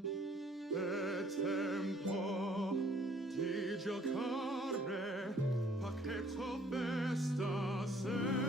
È tempo di giocare, pacchetto per stasera.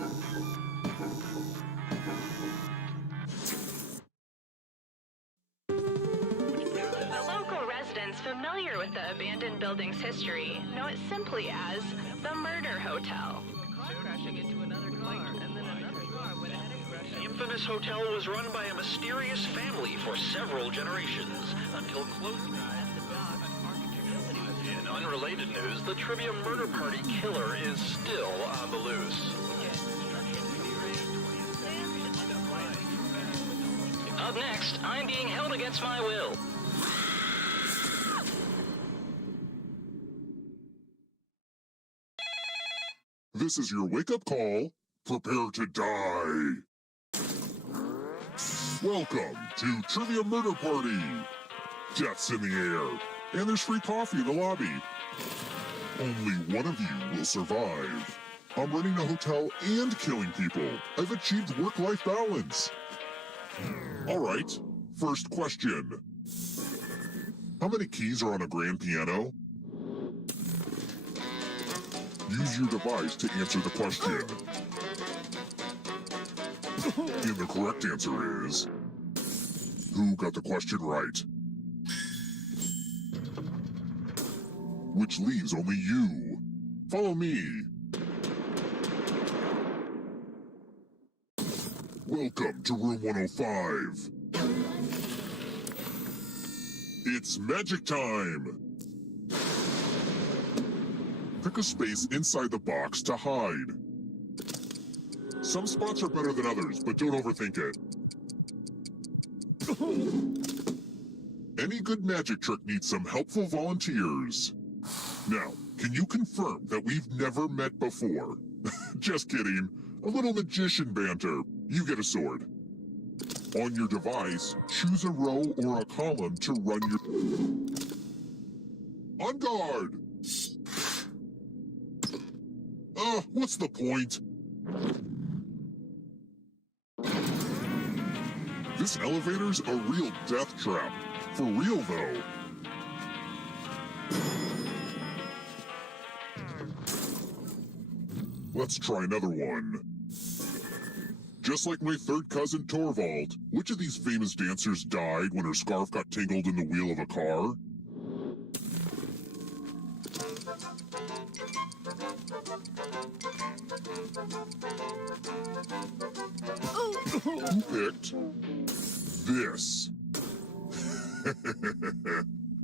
The local residents familiar with the abandoned building's history know it simply as the Murder Hotel. Crashing into another car, and then another car went ahead and crashed. The infamous hotel was run by a mysterious family for several generations until close. In unrelated news, the trivia murder party killer is still on the loose. Up next, I'm being held against my will. This is your wake-up call. Prepare to die. Welcome to Trivia Murder Party. Death's in the air, and there's free coffee in the lobby. Only one of you will survive. I'm running a hotel and killing people. I've achieved work-life balance. All right, first question. How many keys are on a grand piano? Use your device to answer the question. And the correct answer is... Who got the question right? Which leaves only you. Follow me. Welcome to room 105. It's magic time. Pick a space inside the box to hide. Some spots are better than others, but don't overthink it. Any good magic trick needs some helpful volunteers. Now, can you confirm that we've never met before? Just kidding. A little magician banter. You get a sword. On your device, choose a row or a column to run your... On guard! What's the point? This elevator's a real death trap. For real, though. Let's try another one. Just like my third cousin Torvald, which of these famous dancers died when her scarf got tangled in the wheel of a car? Who picked this?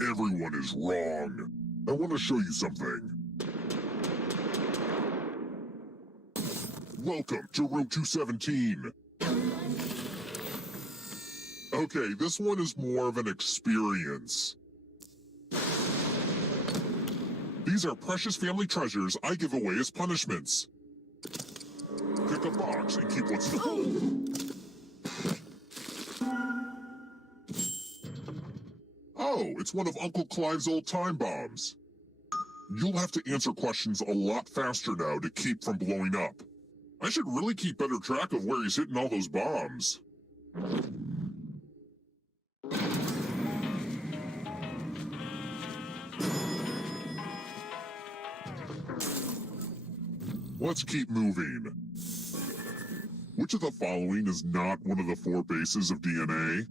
Everyone is wrong. I want to show you something. Welcome to room 217. Okay, this one is more of an experience. These are precious family treasures I give away as punishments. Pick a box and keep what's... Oh, it's one of Uncle Clive's old time bombs. You'll have to answer questions a lot faster now to keep from blowing up. I should really keep better track of where he's hitting all those bombs. Let's keep moving. Which of the following is not one of the 4 bases of DNA?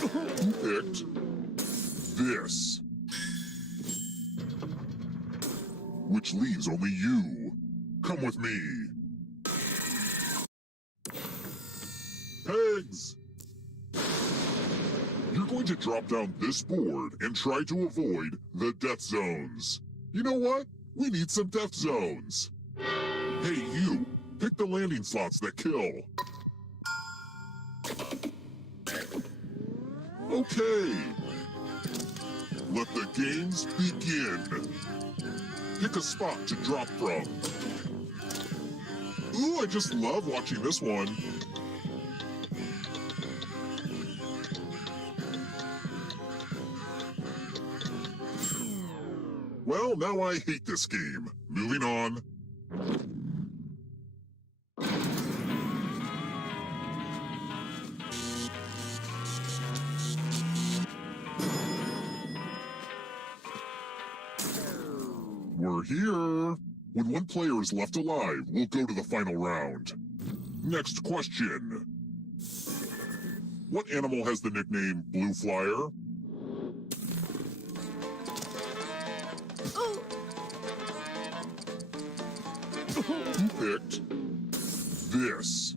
Who picked this? Which leaves only you. Come with me. Pegs! You're going to drop down this board and try to avoid the death zones. You know what? We need some death zones. Hey, you! Pick the landing slots that kill. Okay. Let the games begin. Pick a spot to drop from. Ooh, I just love watching this one. Well, now I hate this game. Moving on. We're here. When one player is left alive, we'll go to the final round. Next question. What animal has the nickname Blue Flyer? Who picked this?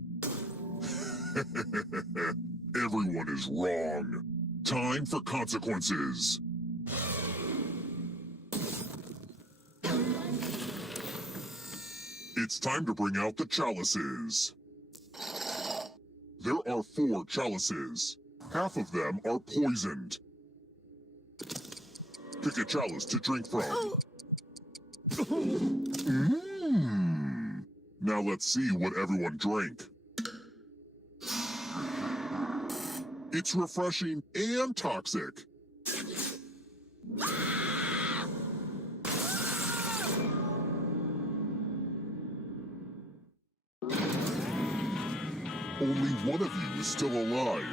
Everyone is wrong. Time for consequences. It's time to bring out the chalices. There are 4 chalices. Half of them are poisoned. Pick a chalice to drink from. Now let's see what everyone drank. It's refreshing and toxic. Only one of you is still alive.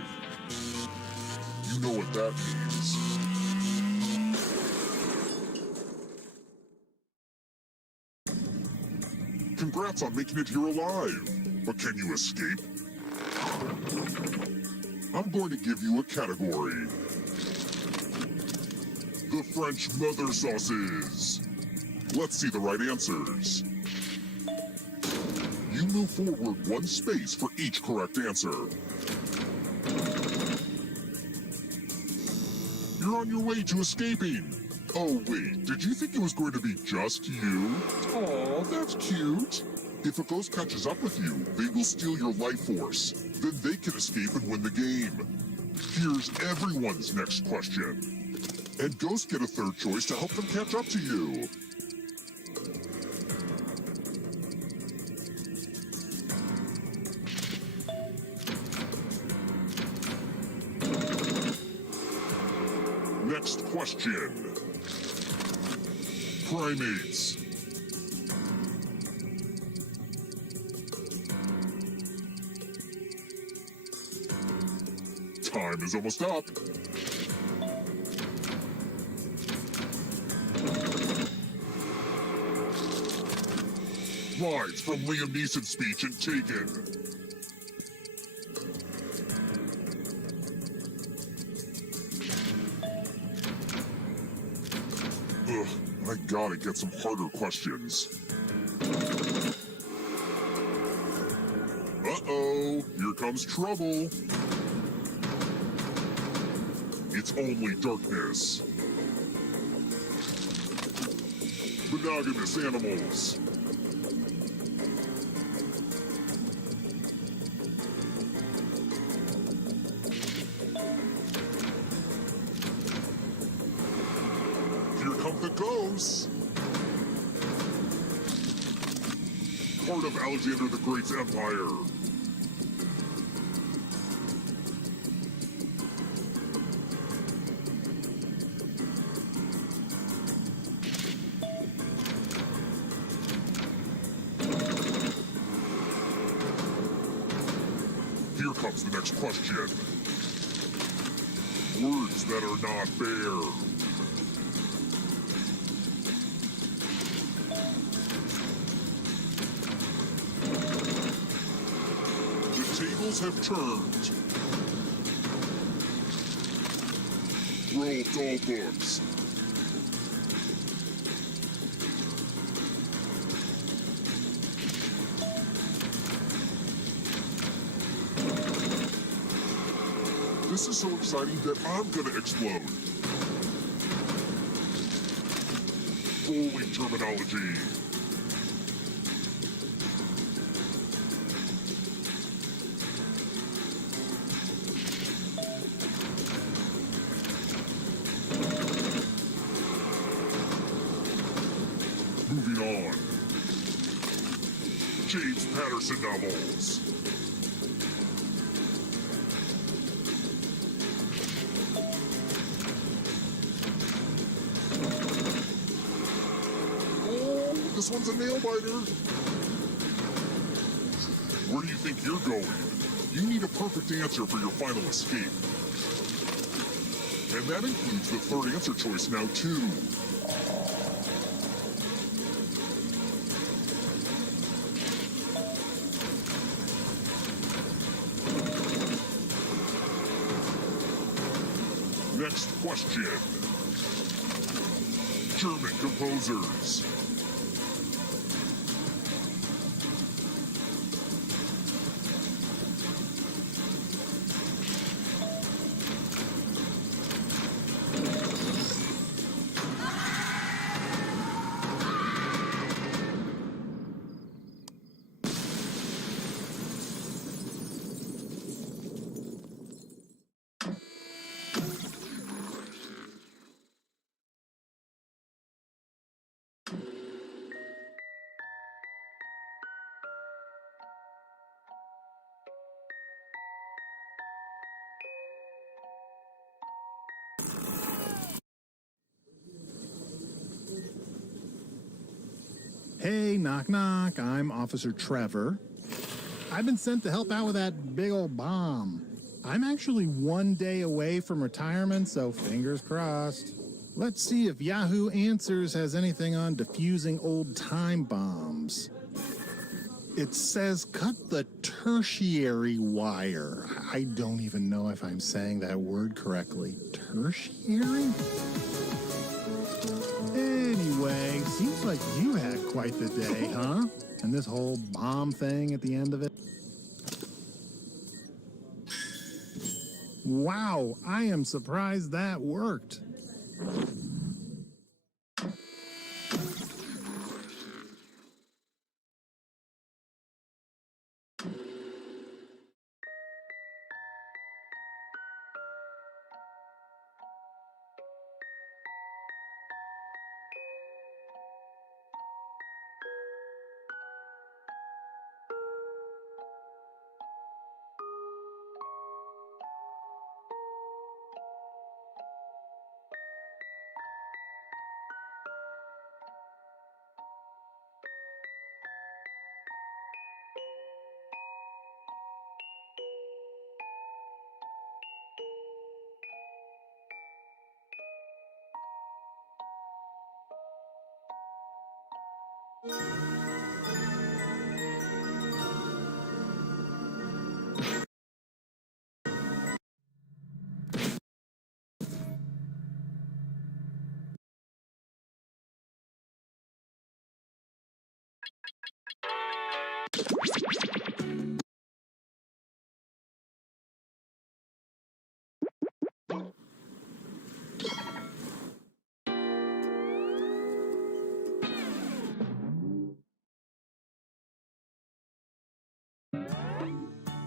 You know what that means. Congrats on making it here alive. But can you escape? I'm going to give you a category. The French mother sauces. Let's see the right answers. You move forward 1 space for each correct answer. You're on your way to escaping. Oh wait, did you think it was going to be just you? Aw, that's cute. If a ghost catches up with you, they will steal your life force. Then they can escape and win the game. Here's everyone's next question. And ghosts get a 3rd choice to help them catch up to you. Next question. Primates. Time is almost up. Lines from Liam Neeson's speech in Taken. Ugh, I gotta get some harder questions. Uh-oh, here comes trouble. It's only darkness. Monogamous animals. Here come the ghosts. Part of Alexander the Great's empire. Here comes the next question. Words that are not fair. The tables have turned. Roll doll books. This is so exciting that I'm gonna explode. Bowling terminology. Moving on. James Patterson novels. This one's a nail-biter. Where do you think you're going? You need a perfect answer for your final escape. And that includes the 3rd answer choice now, too. Next question. German composers. Hey, knock knock, I'm Officer Trevor. I've been sent to help out with that big old bomb. I'm actually 1 day away from retirement, so fingers crossed. Let's see if Yahoo Answers has anything on defusing old time bombs. It says cut the tertiary wire. I don't even know if I'm saying that word correctly. Tertiary? Anyway, seems like you had quite the day, huh? And this whole bomb thing at the end of it. Wow, I am surprised that worked.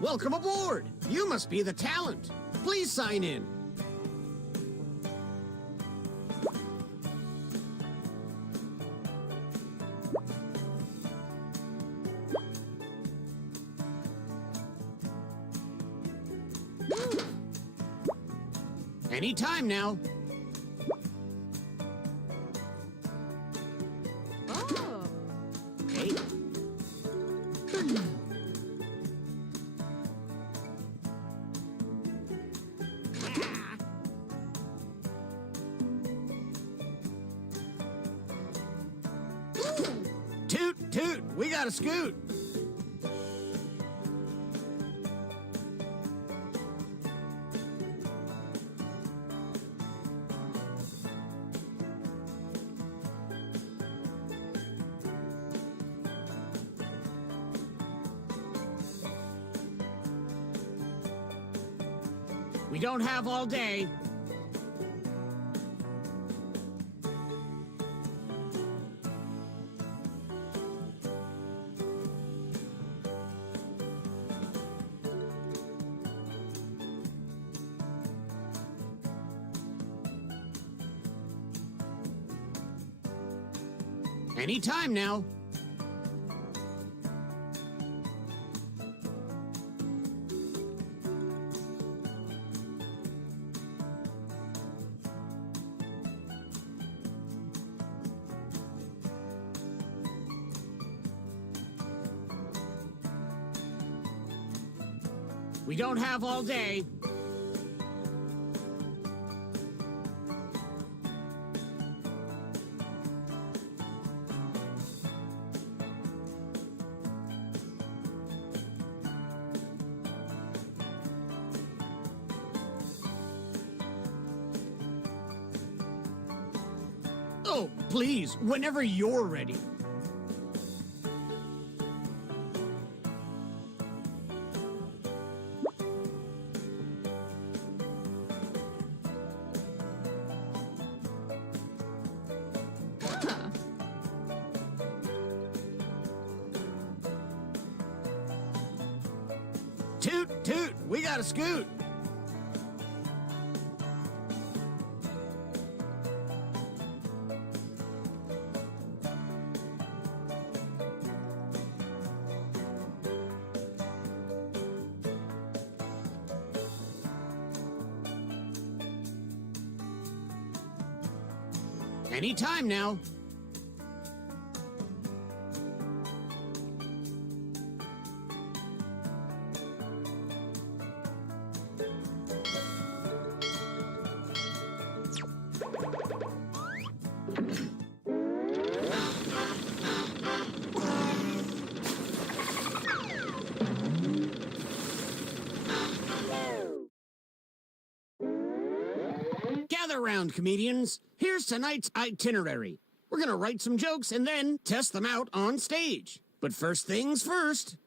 Welcome aboard! You must be the talent. Please sign in. Anytime now. Oh. Okay. Toot, toot, we got a scoot. We don't have all day. Anytime now. We don't have all day. please, whenever you're ready. Toot, toot, we got a scoot. Anytime now. Gather round, comedians. Here's tonight's itinerary. We're gonna write some jokes and then test them out on stage. But first things first,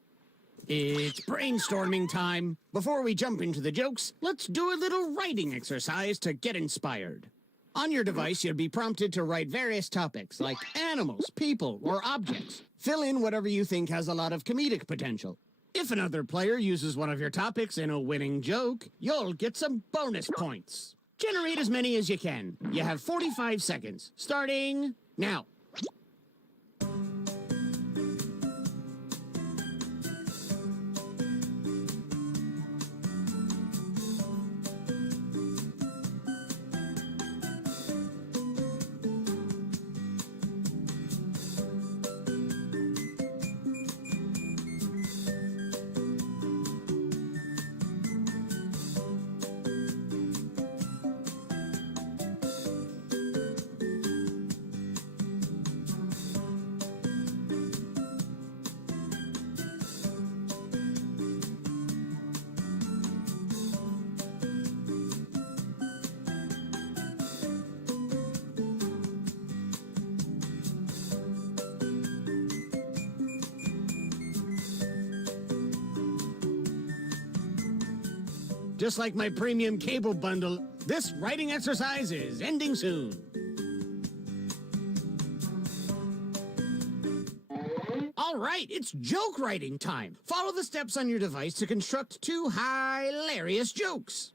it's brainstorming time. Before we jump into the jokes, let's do a little writing exercise to get inspired. On your device, you'll be prompted to write various topics like animals, people, or objects. Fill in whatever you think has a lot of comedic potential. If another player uses one of your topics in a winning joke, you'll get some bonus points. Generate as many as you can. You have 45 seconds, starting now. Just like my premium cable bundle, this writing exercise is ending soon. All right, it's joke writing time. Follow the steps on your device to construct 2 hilarious jokes.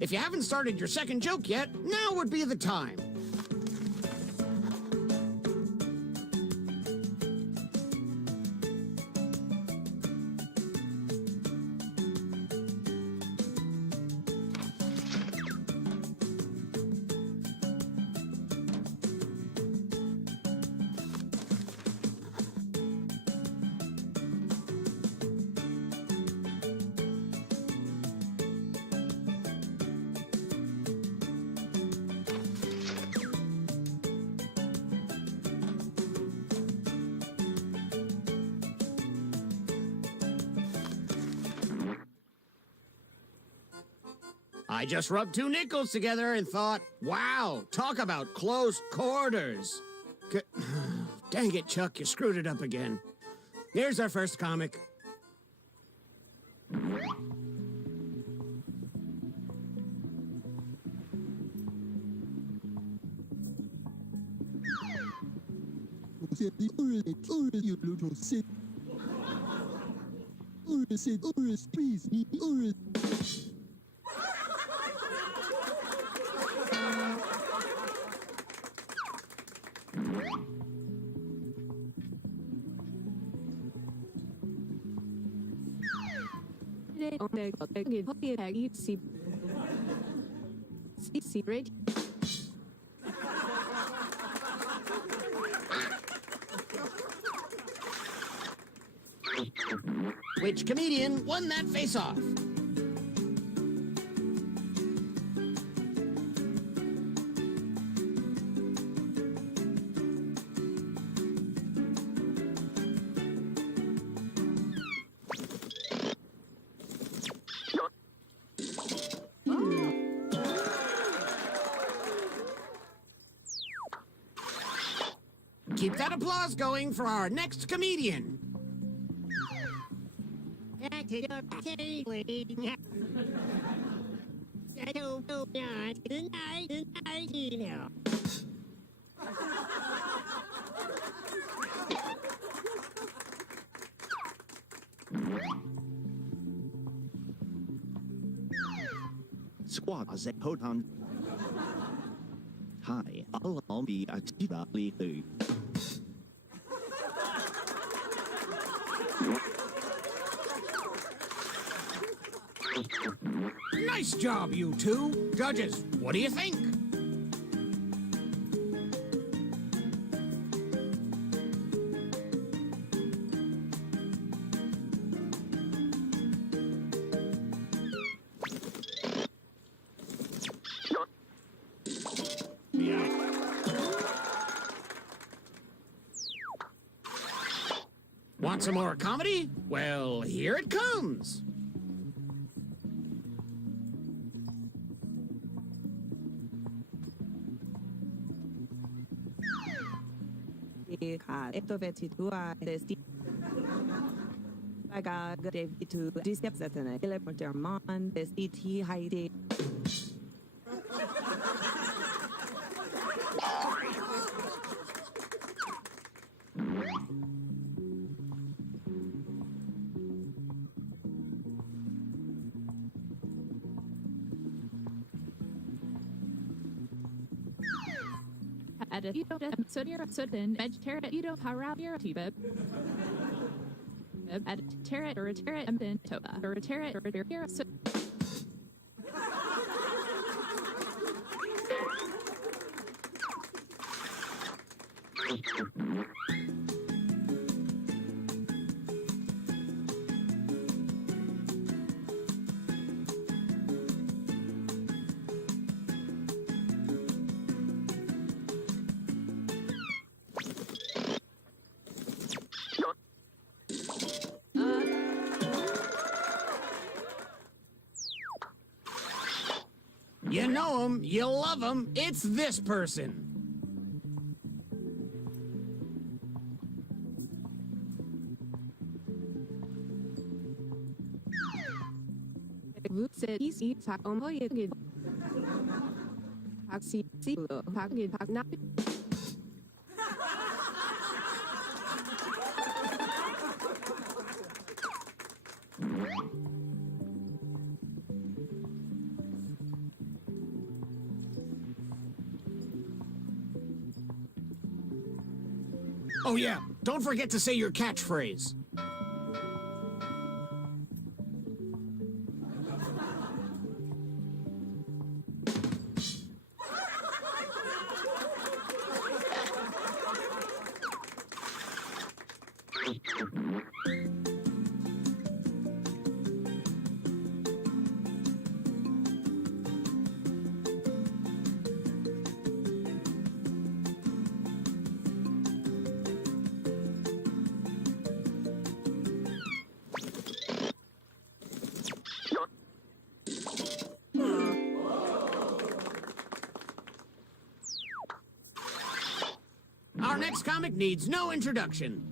If you haven't started your second joke yet, now would be the time. I just rubbed two nickels together and thought, wow, talk about close quarters. Dang it, Chuck, you screwed it up again. Here's our first comic. Which comedian won that face-off? Keep that applause going for our next comedian. Squad as a hotan. Hi, I'll be a Chida. Nice job, you two. Judges, what do you think? Want some more comedy? Well, here it comes. You know him, you love him, it's this person. Oh yeah, don't forget to say your catchphrase. next comic needs no introduction.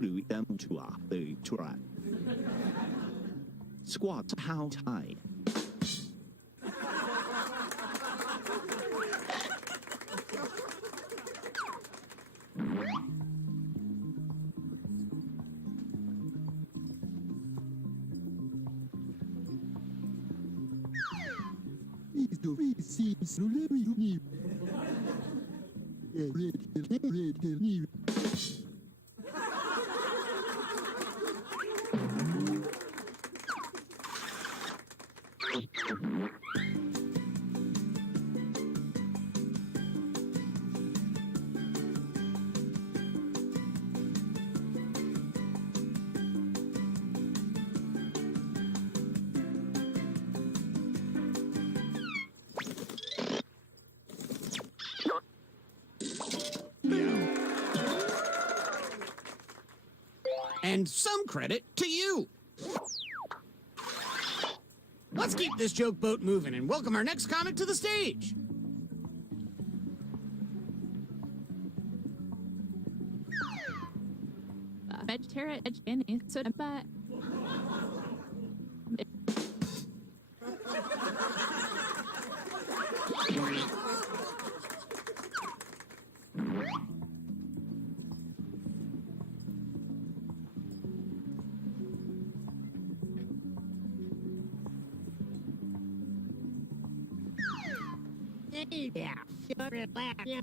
Louis them to the try. Squat how high. And some credit to you. Let's keep this joke boat moving and welcome our next comic to the stage. Vegetarian and so but yeah,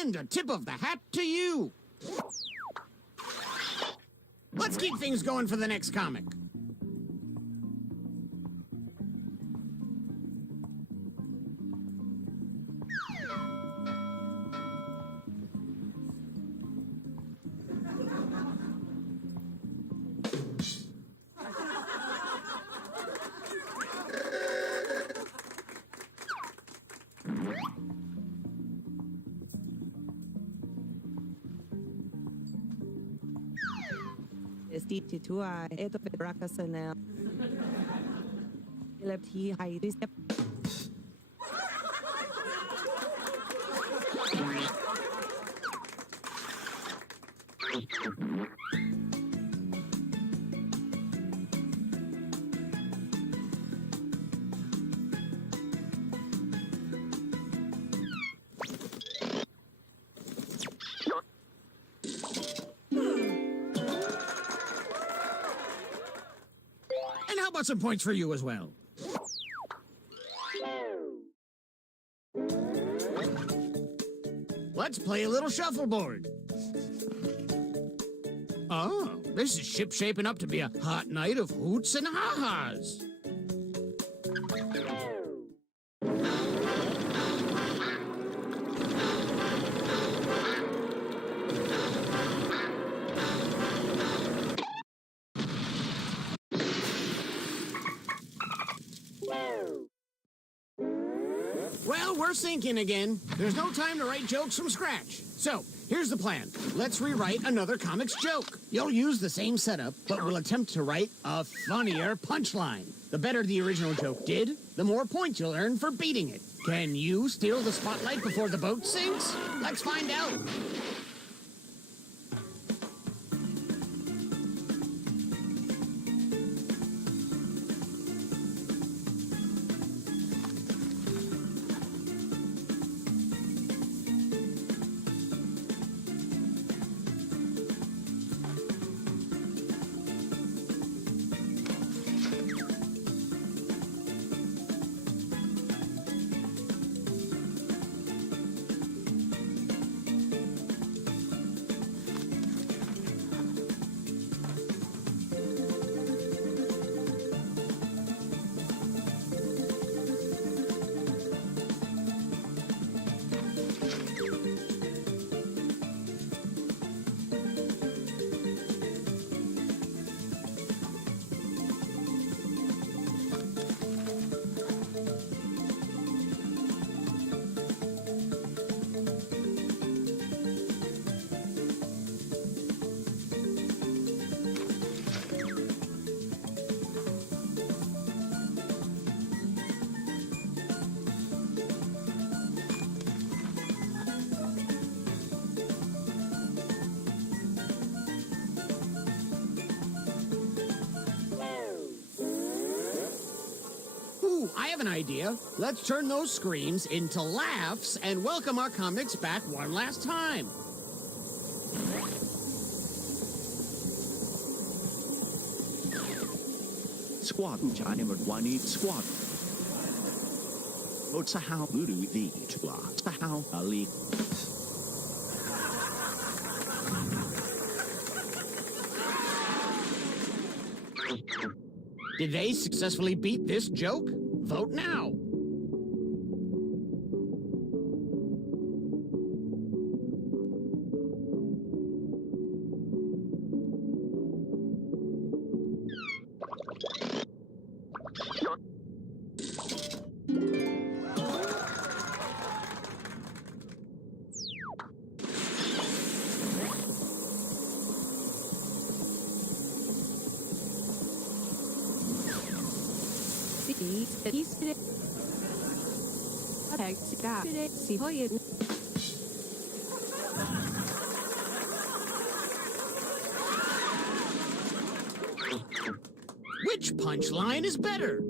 And a tip of the hat to you. Let's keep things going for the next comic. Tua eto Rakasana Elepti high And how about some points for you as well? Let's play a little shuffleboard. Oh, this is shaping up to be a hot night of hoots and ha-has. Well, we're sinking again. There's no time to write jokes from scratch. So, here's the plan. Let's rewrite another comic's joke. You'll use the same setup, but we'll attempt to write a funnier punchline. The better the original joke did, the more points you'll earn for beating it. Can you steal the spotlight before the boat sinks? Let's find out. I have an idea. Let's turn those screams into laughs and welcome our comics back one last time. Squad number 1 squad. What's how voodoo the to how Ali. Did they successfully beat this joke? Vote now. Which punchline is better?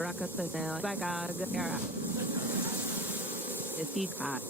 Rakasana, Bagagara. The seed hot.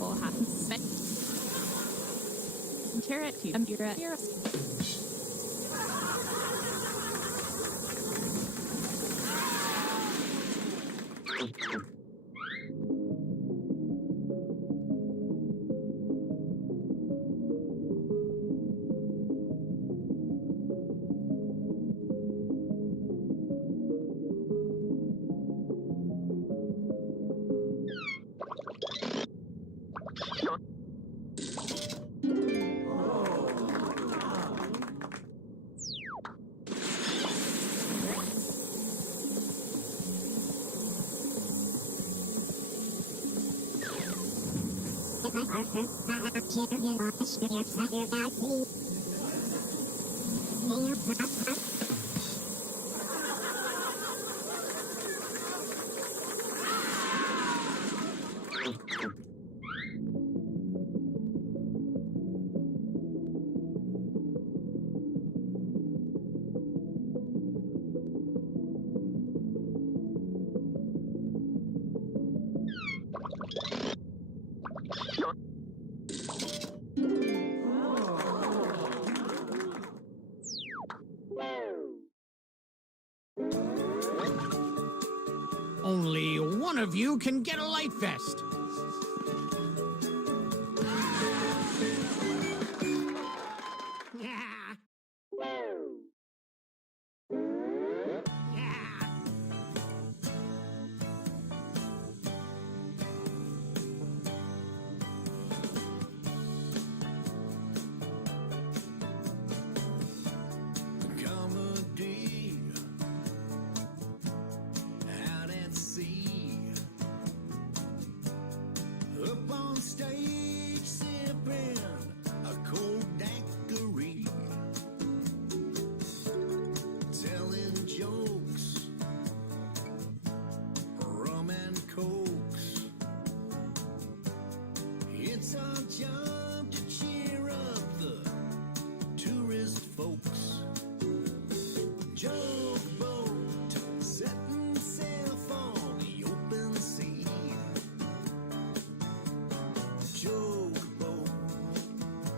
Or happens. Charity, you're at your. Only one of you can get a life vest. Comedy out at sea, up on stage sipping a cold daiquiri, telling jokes, rum and cokes. It's our job to cheer up the tourist folks. Joke boat, setting sail for the open sea. Joke boat,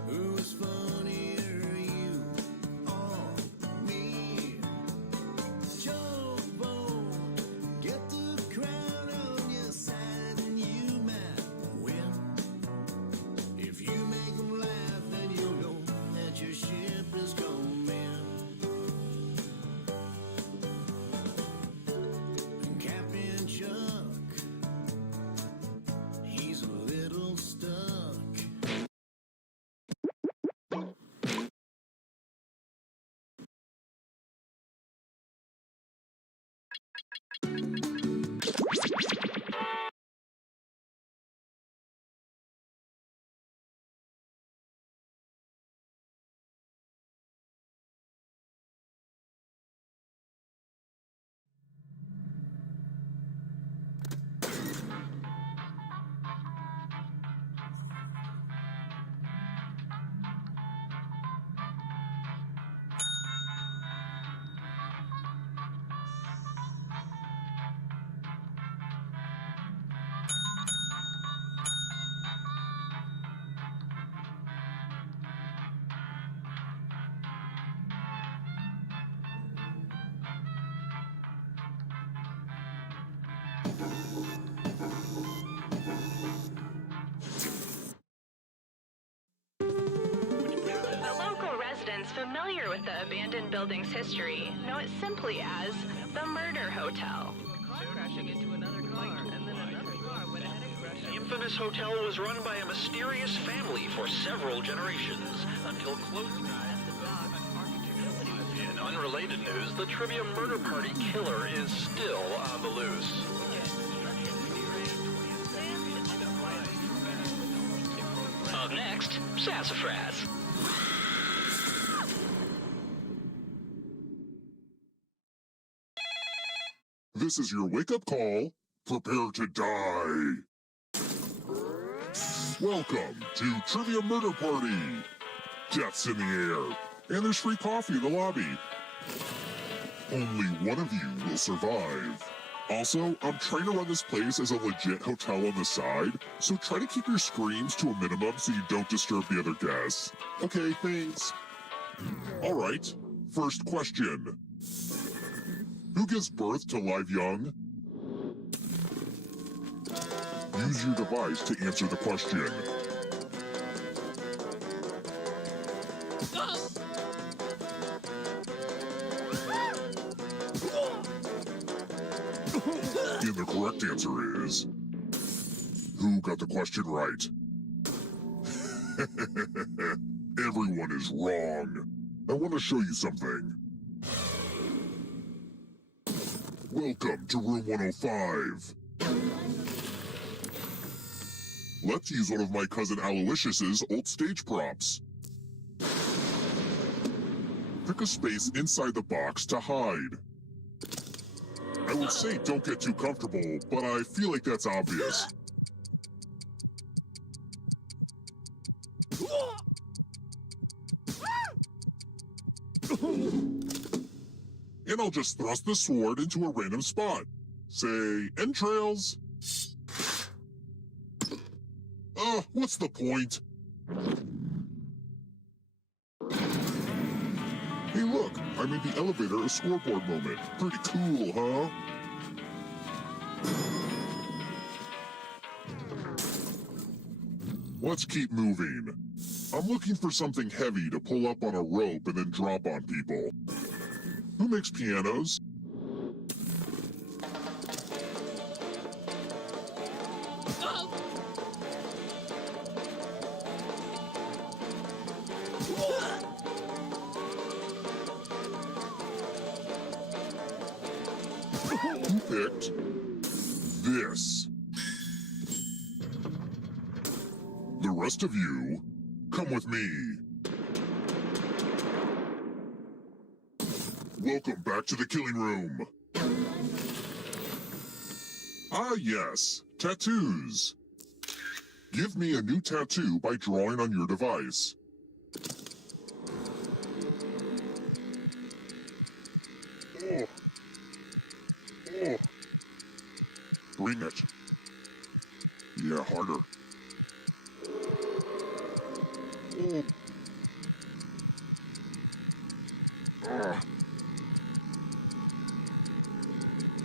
who's funnier, you or me? Joke boat, get the crowd on your side and you might win. If you make them laugh, then you'll know that your ship is going in. Captain Chuck, he's a little stuck. The local residents familiar with the abandoned building's history know it simply as the Murder Hotel. Car crashing into another car, and then another car went ahead and crashed. The infamous hotel was run by a mysterious family for several generations until close. In unrelated news, the trivia murder party killer is still on the loose. Up next, Sassafras. This is your wake-up call. Prepare to die. Welcome to Trivia Murder Party. Death's in the air, and there's free coffee in the lobby. Only one of you will survive. Also, I'm trying to run this place as a legit hotel on the side, so try to keep your screams to a minimum so you don't disturb the other guests. Okay, thanks. Alright, first question. Who gives birth to live young? Use your device to answer the question. And the correct answer is... Who got the question right? Everyone is wrong. I want to show you something. Welcome to room 105. Let's use one of my cousin Aloysius's old stage props. Pick a space inside the box to hide. I would say don't get too comfortable, but I feel like that's obvious. And I'll just thrust the sword into a random spot. Say, entrails. What's the point? Hey look, I made the elevator a scoreboard moment. Pretty cool, huh? Let's keep moving. I'm looking for something heavy to pull up on a rope and then drop on people. Who makes pianos? Who picked this? The rest of you, come with me. Welcome back to the killing room. Ah, yes, tattoos. Give me a new tattoo by drawing on your device. Oh. Oh. Bring it. Yeah, harder. Oh. Ah.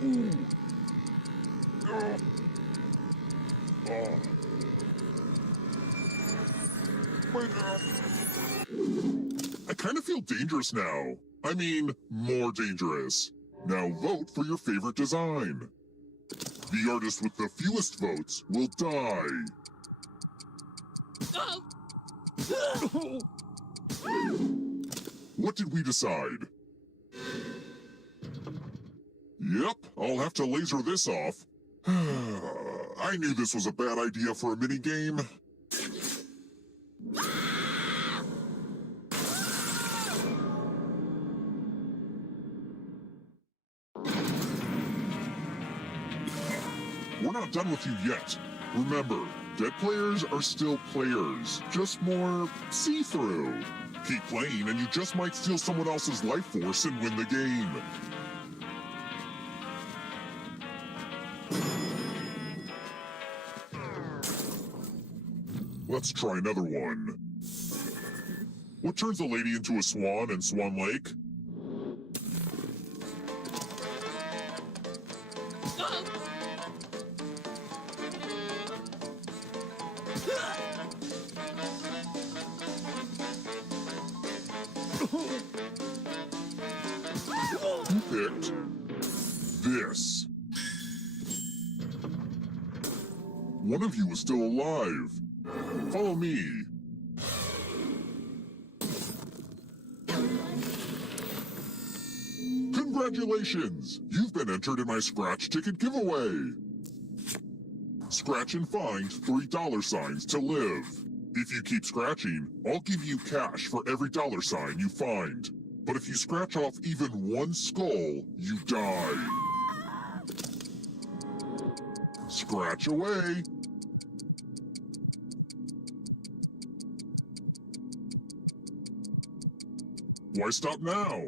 Ooh. Ah. Oh. My God. I kind of feel dangerous now. I mean, more dangerous. Now vote for your favorite design. The artist with the fewest votes will die. What did we decide? Yep, I'll have to laser this off. I knew this was a bad idea for a minigame. We're not done with you yet. Remember, dead players are still players, just more see-through. Keep playing and you just might steal someone else's life force and win the game. Let's try another one. What turns a lady into a swan in Swan Lake? Who picked this? One of you is still alive. Follow me. Congratulations! You've been entered in my scratch ticket giveaway. Scratch and find $3 to live. If you keep scratching, I'll give you cash for every $sign you find. But if you scratch off even one skull, you die. Scratch away. Why stop now?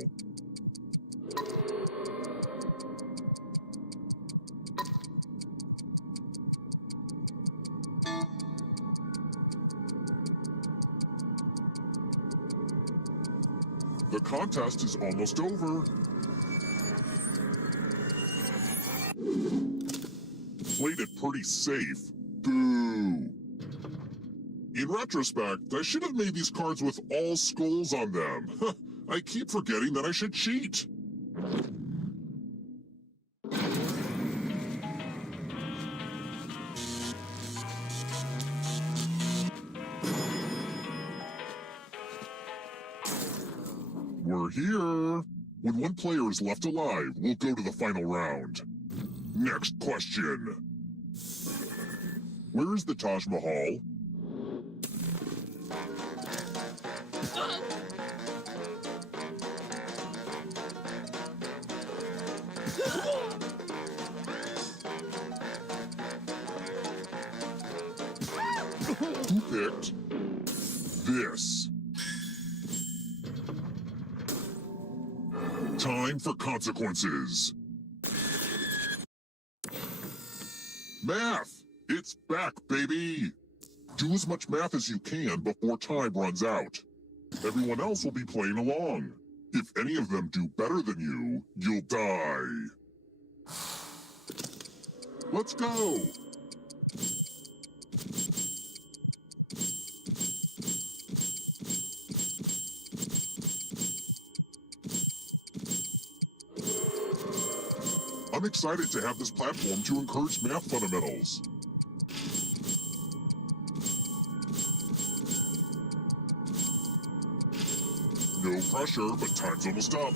The contest is almost over. Played it pretty safe. Boo. In retrospect, I should have made these cards with all skulls on them. I keep forgetting that I should cheat. We're here. When one player is left alive, we'll go to the final round. Next question. Where is the Taj Mahal? Who picked this? Time for consequences. Math! It's back, baby! Do as much math as you can before time runs out. Everyone else will be playing along. If any of them do better than you, you'll die. Let's go! excited to have this platform to encourage math fundamentals. No pressure, but time's almost up.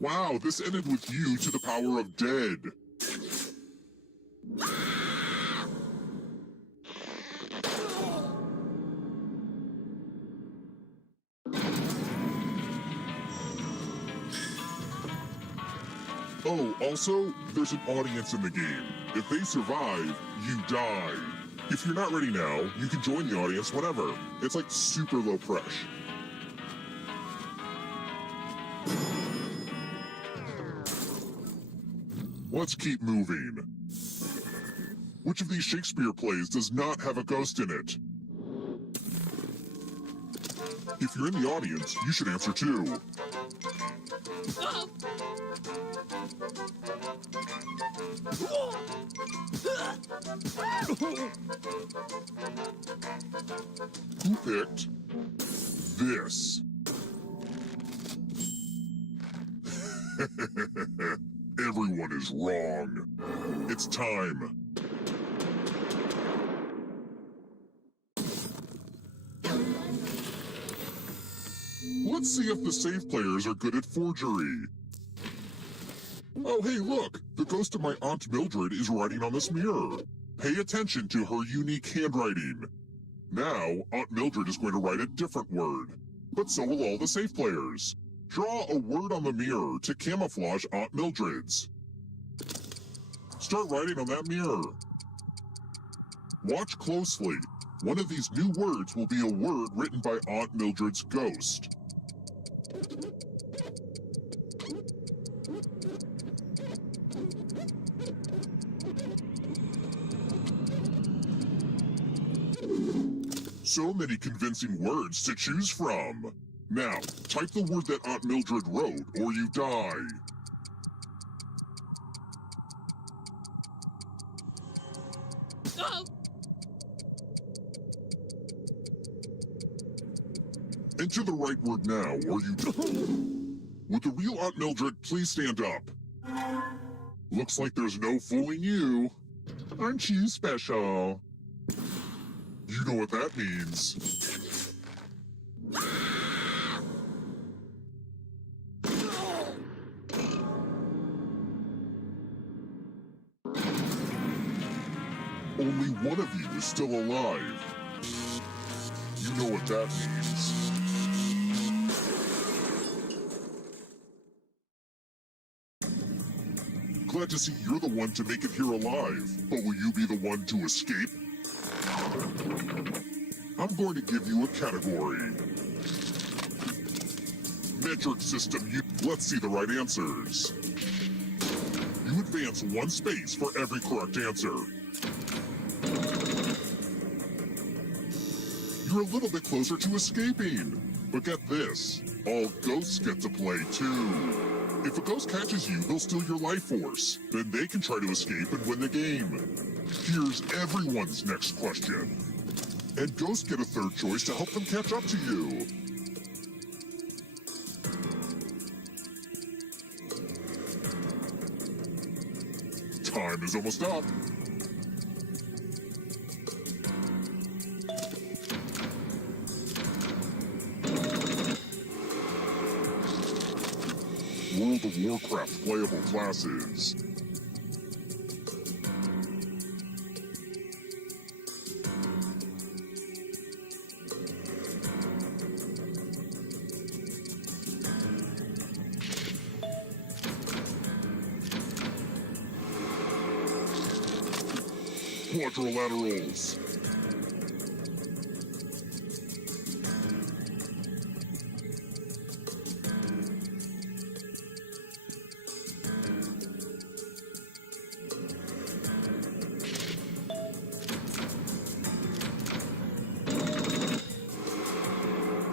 Wow, this ended with you to the power of dead. Oh, also, there's an audience in the game. If they survive, you die. If you're not ready now, you can join the audience whenever. It's like super low pressure. Let's keep moving. Which of these Shakespeare plays does not have a ghost in it? If you're in the audience, you should answer too. Who picked this? Everyone is wrong. It's time. Let's see if the safe players are good at forgery. Oh, hey, look! The ghost of my Aunt Mildred is writing on this mirror. Pay attention to her unique handwriting. Now, Aunt Mildred is going to write a different word. But so will all the safe players. Draw a word on the mirror to camouflage Aunt Mildred's. Start writing on that mirror. Watch closely. One of these new words will be a word written by Aunt Mildred's ghost. So many convincing words to choose from. Now, type the word that Aunt Mildred wrote, or you die. Enter the right word now, or you die. Would the real Aunt Mildred please stand up? Looks like there's no fooling you. Aren't you special? You know what that means. Only one of you is still alive. You know what that means. Glad to see you're the one to make it here alive, but will you be the one to escape? I'm going to give you a category. Metric system, let's see the right answers. You advance one space for every correct answer. You're a little bit closer to escaping. But get this, all ghosts get to play too. If a ghost catches you, they'll steal your life force. Then they can try to escape and win the game. Here's everyone's next question. And ghosts get a third choice to help them catch up to you. Time is almost up. World of Warcraft playable classes. Quadrilaterals.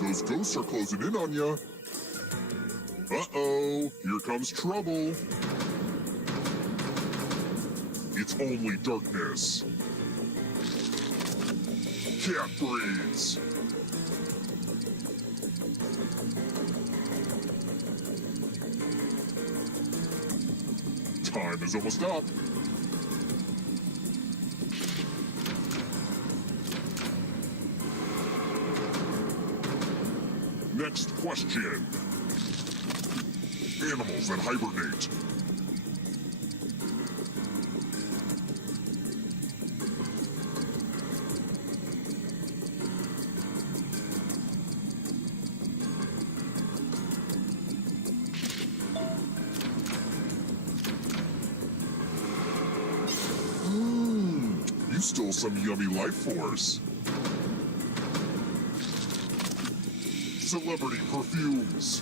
Those ghosts are closing in on you. Uh-oh, here comes trouble. It's only darkness. Cat breeds. Time is almost up. Next question. Animals that hibernate. You stole some yummy life force. Celebrity perfumes.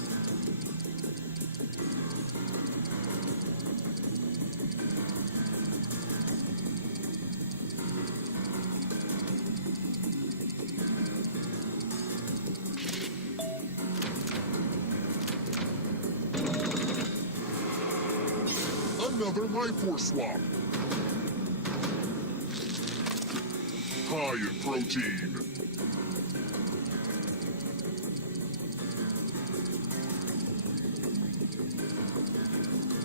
Another life force swap. High in protein.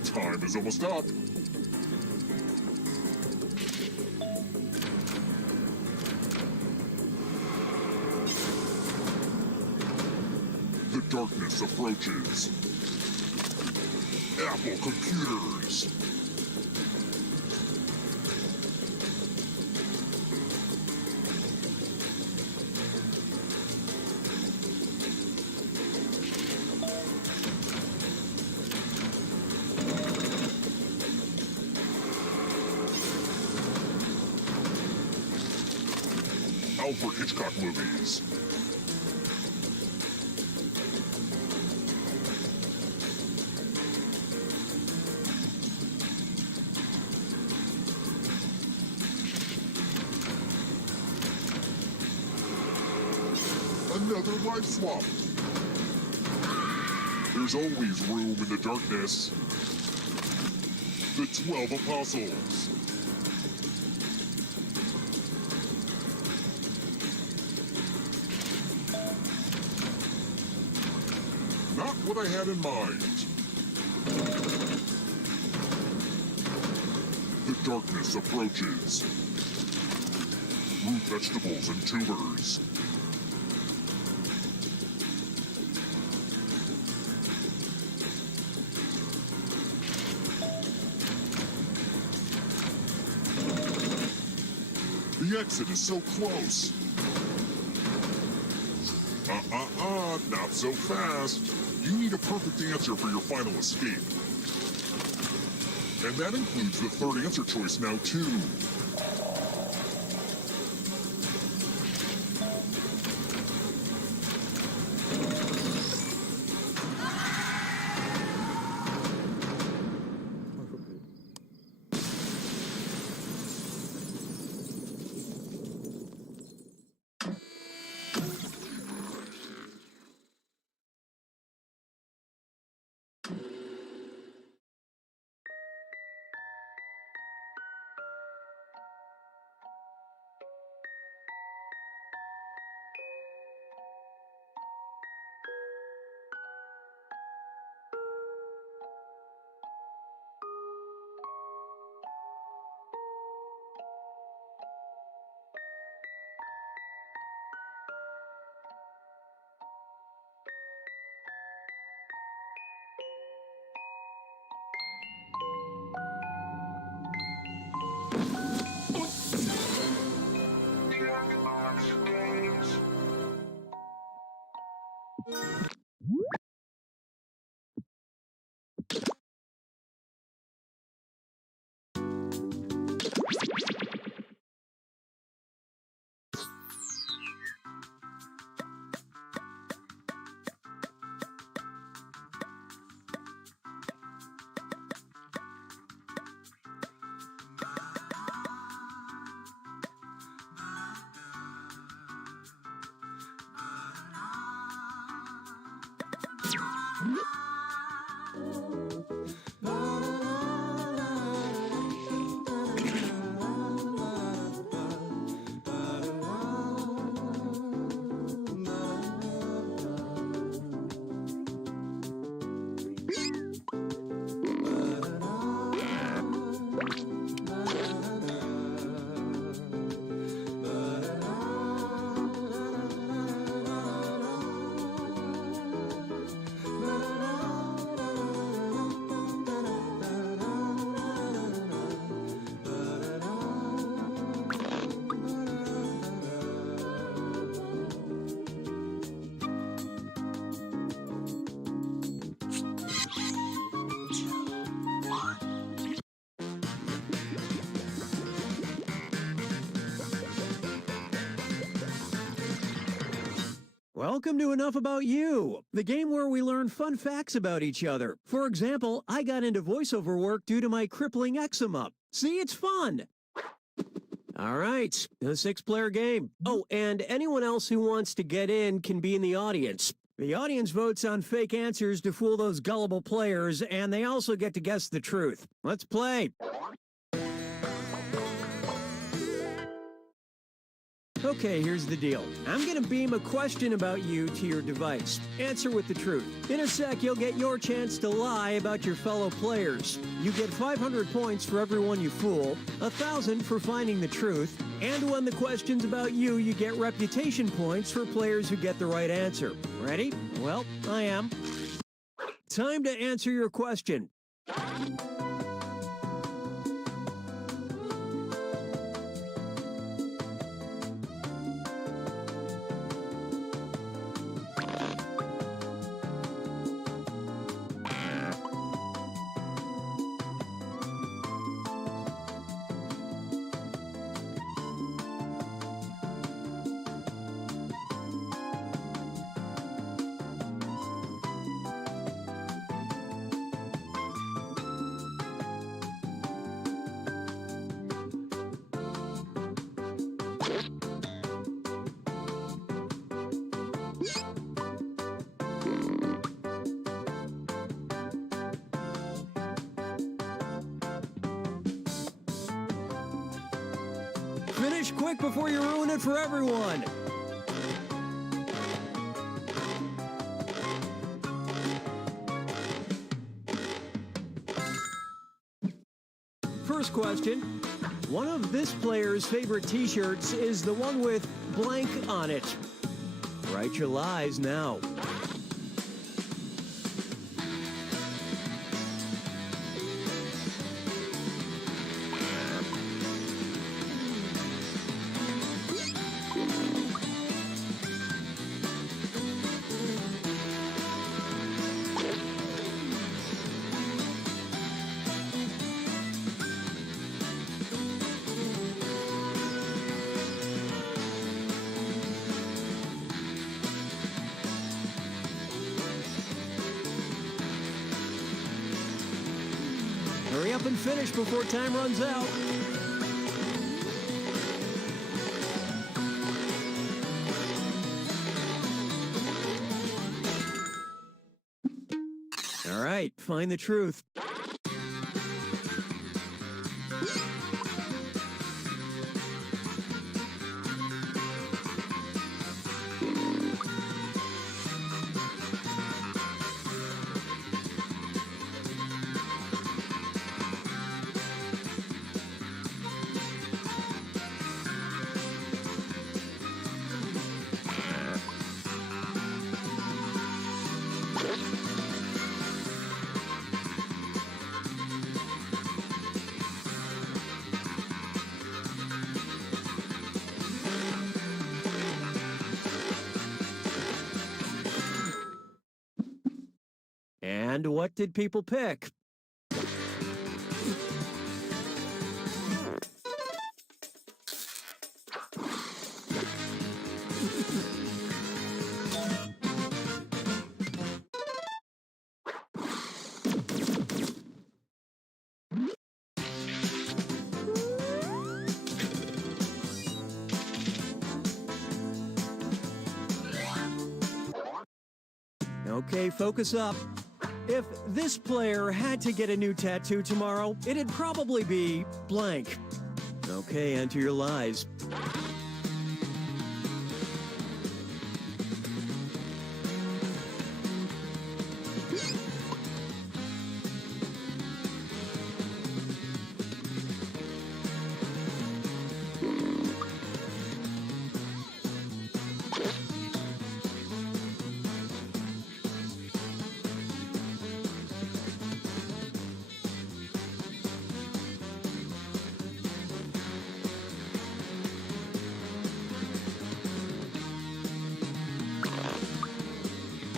Time is almost up. The darkness approaches. Apple computers. Alfred Hitchcock movies. Another life swap. There's always room in the darkness. The 12 Apostles. Not what I had in mind. The darkness approaches. Root vegetables and tubers. The exit is so close. Not so fast. You need a perfect answer for your final escape. And that includes the third answer choice now, too. Welcome to Enough About You, the game where we learn fun facts about each other. For example, I got into voiceover work due to my crippling eczema. See, it's fun. All right, a 6-player game. Oh, and anyone else who wants to get in can be in the audience. The audience votes on fake answers to fool those gullible players, and they also get to guess the truth. Let's play. Okay, here's the deal. I'm gonna beam a question about you to your device. Answer with the truth. In a sec, you'll get your chance to lie about your fellow players. You get 500 points for everyone you fool, 1,000 for finding the truth, and when the question's about you, you get reputation points for players who get the right answer. Ready? Well, I am. Time to answer your question. Finish quick before you ruin it for everyone. First question. One of this player's favorite t-shirts is the one with blank on it. Write your lies now. Hurry up and finish before time runs out. All right, find the truth. And what did people pick? Okay, focus up. If this player had to get a new tattoo tomorrow, it'd probably be blank. Okay, enter your lies.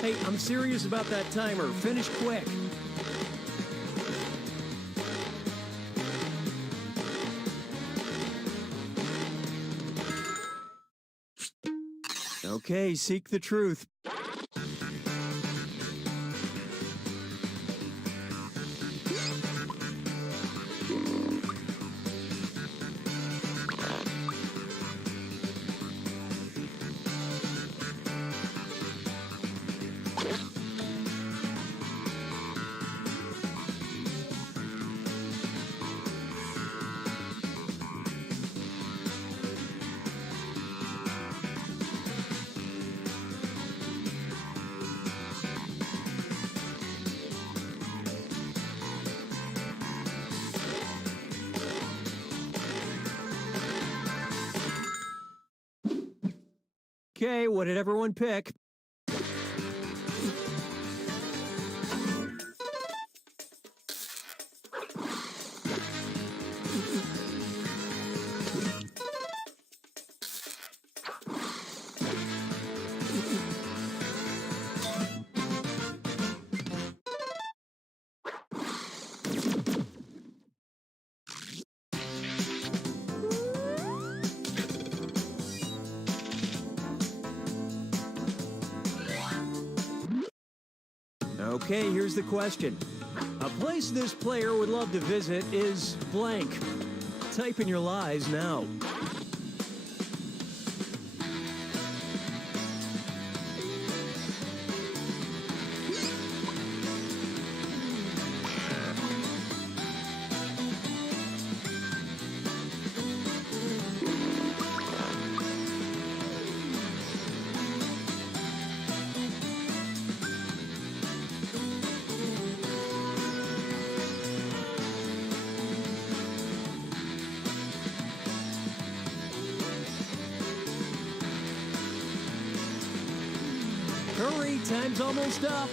Hey, I'm serious about that timer. Finish quick. Okay, seek the truth. Okay, what did everyone pick? Okay, here's the question. A place this player would love to visit is blank. Type in your lies now. Hurry, time's almost up.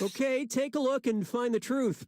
Okay, take a look and find the truth.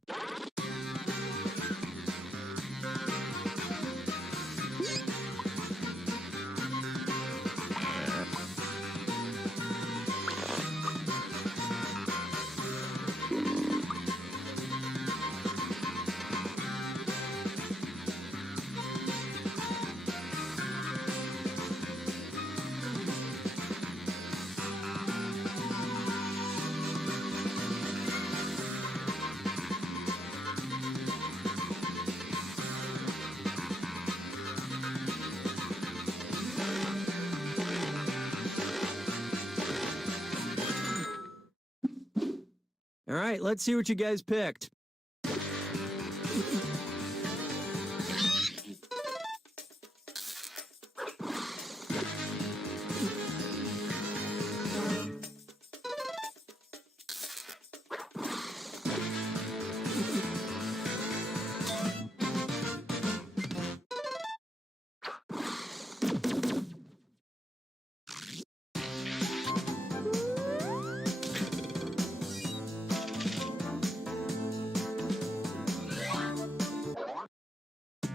All right, let's see what you guys picked.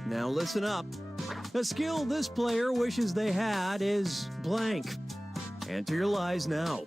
Now listen up. A skill this player wishes they had is blank. Enter your lies now.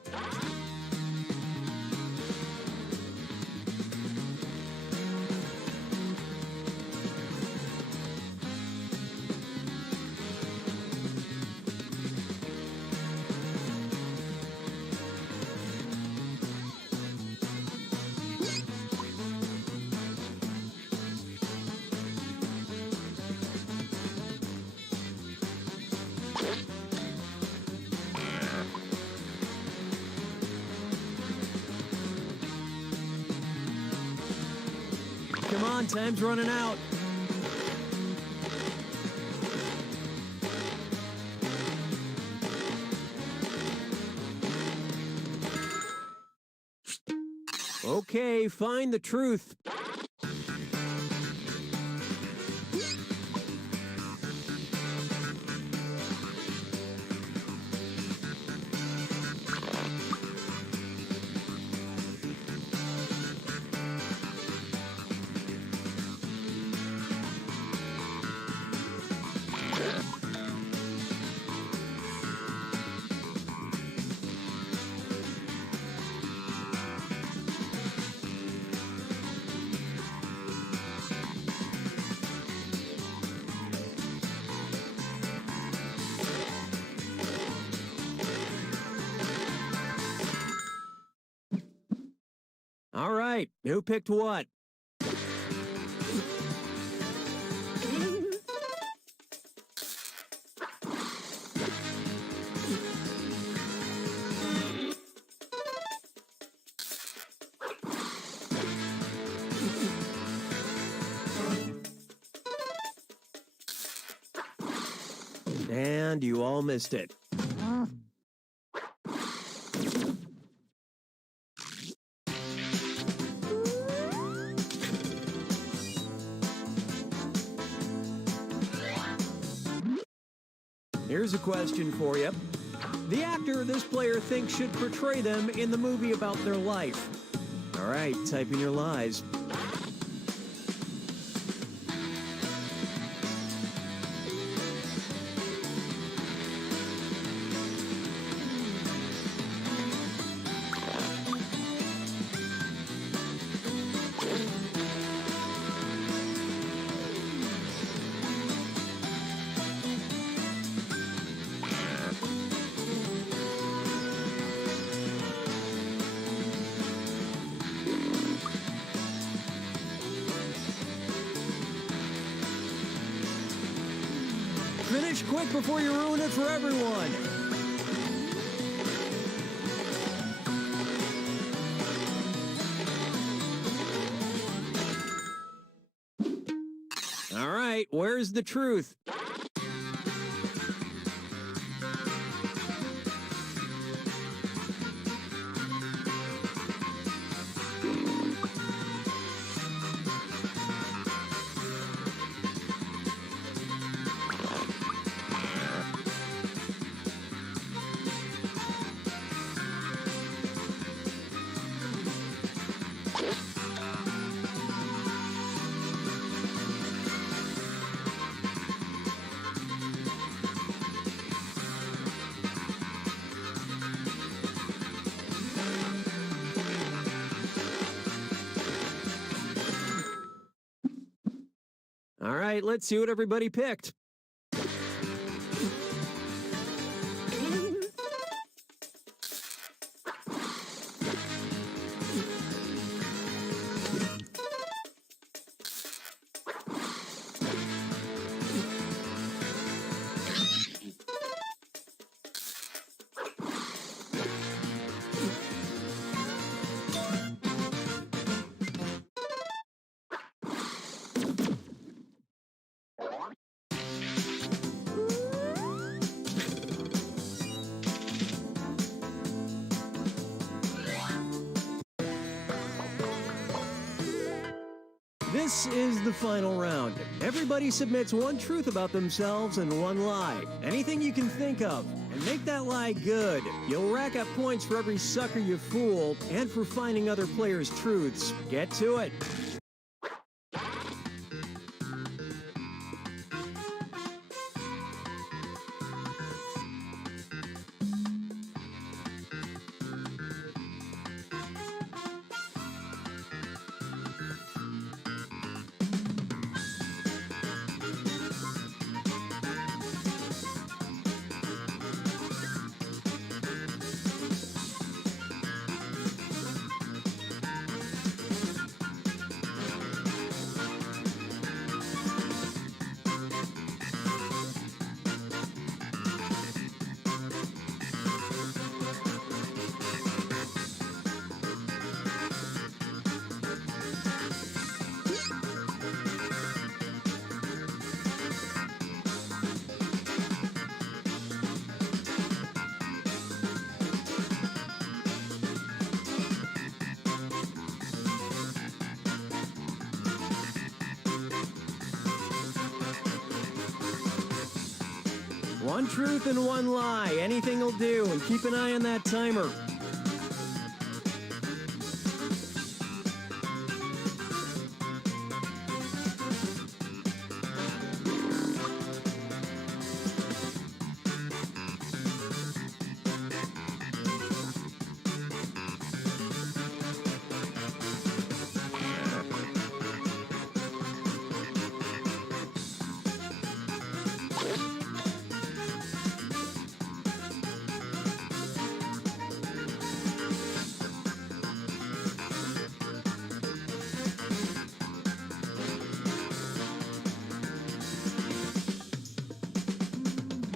Come on, time's running out. Okay, find the truth. All right, who picked what? And you all missed it. Here's a question for you. The actor this player thinks should portray them in the movie about their life. All right, type in your lies. Finish quick before you ruin it for everyone. All right, where's the truth? All right, let's see what everybody picked. This is the final round. Everybody submits one truth about themselves and one lie. Anything you can think of. And make that lie good. You'll rack up points for every sucker you fool and for finding other players' truths. Get to it. One truth and one lie. Anything will do. And keep an eye on that timer.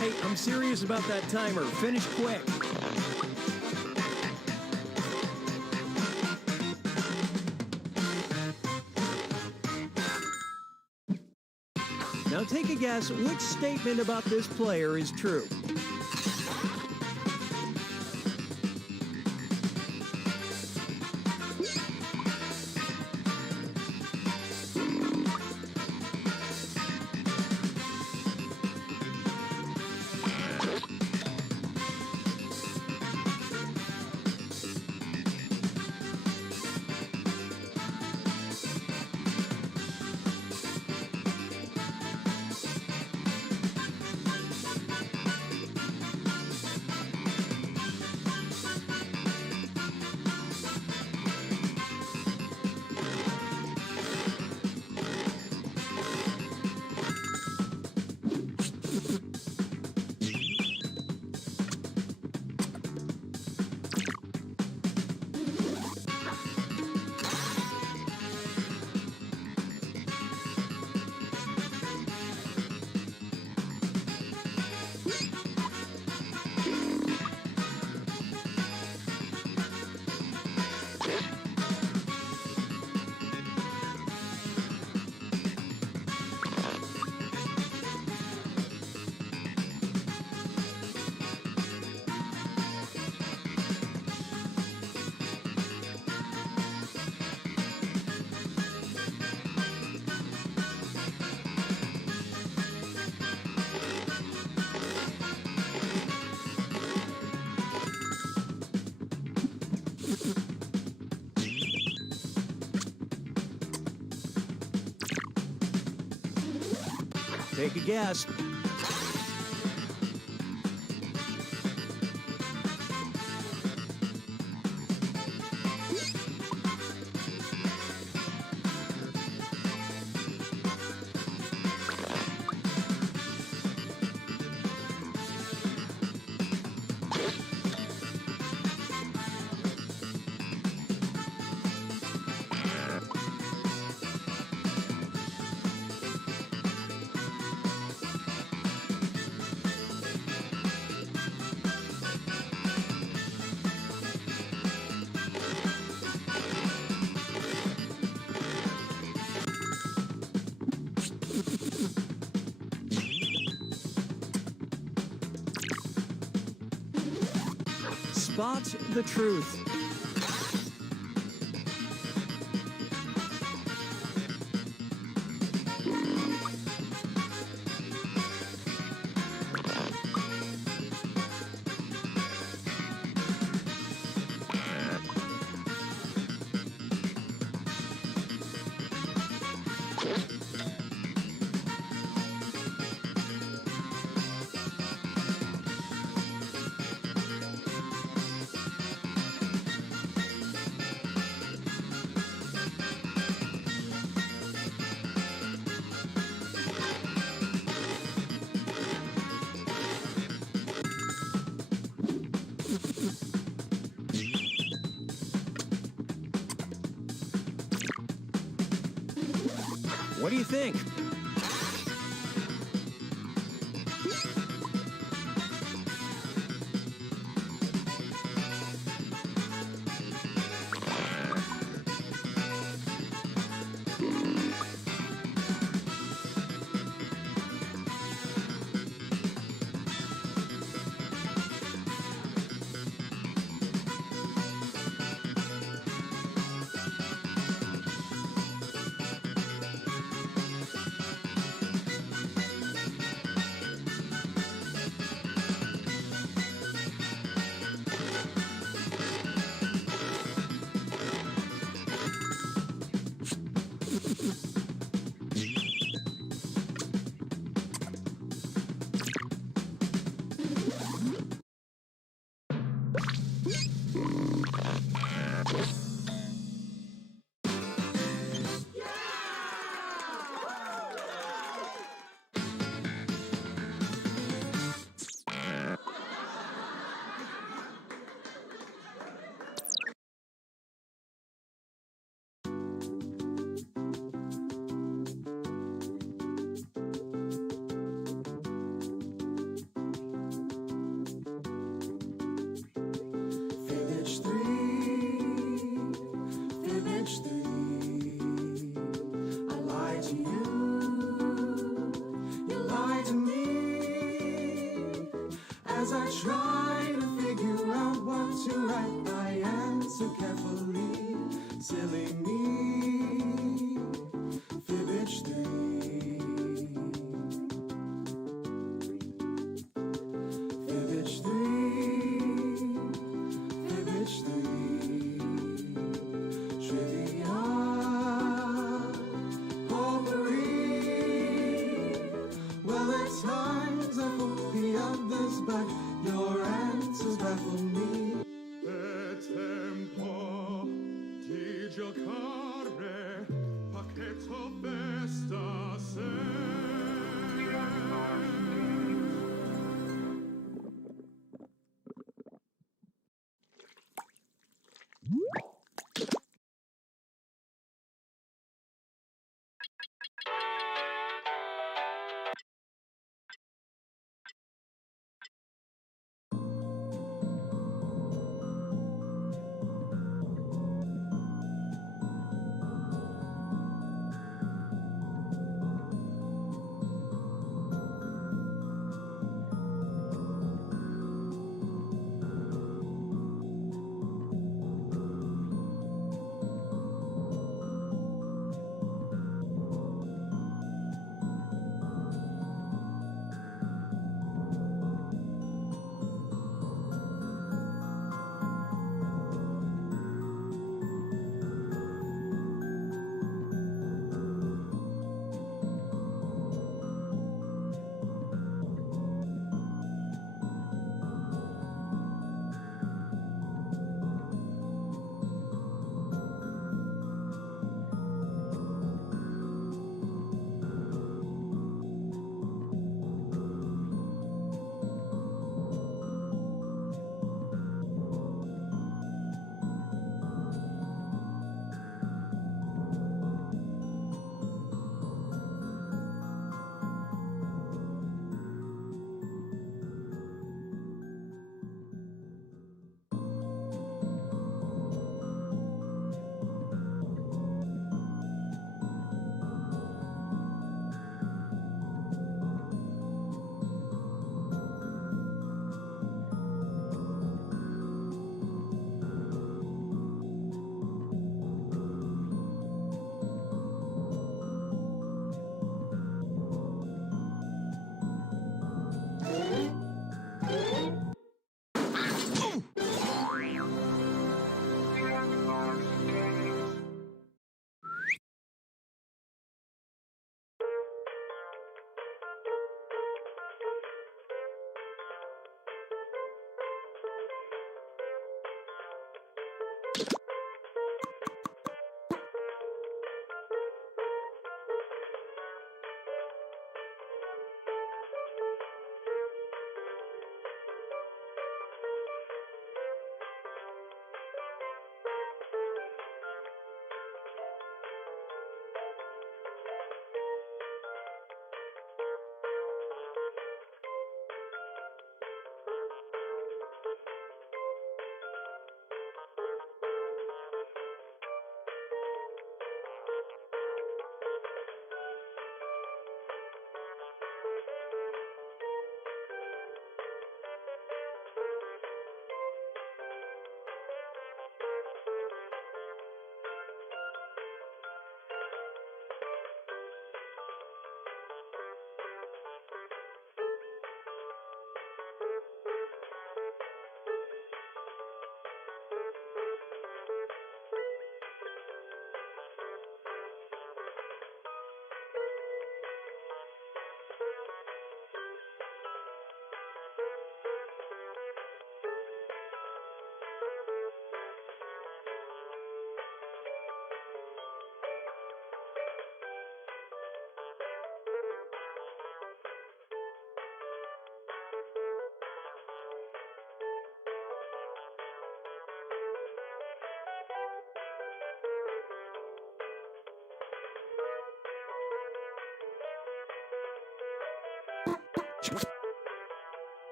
Hey, I'm serious about that timer. Finish quick. Now take a guess which statement about this player is true. Take a guess. Spot the truth. What do you think? As I try to figure out what to write, I answer carefully. Silly me, Fibbage 3. Fibbage 3, Fibbage 3. Trivia, potpourri. Well, at times I fool the others, but your answers baffle me. E tempo di giocare, pacchetto festa se.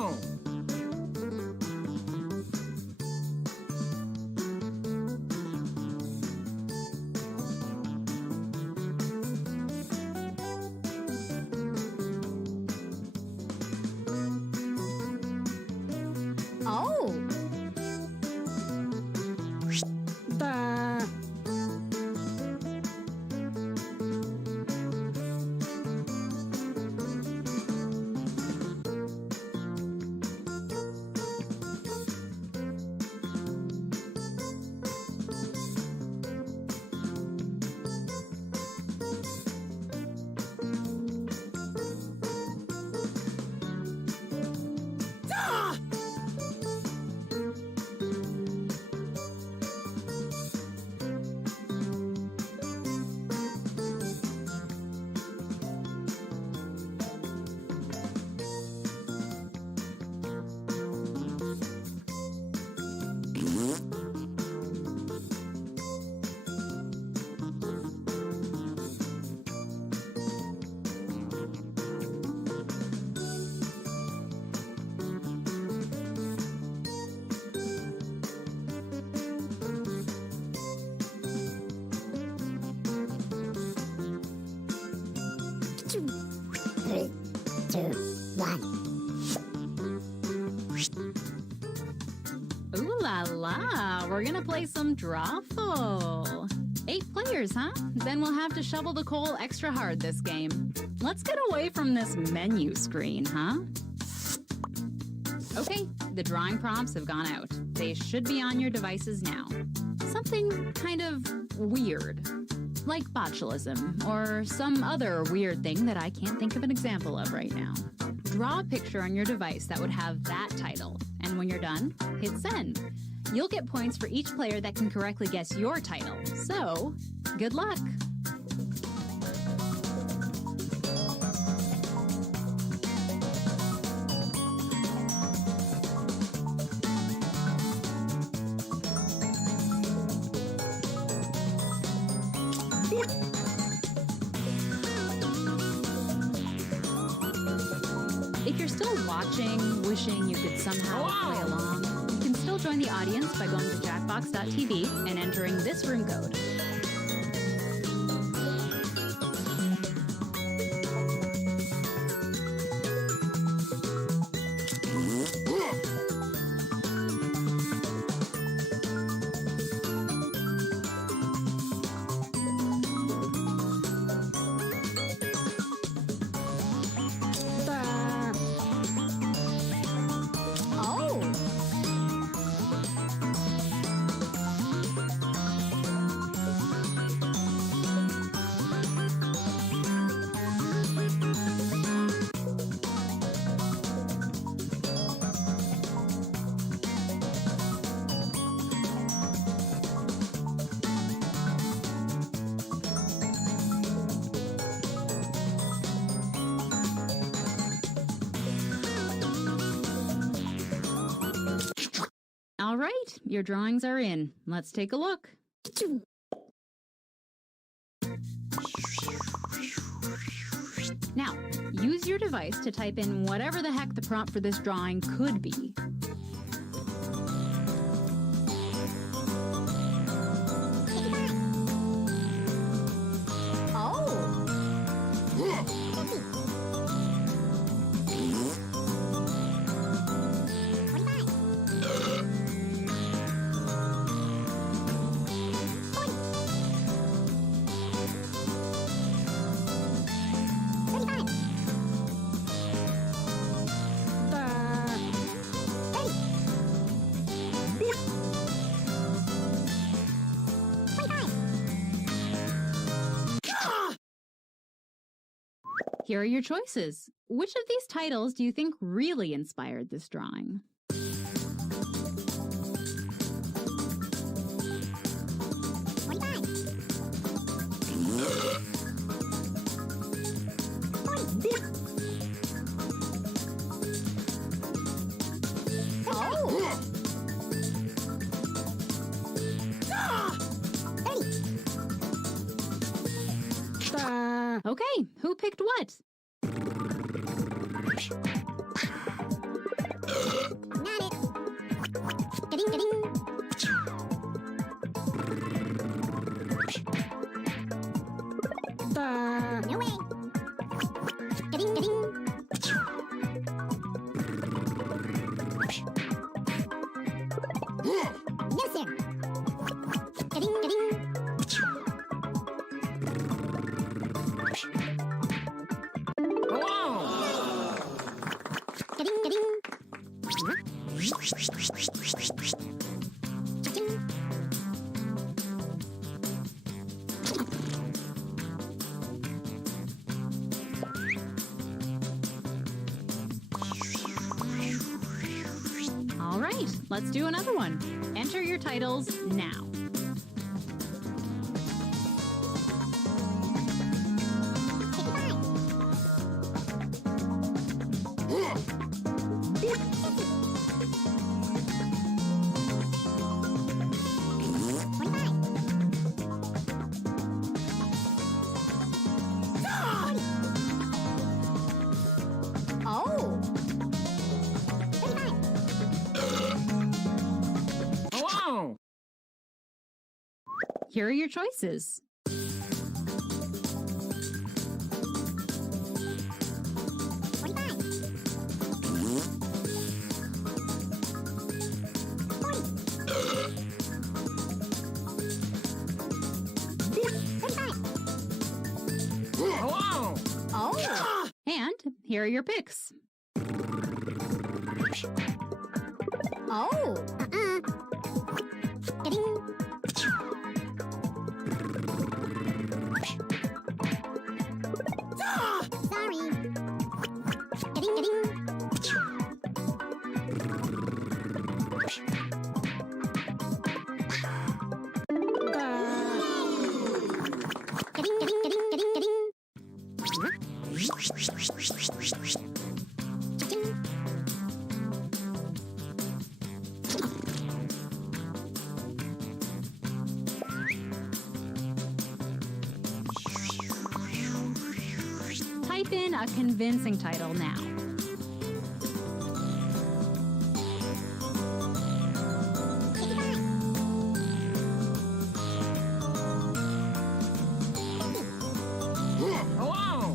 go! Oh. Da. Ooh la la, we're gonna play some Drawful. 8 players, huh? Then we'll have to shovel the coal extra hard this game. Let's get away from this menu screen, huh? Okay, the drawing prompts have gone out. They should be on your devices now. Something kind of weird, like botulism, or some other weird thing that I can't think of an example of right now. Draw a picture on your device that would have that title, and when you're done, hit send. You'll get points for each player that can correctly guess your title, so good luck! If you're still watching, wishing you could somehow play along, you can still join the audience by going to jackbox.tv and entering this room code. All right, your drawings are in. Let's take a look. Now, use your device to type in whatever the heck the prompt for this drawing could be. Here are your choices. Which of these titles do you think really inspired this drawing? Okay, who picked what? let's do another one. Enter your titles now. Hello! Here are your choices. Hello! And here are your picks. Type in a convincing title now. Hello!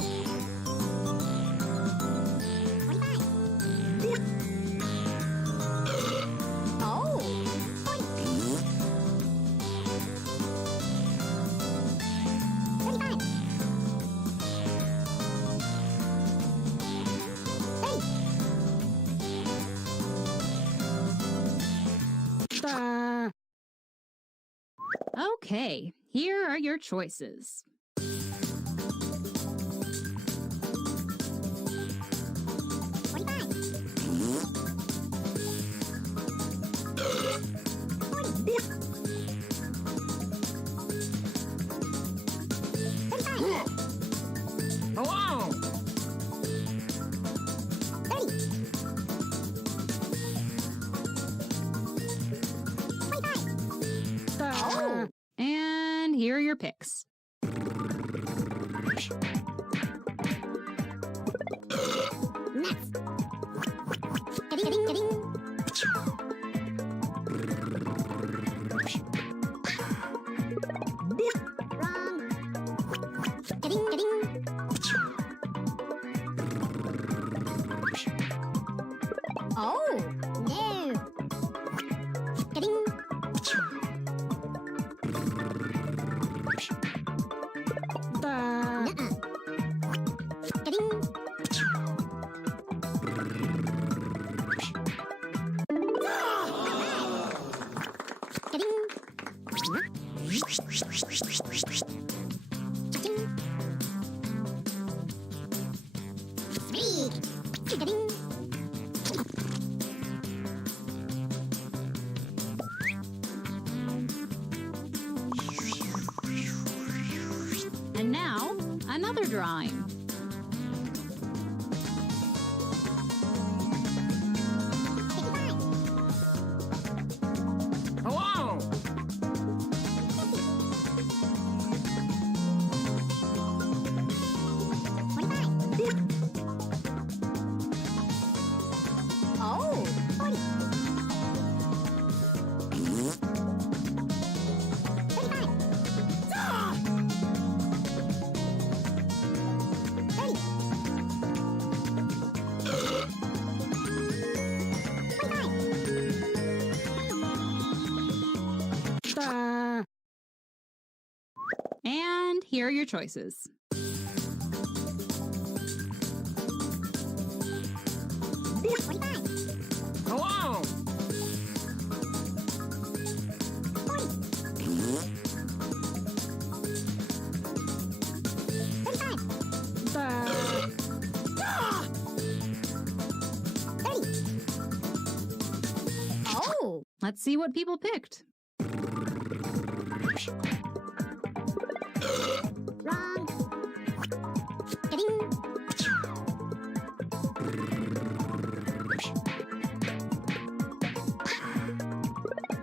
Okay, here are your choices. Hello! And here are your picks. And now, another drawing. Hello! And here are your choices. Hello! Let's see what people picked. Wrong. Ding.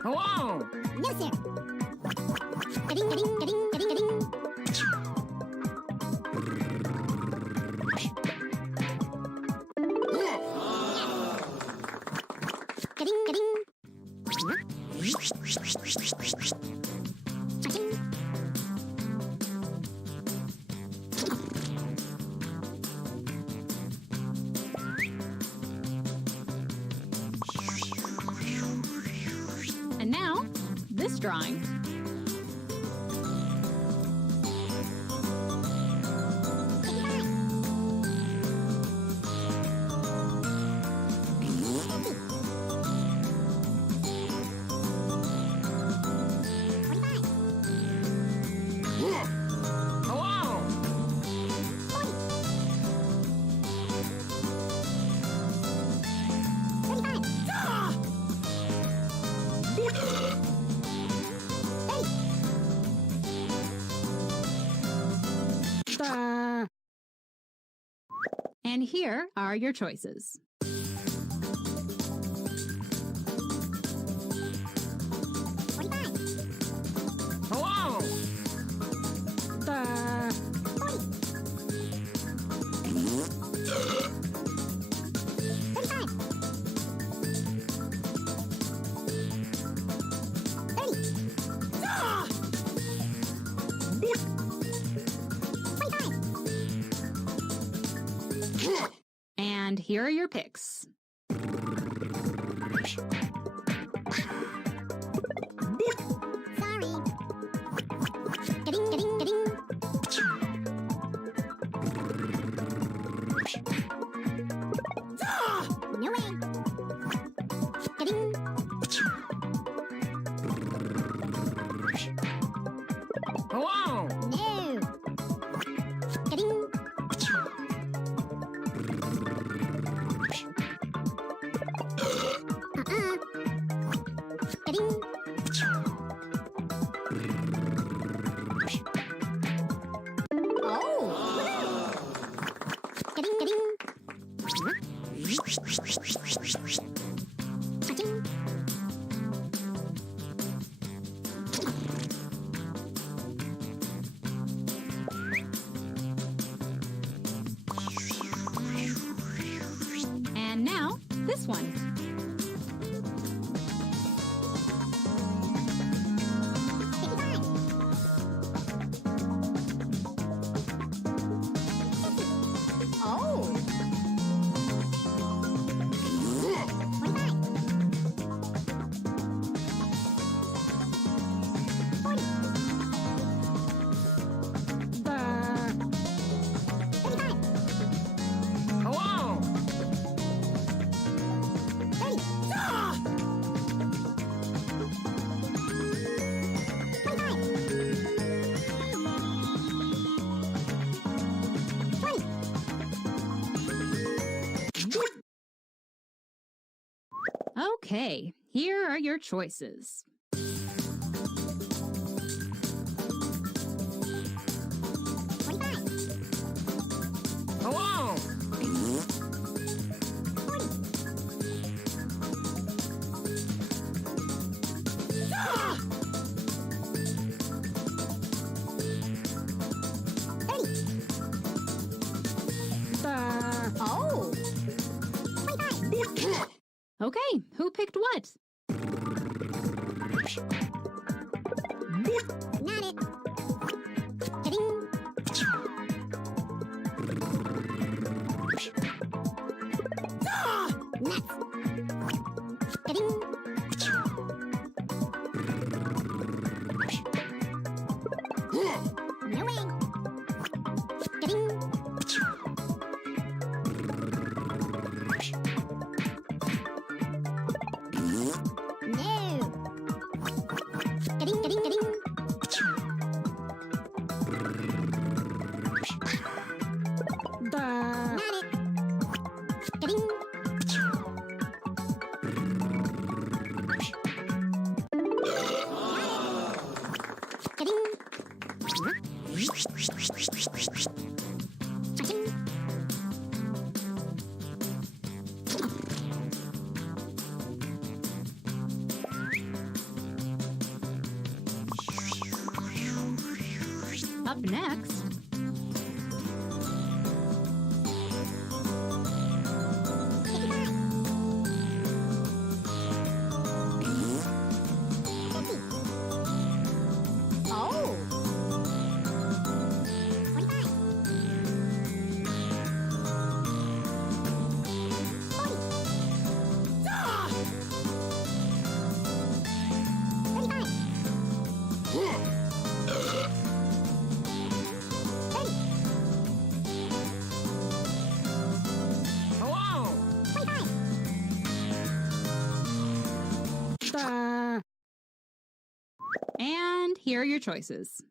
Hello! No, sir. Ding, ding, ding, ding, ding. Ding, ding. And now, this drawing. Hello! And here are your choices. Hello! And here are your picks. Sorry. Ding, ding, ding. No way. Ding. Hello! No. Ding. Ding. Oh. Ding, ding. Ding. And now, this one. Oh. Hello! Okay, here are your choices. Hello! Oh. Okay, who picked what? Not it. Ding. Nuts. Ding. No way. Ding. No. Ding, ding, ding. Not it. Ding. Up next... Oh! 25. 40. 35. 30. Hello! 25. And here are your choices.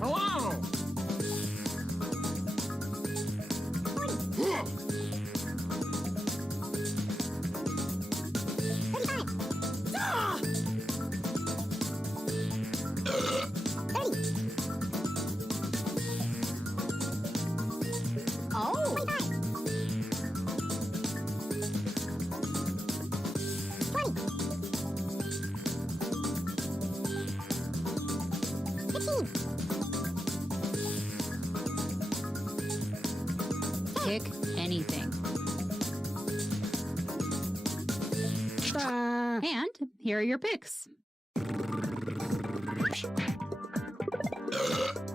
Hello! 30. Oh! 20. 15. Pick anything. And here are your picks.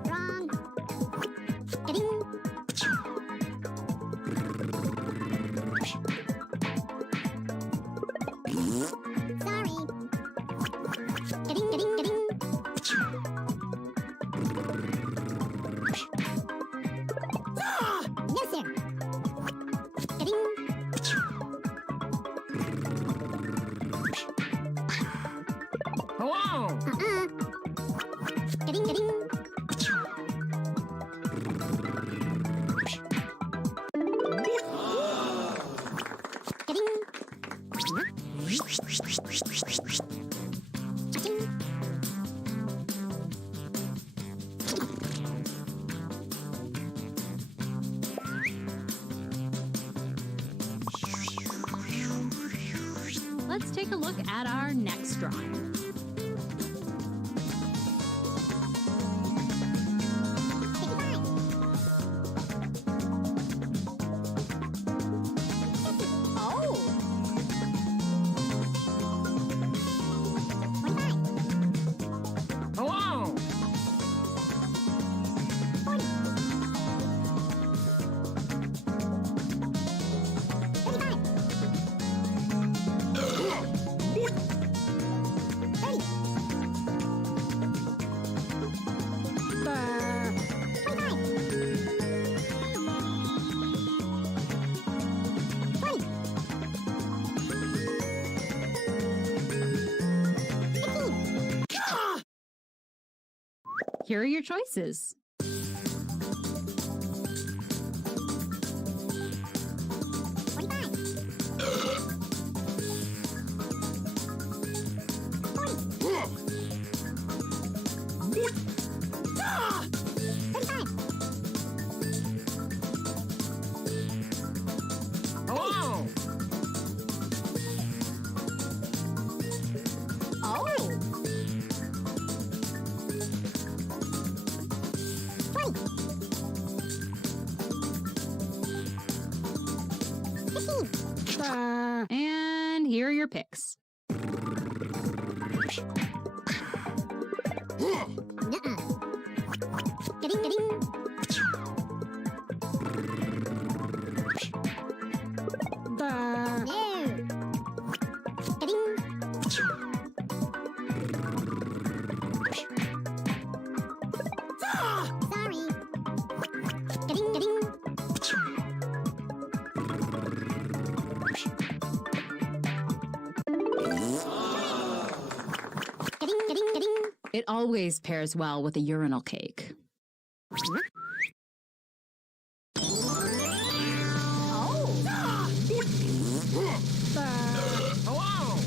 Wrong. Ding. Sorry. Ding, ding, ding. No, sir. Ding. Hello! Ding, ding. Let's take a look at our next drawing. Oh! 25. Hello! 40. 35. 30. 25. 20. 15. Here are your choices. 25. 35. Hello! Oh! 20. 15. And here are your picks. Nuh-uh. Ding, ding. No. Ding. Sorry. Ding, ding. Ding, ding, ding. It always pairs well with a urinal cake. Oh! Hello!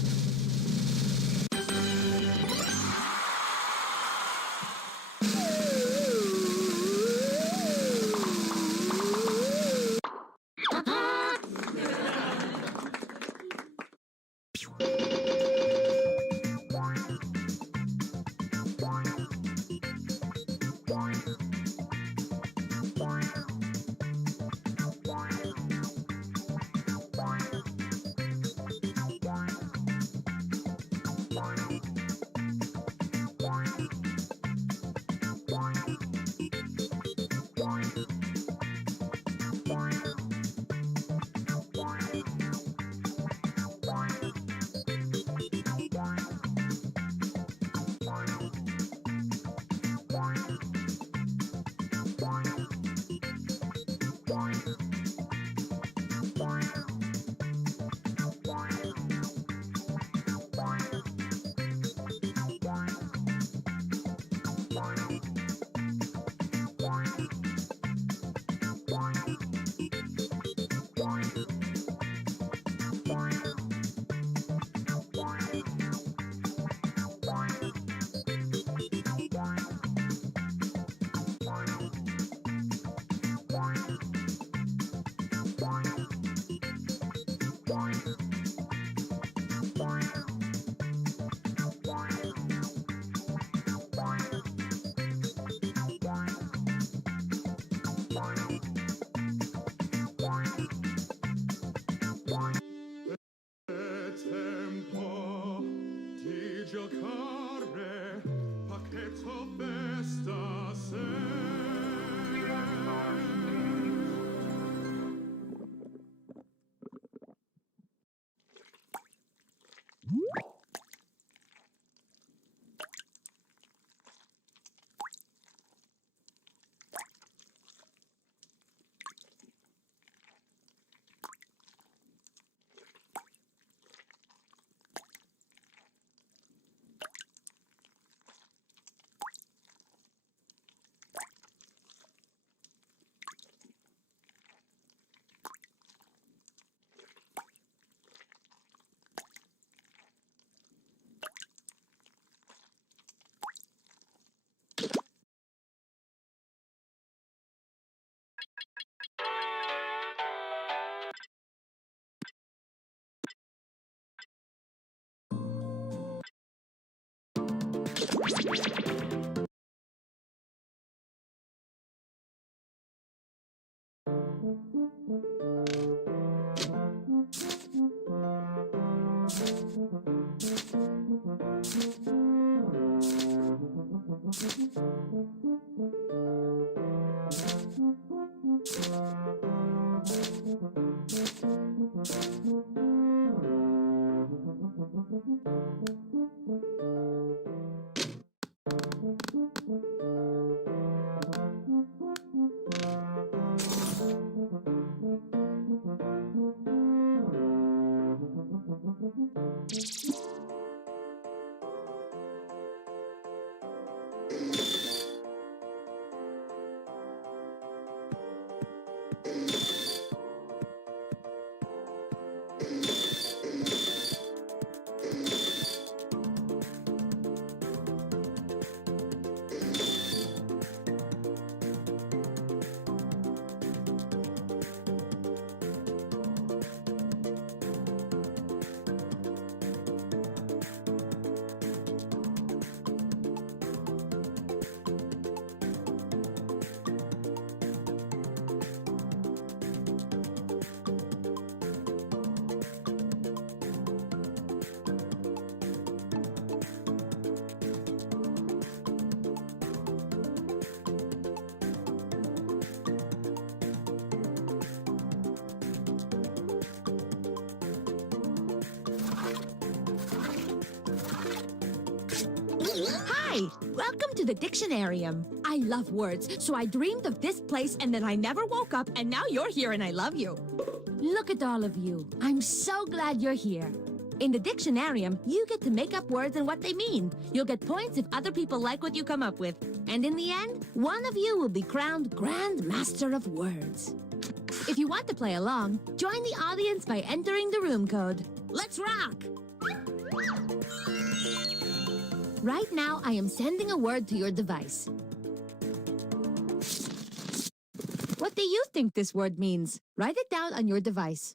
tempo di giocare, pacchetto festa Hi! Welcome to the Dictionarium. I love words, so I dreamed of this place and then I never woke up and now you're here and I love you. Look at all of you. I'm so glad you're here. In the Dictionarium, you get to make up words and what they mean. You'll get points if other people like what you come up with. And in the end, one of you will be crowned Grand Master of Words. If you want to play along, join the audience by entering the room code. Let's rock! Right now, I am sending a word to your device. What do you think this word means? Write it down on your device.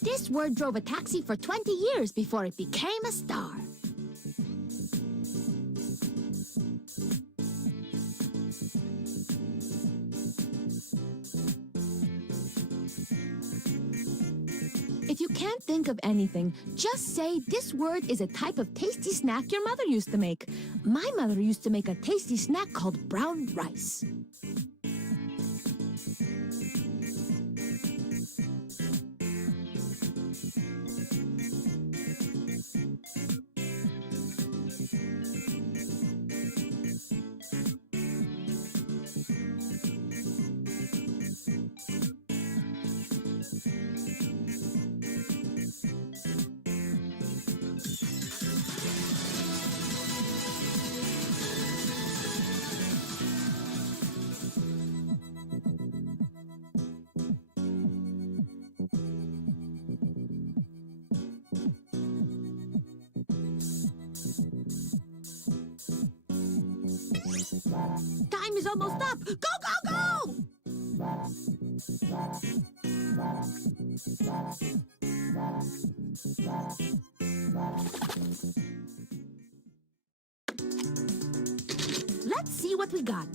This word drove a taxi for 20 years before it became a star. If you can't think of anything, just say this word is a type of tasty snack your mother used to make. My mother used to make a tasty snack called brown rice. is almost up. Go, go, go! Let's see what we got.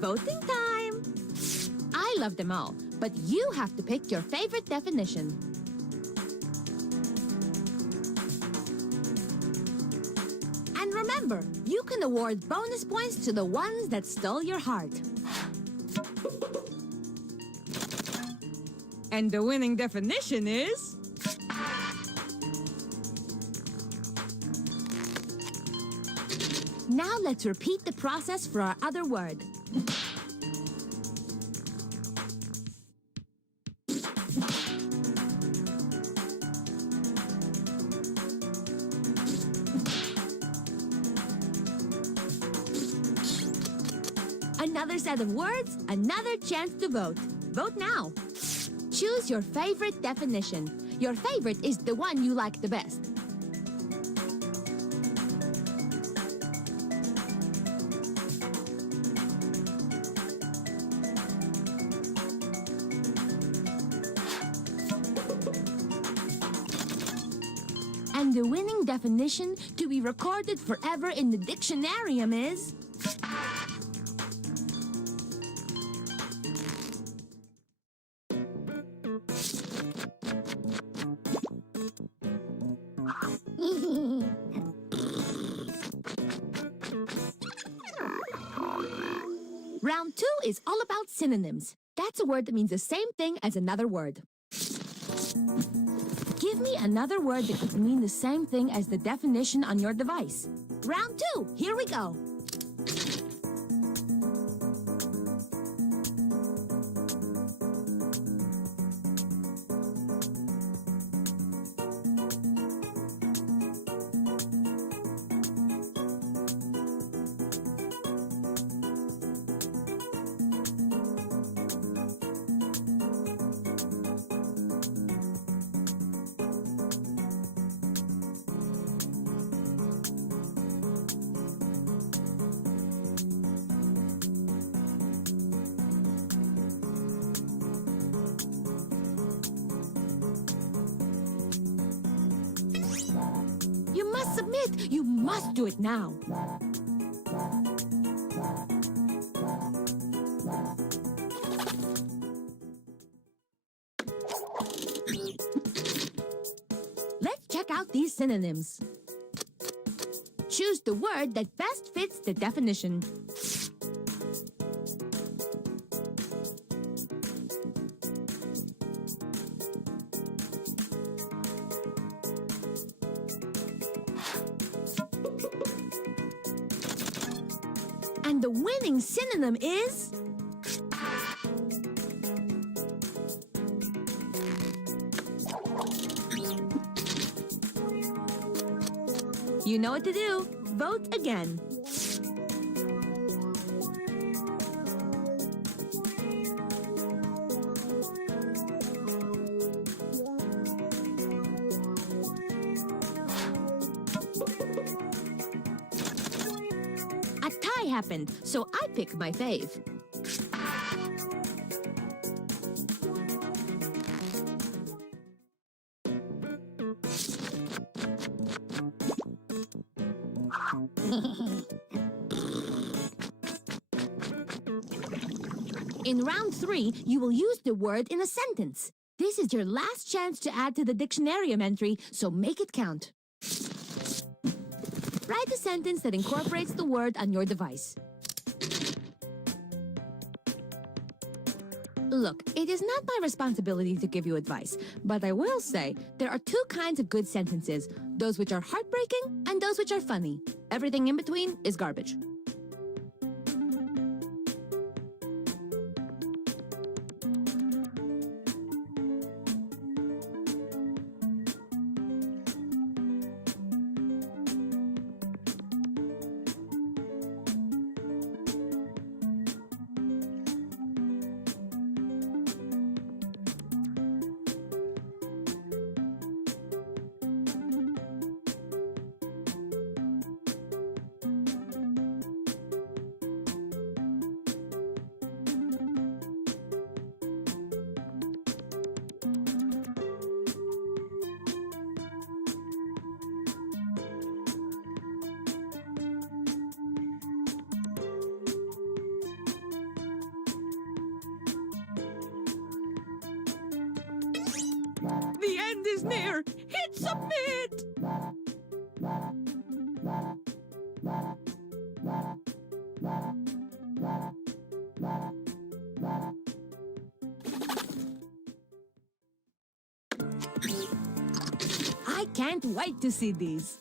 Voting time! I love them all, but you have to pick your favorite definition. And remember, you can award bonus points to the ones that stole your heart. And the winning definition is... Now let's repeat the process for our other word. Another set of words, another chance to vote. Vote now. Choose your favorite definition. Your favorite is the one you like the best. And the winning definition to be recorded forever in the dictionarium is... Round 2 is all about synonyms. That's a word that means the same thing as another word. Give me another word that could mean the same thing as the definition on your device. Round 2, here we go. You must submit. You must do it now. Let's check out these synonyms. Choose the word that best fits the definition. And the winning synonym is... You know what to do. Vote again. A tie happened, so I pick my fave. In round 3, you will use the word in a sentence. This is your last chance to add to the dictionarium entry, so make it count. Write a sentence that incorporates the word on your device. Look, it is not my responsibility to give you advice, but I will say there are 2 kinds of good sentences, those which are heartbreaking and those which are funny. Everything in between is garbage. is near. Hit submit! I can't wait to see these.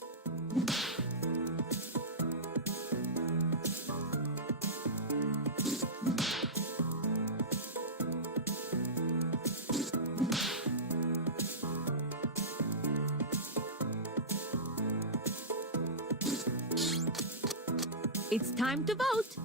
It's time to vote.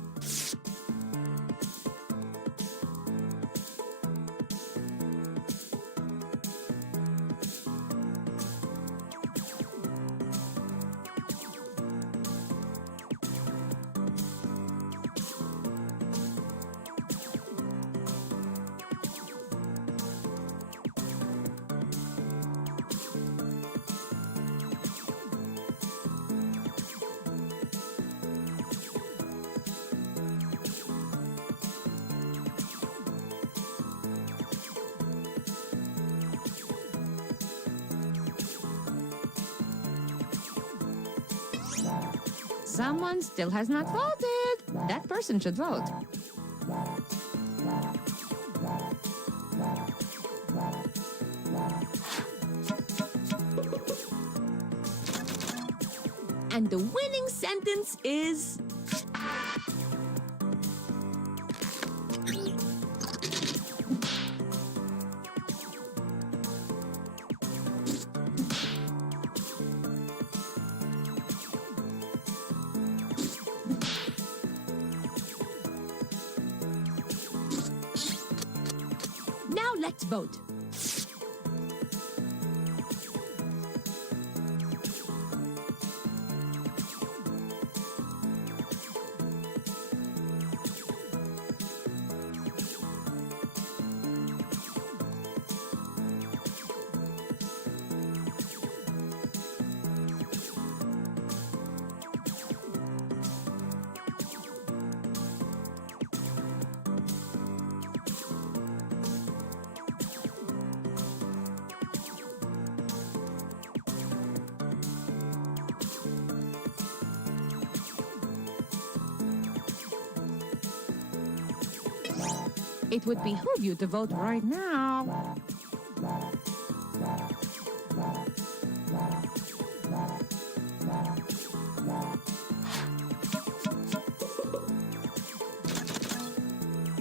Someone still has not voted. That person should vote. And the winning sentence is... Now let's vote. It would behoove you to vote right now.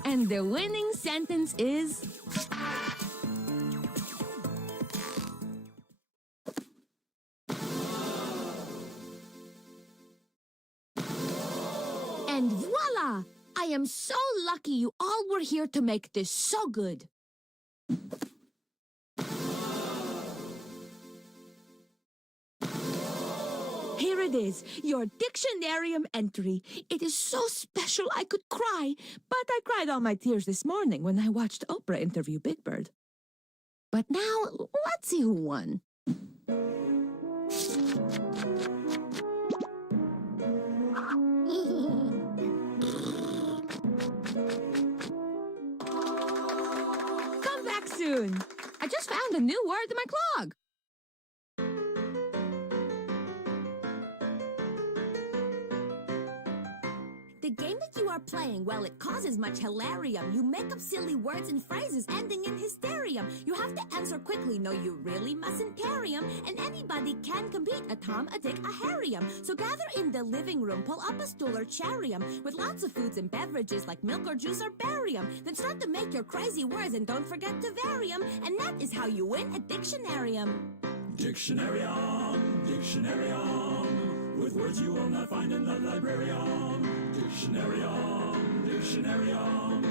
And the winning sentence is... And voila! I am so lucky you all were here to make this so good. Here it is, your Dictionarium entry. It is so special I could cry, but I cried all my tears this morning when I watched Oprah interview Big Bird. But now, let's see who won. Come back soon. I just found a new word in my clog. The game that you are playing, well, it causes much hilarium. You make up silly words and phrases ending in hysterium. You have to answer quickly, no, you really mustn't carry 'em. And anybody can compete, a Tom, a Dick, a Harry'em. So gather in the living room, pull up a stool or charium, with lots of foods and beverages like milk or juice or barium. Then start to make your crazy words and don't forget to vary 'em. And that is how you win a Dictionarium. Dictionarium, Dictionarium, with words you will not find in the librarium. Dictionarium, Dictionarium,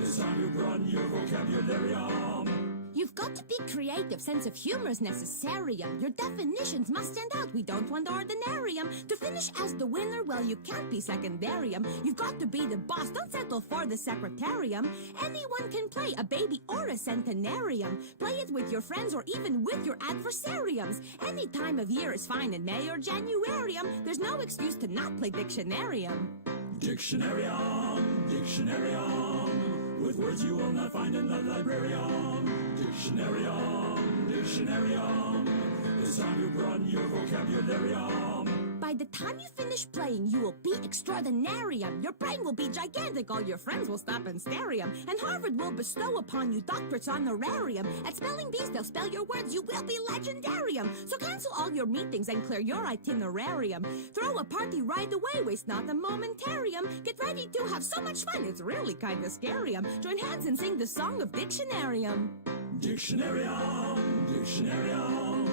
it's time to broaden your vocabularium. You've got to be creative, sense of humor is necessarium. Your definitions must stand out, we don't want ordinarium. To finish as the winner, well, you can't be secondarium. You've got to be the boss, don't settle for the secretarium. Anyone can play a baby or a centenarium. Play it with your friends or even with your adversariums. Any time of year is fine in May or Januarium. There's no excuse to not play Dictionarium. Dictionarium, Dictionarium, with words you will not find in the librarium. Dictionarium, Dictionarium. It's time to broaden your vocabularium. By the time you finish playing, you will be extraordinarium. Your brain will be gigantic, all your friends will stop and stare 'em. And Harvard will bestow upon you doctorates honorarium. At Spelling Bees, they'll spell your words, you will be legendarium. So cancel all your meetings and clear your itinerarium. Throw a party right away, waste not a momentarium. Get ready to have so much fun, it's really kinda scarium. Join hands and sing the song of Dictionarium. Dictionarium, Dictionarium.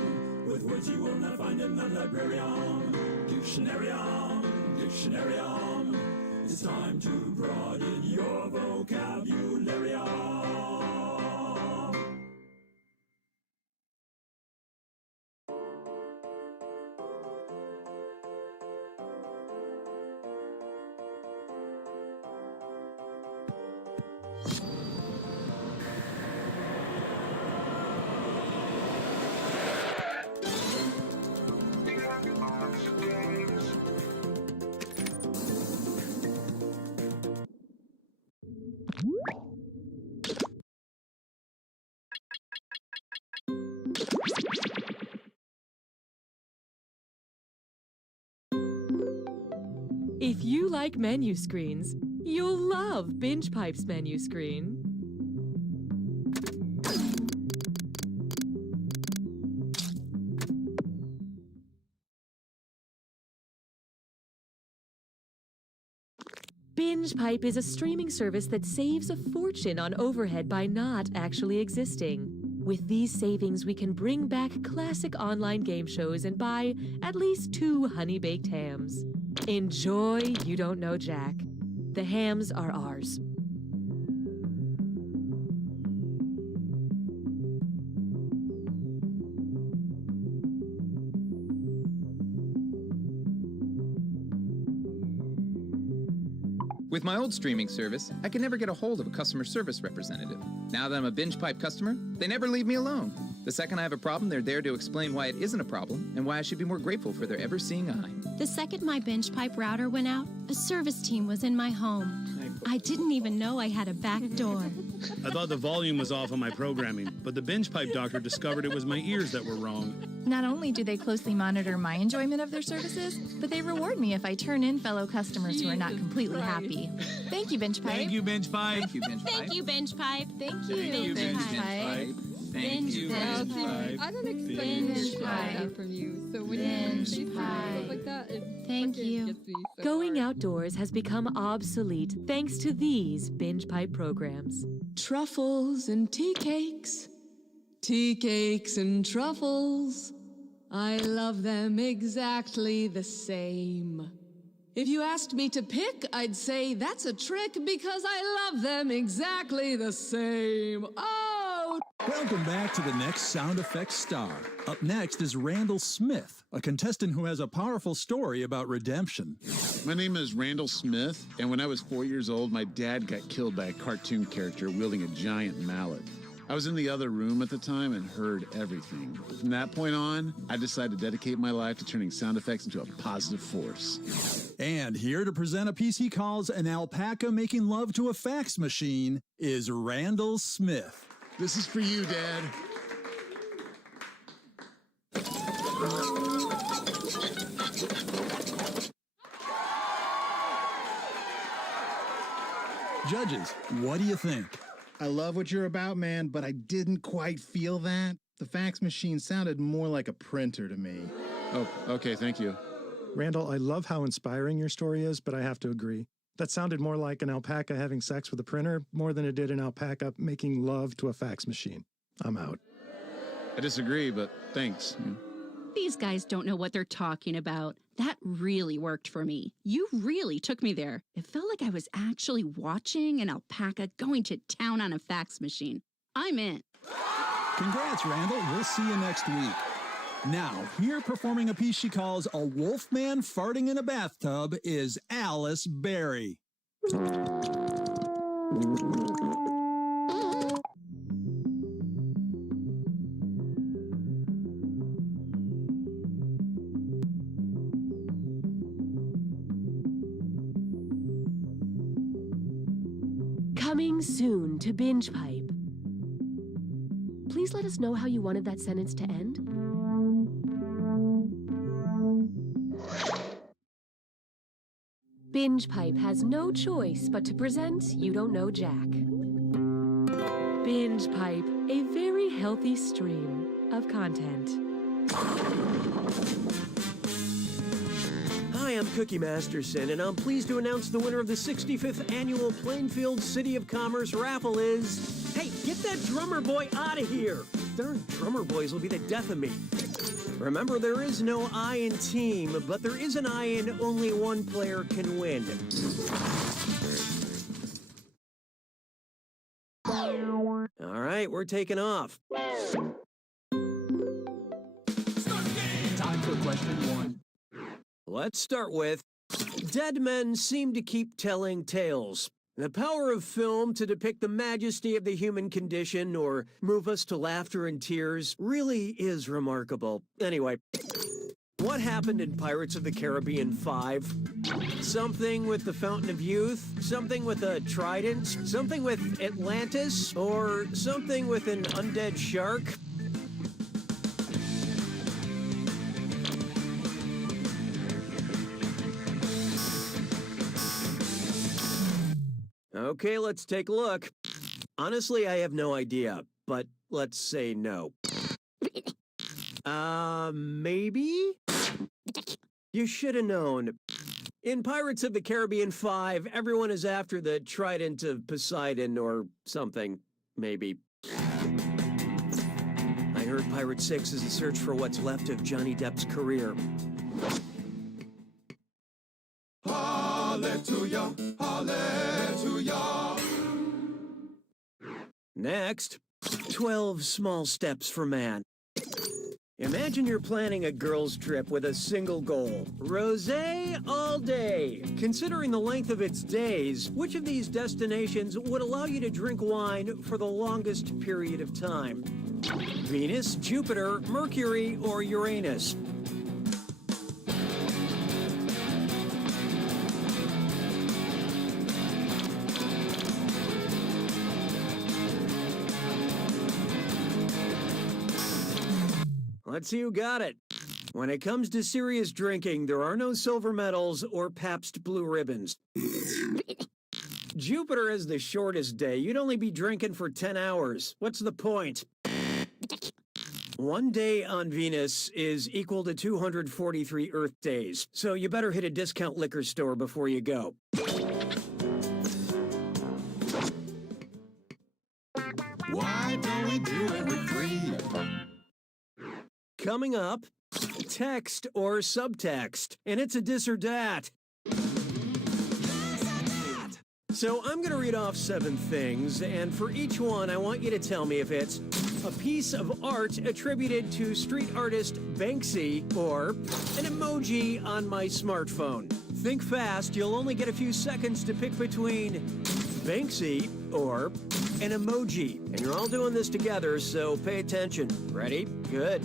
With words you will not find in the librarium. Dictionarium, Dictionarium. It's time to broaden your vocabularium. If you like menu screens, you'll love Binge Pipe's menu screen. Binge Pipe is a streaming service that saves a fortune on overhead by not actually existing. With these savings, we can bring back classic online game shows and buy at least 2 honey-baked hams. Enjoy You Don't Know Jack. The hams are ours. With my old streaming service, I could never get a hold of a customer service representative. Now that I'm a Binge Pipe customer, they never leave me alone. The second I have a problem, they're there to explain why it isn't a problem and why I should be more grateful for their ever-seeing eye. The second my Binge Pipe router went out, a service team was in my home. I didn't even know I had a back door. I thought the volume was off on my programming, but the Binge Pipe doctor discovered it was my ears that were wrong. Not only do they closely monitor my enjoyment of their services, but they reward me if I turn in fellow customers who are not completely happy. Thank you, Binge Pipe. Thank you, Binge Pipe. Thank you, Binge Pipe. Thank you, Binge Pipe. Thank you, Binge Pipe. Thank you, Binge Pipe. I don't expect to hear that from you. So when you say stuff like that, Thank you. gets me so Going hard. outdoors has become obsolete thanks to these Binge Pipe programs. Truffles and tea cakes and truffles. I love them exactly the same. If you asked me to pick, I'd say that's a trick because I love them exactly the same. Oh! Welcome back to the next Sound Effects star. Up next is Randall Smith, a contestant who has a powerful story about redemption. My name is Randall Smith, and when I was 4 years old, my dad got killed by a cartoon character wielding a giant mallet. I was in the other room at the time and heard everything. From that point on, I decided to dedicate my life to turning sound effects into a positive force. And here to present a piece he calls An Alpaca Making Love to a Fax Machine is Randall Smith. This is for you, Dad. Judges, what do you think? I love what you're about, man, but I didn't quite feel that. The fax machine sounded more like a printer to me. Oh, okay, thank you. Randall, I love how inspiring your story is, but I have to agree. That sounded more like an alpaca having sex with a printer more than it did an alpaca making love to a fax machine. I'm out. I disagree, but thanks. These guys don't know what they're talking about. That really worked for me. You really took me there. It felt like I was actually watching an alpaca going to town on a fax machine. I'm in. Congrats, Randall. We'll see you next week. Now, here performing a piece she calls A Wolfman Farting in a Bathtub is Alice Berry. Coming soon to Binge Pipe. Please please let us know how you wanted that sentence to end? Binge Pipe has no choice but to present You Don't Know Jack. Binge Pipe, a very healthy stream of content. Hi, I'm Cookie Masterson, and I'm pleased to announce the winner of the 65th annual Plainfield City of Commerce raffle is... Hey, get that drummer boy out of here! Darn drummer boys will be the death of me. Remember, there is no I in team, but there is an I in only one player can win. All right, we're taking off. Time for question 1. Let's start with, dead men seem to keep telling tales. The power of film to depict the majesty of the human condition or move us to laughter and tears really is remarkable. Anyway, what happened in Pirates of the Caribbean 5? Something with the Fountain of Youth? Something with a trident? Something with Atlantis? Or something with an undead shark? Okay, let's take a look. Honestly, I have no idea, but let's say no. Maybe? You should have known. In Pirates of the Caribbean 5, everyone is after the Trident of Poseidon or something, maybe. I heard Pirate 6 is a search for what's left of Johnny Depp's career. Hallelujah, hallelujah. Next, 12 small steps for man. Imagine you're planning a girls' trip with a single goal. Rosé all day. Considering the length of its days, which of these destinations would allow you to drink wine for the longest period of time? Venus, Jupiter, Mercury, or Uranus? Let's see who got it. When it comes to serious drinking, there are no silver medals or Pabst Blue Ribbons. Jupiter has the shortest day. You'd only be drinking for 10 hours. What's the point? One day on Venus is equal to 243 Earth days, so you better hit a discount liquor store before you go. Why don't we do it with 3? Coming up, text or subtext, and it's a dis or dat. So I'm going to read off 7 things, and for each one, I want you to tell me if it's a piece of art attributed to street artist Banksy or an emoji on my smartphone. Think fast, you'll only get a few seconds to pick between Banksy or an emoji. And you're all doing this together, so pay attention. Ready? Good.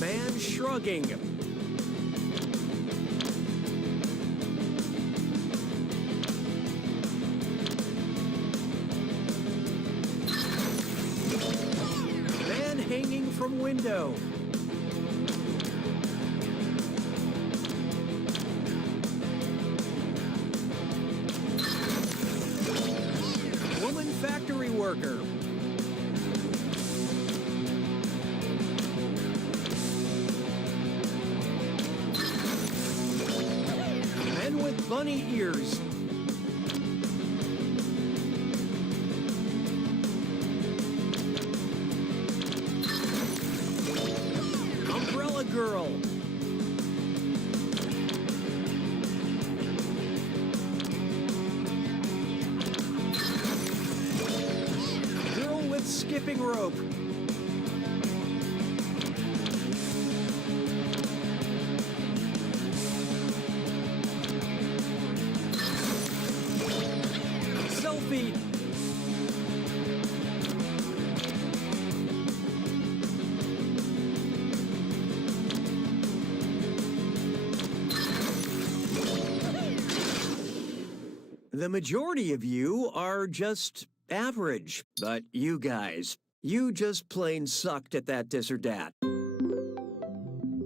Man shrugging. Man hanging from window. Woman factory worker. Men with bunny ears. Umbrella girl. Girl with skipping rope. Selfie. The majority of you are just average, but you guys, You just plain sucked at that this or dat.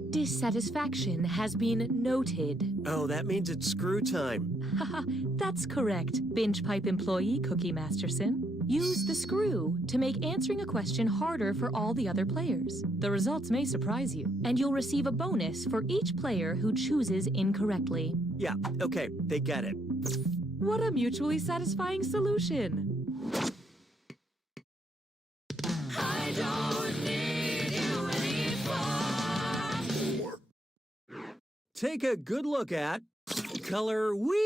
Dissatisfaction has been noted. Oh, that means it's screw time. Haha, that's correct, Binge Pipe employee Cookie Masterson. Use the screw to make answering a question harder for all the other players. The results may surprise you, and you'll receive a bonus for each player who chooses incorrectly. Yeah, okay, they get it. What a mutually satisfying solution! I don't need you anymore. Take a good look at color wheel.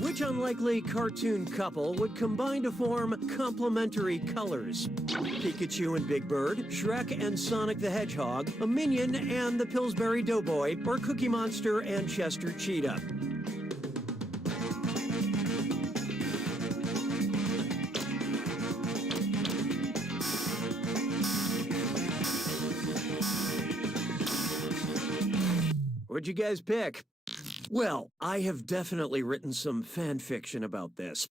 Which unlikely cartoon couple would combine to form complementary colors? Pikachu and Big Bird, Shrek and Sonic the Hedgehog, a Minion and the Pillsbury Doughboy, or Cookie Monster and Chester Cheetah? What'd you guys pick? Well, I have definitely written some fan fiction about this.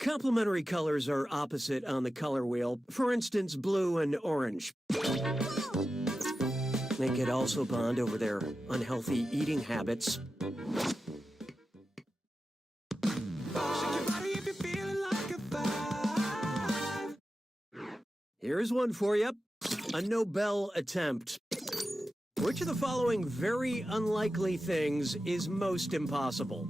Complementary colors are opposite on the color wheel. For instance, blue and orange. They could also bond over their unhealthy eating habits. Here's one for you. A Nobel attempt. Which of the following very unlikely things is most impossible?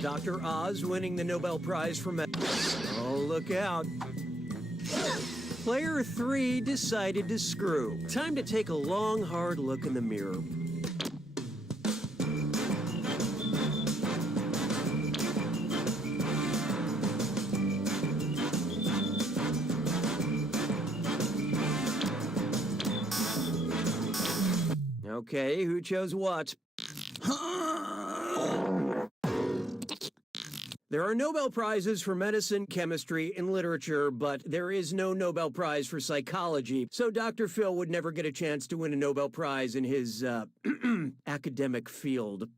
Dr. Oz winning the Nobel Prize for medicine. Oh, look out. Player 3 decided to screw. Time to take a long, hard look in the mirror. Okay, who chose what? There are Nobel Prizes for medicine, chemistry, and literature, but there is no Nobel Prize for psychology, so Dr. Phil would never get a chance to win a Nobel Prize in his, academic field.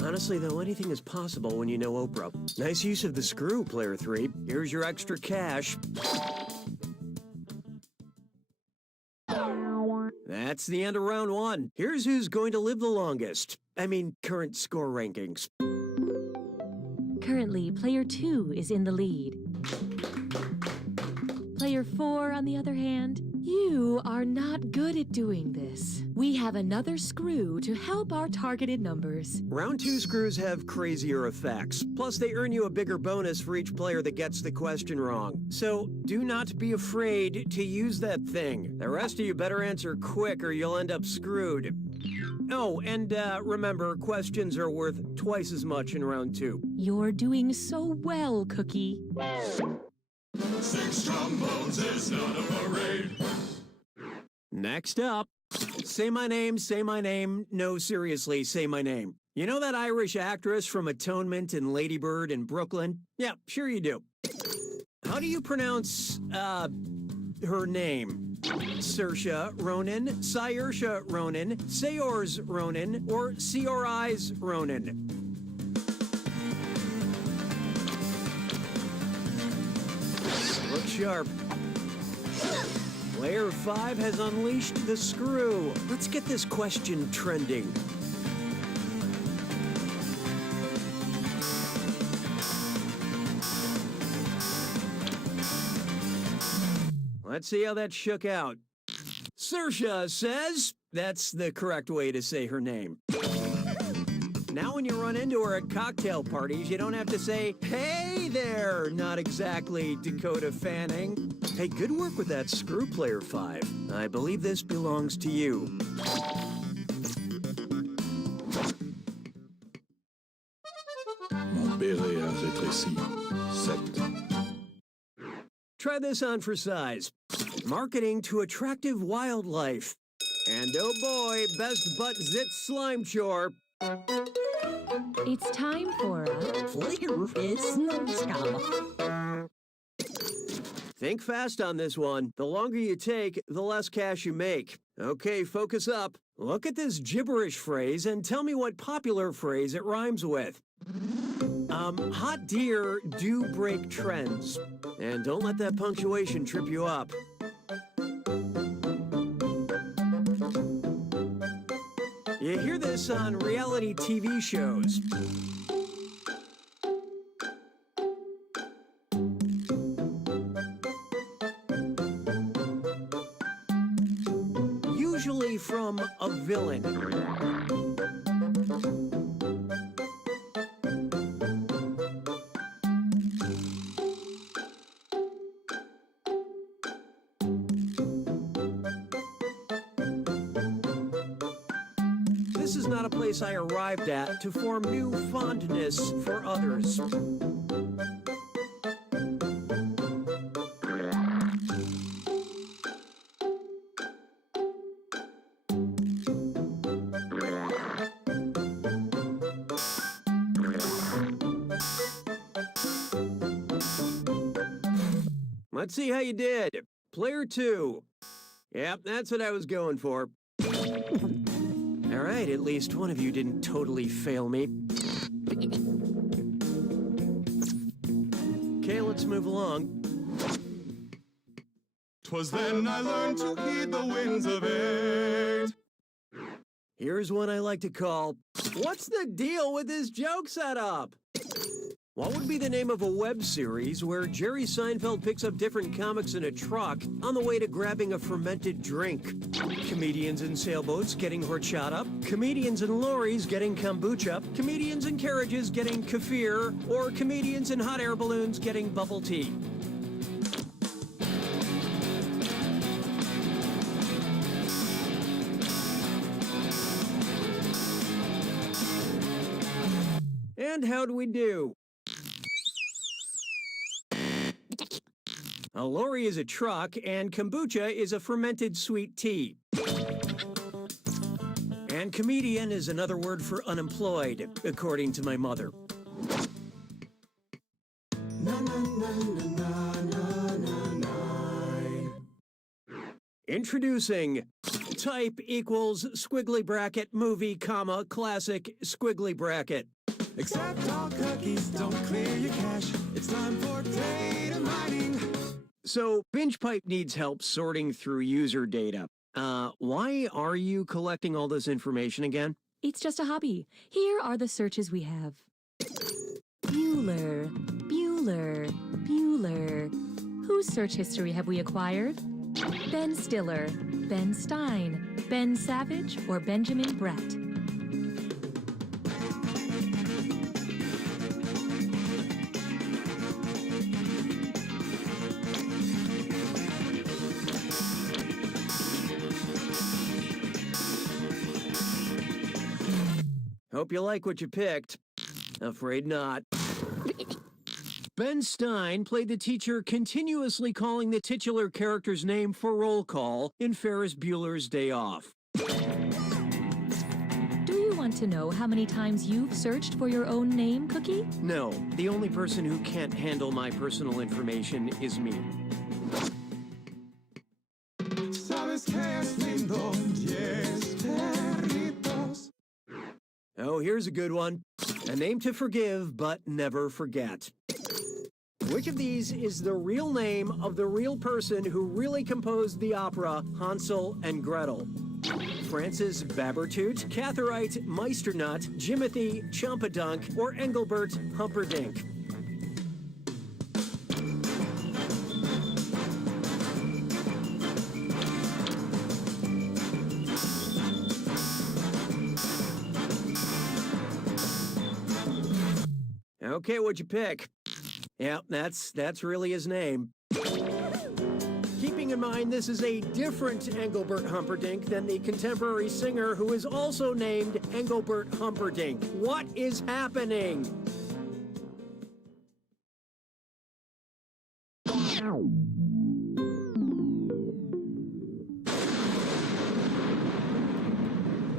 Honestly, though, anything is possible when you know Oprah. Nice use of the screw, Player 3. Here's your extra cash. That's the end of round 1. Here's who's going to live the longest. I mean, current score rankings. Currently, Player 2 is in the lead. Player 4, on the other hand, you are not good at doing this. We have another screw to help our targeted numbers. Round 2 screws have crazier effects. Plus, they earn you a bigger bonus for each player that gets the question wrong. So, do not be afraid to use that thing. The rest of you better answer quick or you'll end up screwed. Oh, and remember, questions are worth twice as much in round 2. You're doing so well, Cookie. 6 trombones is not a parade. Next up, say my name, no, seriously, say my name. You know that Irish actress from Atonement and Lady Bird in Brooklyn? Yeah, sure you do. How do you pronounce, her name? Saoirse Ronan, Saoirse Ronan, Saors Ronan, or Seorais Ronan? Look sharp. Player 5 has unleashed the screw. Let's get this question trending. Let's see how that shook out. Saoirse says that's the correct way to say her name. Now when you run into her at cocktail parties, you don't have to say, "Hey there," not exactly Dakota Fanning. Hey, good work with that screw, Player 5. I believe this belongs to you. Mon béret a rétréci. 7. Try this on for size. Marketing to attractive wildlife. And oh boy, best butt zit slime chore. It's time for a Flavor is scum. Think fast on this one. The longer you take, the less cash you make. Okay, focus up. Look at this gibberish phrase and tell me what popular phrase it rhymes with. Hot deer do break trends. And don't let that punctuation trip you up. You hear this on reality TV shows. Usually from a villain. This is not a place I arrived at to form new fondness for others. Let's see how you did. Player 2. Yep, that's what I was going for. All right, at least one of you didn't totally fail me. Okay, let's move along. 'Twas then I learned to heed the winds of age. Here's one I like to call, What's the Deal with This Joke Setup? What would be the name of a web series where Jerry Seinfeld picks up different comics in a truck on the way to grabbing a fermented drink? Comedians in sailboats getting horchata, comedians in lorries getting kombucha, comedians in carriages getting kefir, or comedians in hot air balloons getting bubble tea. And how'd we do? A lorry is a truck, and kombucha is a fermented sweet tea. And comedian is another word for unemployed, according to my mother. Introducing type equals squiggly bracket movie comma classic squiggly bracket. Except all cookies don't clear your cache. It's time for data mining. So, BingePipe needs help sorting through user data. Why are you collecting all this information again? It's just a hobby. Here are the searches we have. Bueller, Bueller, Bueller. Whose search history have we acquired? Ben Stiller, Ben Stein, Ben Savage, or Benjamin Bratt? Hope you like what you picked. Afraid not. Ben Stein played the teacher continuously calling the titular character's name for roll call in Ferris Bueller's Day Off. Do you want to know how many times you've searched for your own name, Cookie? No, the only person who can't handle my personal information is me. Sabes que es lindo, yes, perritos. Oh, here's a good one. A name to forgive, but never forget. Which of these is the real name of the real person who really composed the opera Hansel and Gretel? Francis Babertoot, Catherite Meisternut, Jimothy Chompadunk, or Engelbert Humperdinck? Okay, what'd you pick? Yeah, that's really his name. Keeping in mind this is a different Engelbert Humperdinck than the contemporary singer who is also named Engelbert Humperdinck. What is happening?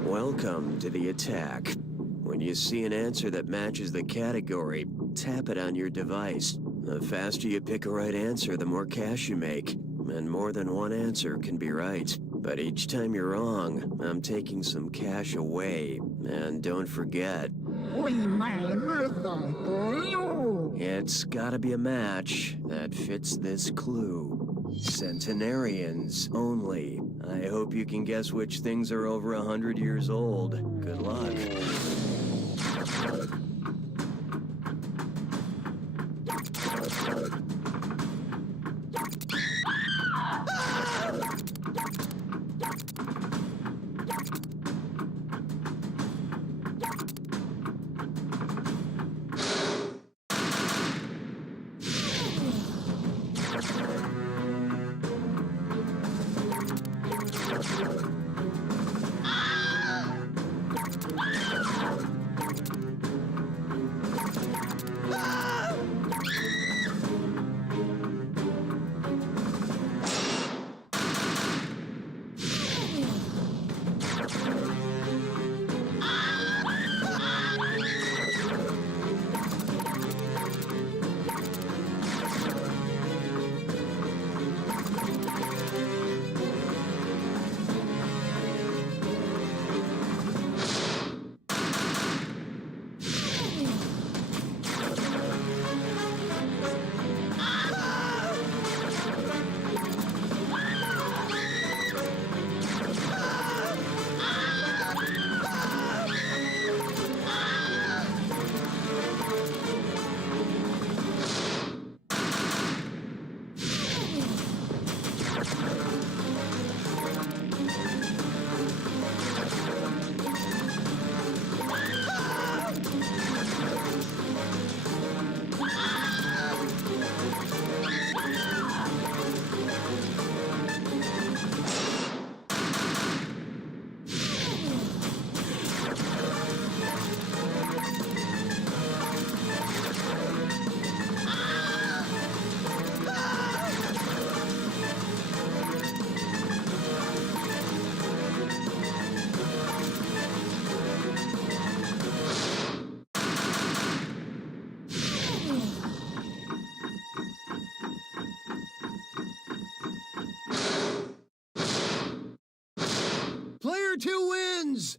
Welcome to the attack. When you see an answer that matches the category, tap it on your device. The faster you pick a right answer, the more cash you make. And more than one answer can be right. But each time you're wrong, I'm taking some cash away. And don't forget, It's gotta be a match that fits this clue. Centenarians only. I hope you can guess which things are over 100 years old. Good luck. Player 2 wins!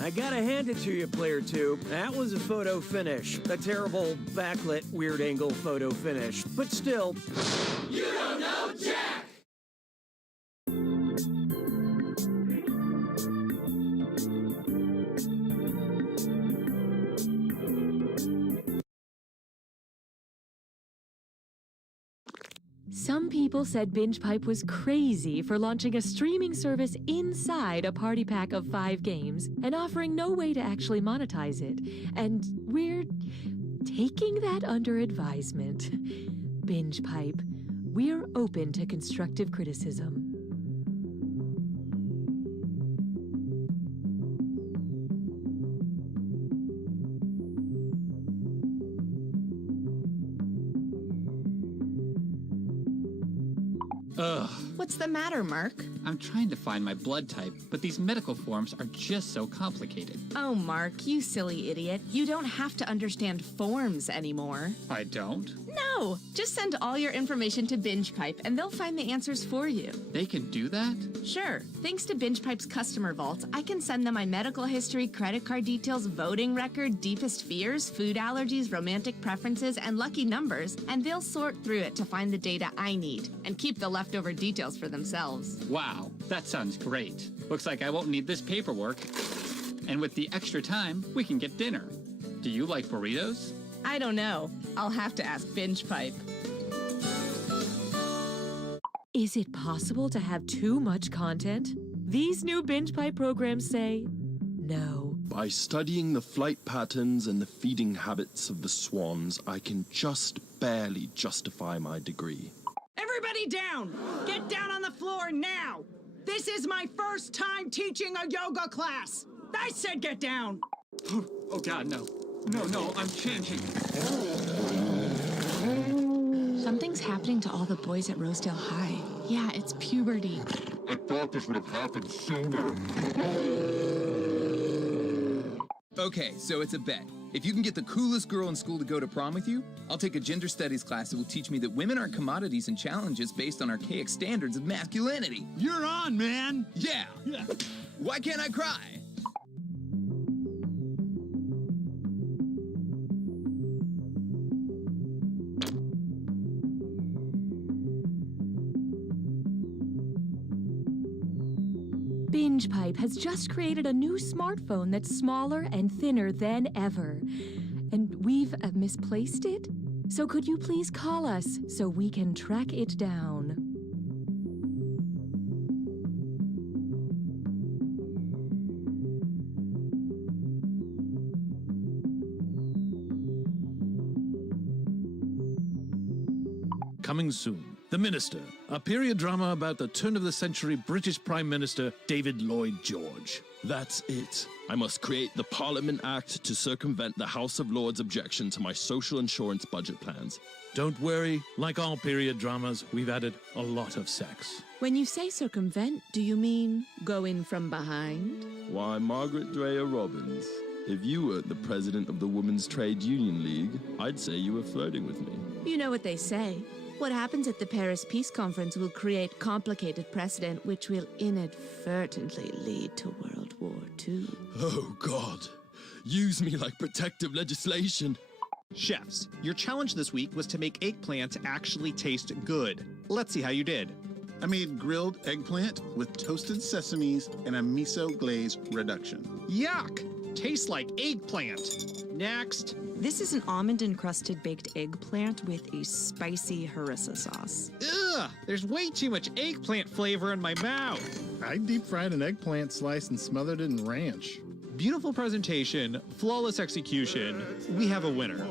I gotta hand it to you, Player 2. That was a photo finish. A terrible backlit, weird angle photo finish. But still... You don't know Jack! Some people said Binge Pipe was crazy for launching a streaming service inside a party pack of 5 games and offering no way to actually monetize it. And we're taking that under advisement. Binge Pipe, we're open to constructive criticism. Ugh. What's the matter, Mark? I'm trying to find my blood type, but these medical forms are just so complicated. Oh, Mark, you silly idiot. You don't have to understand forms anymore. I don't? No! Just send all your information to Binge Pipe and they'll find the answers for you. They can do that? Sure. Thanks to Binge Pipe's customer vault, I can send them my medical history, credit card details, voting record, deepest fears, food allergies, romantic preferences, and lucky numbers, and they'll sort through it to find the data I need and keep the leftover details for themselves. Wow, that sounds great. Looks like I won't need this paperwork. And with the extra time, we can get dinner. Do you like burritos? I don't know. I'll have to ask Binge Pipe. Is it possible to have too much content? These new Binge Pipe programs say no. By studying the flight patterns and the feeding habits of the swans, I can just barely justify my degree. Everybody down! Get down on the floor now! This is my first time teaching a yoga class! I said get down! Oh God, no. No, I'm changing. Something's happening to all the boys at Rosedale High. Yeah, it's puberty. I thought this would have happened sooner. Okay, so it's a bet. If you can get the coolest girl in school to go to prom with you, I'll take a gender studies class that will teach me that women aren't commodities and challenges based on archaic standards of masculinity. You're on, man! Yeah! Why can't I cry? Binge Pipe has just created a new smartphone that's smaller and thinner than ever. And we've misplaced it? So could you please call us so we can track it down? Coming soon, The Minister, a period drama about the turn-of-the-century British Prime Minister David Lloyd George. That's it. I must create the Parliament Act to circumvent the House of Lords' objection to my social insurance budget plans. Don't worry, like all period dramas, we've added a lot of sex. When you say circumvent, do you mean go in from behind? Why, Margaret Dreyer Robbins, if you weren't the president of the Women's Trade Union League, I'd say you were flirting with me. You know what they say. What happens at the Paris Peace Conference will create complicated precedent which will inadvertently lead to World War II. Oh, God. Use me like protective legislation. Chefs, your challenge this week was to make eggplant actually taste good. Let's see how you did. I made grilled eggplant with toasted sesames and a miso glaze reduction. Yuck! Tastes like eggplant. Next. This is an almond-encrusted baked eggplant with a spicy harissa sauce. Ugh! There's way too much eggplant flavor in my mouth. I deep-fried an eggplant slice and smothered it in ranch. Beautiful presentation, flawless execution. We have a winner.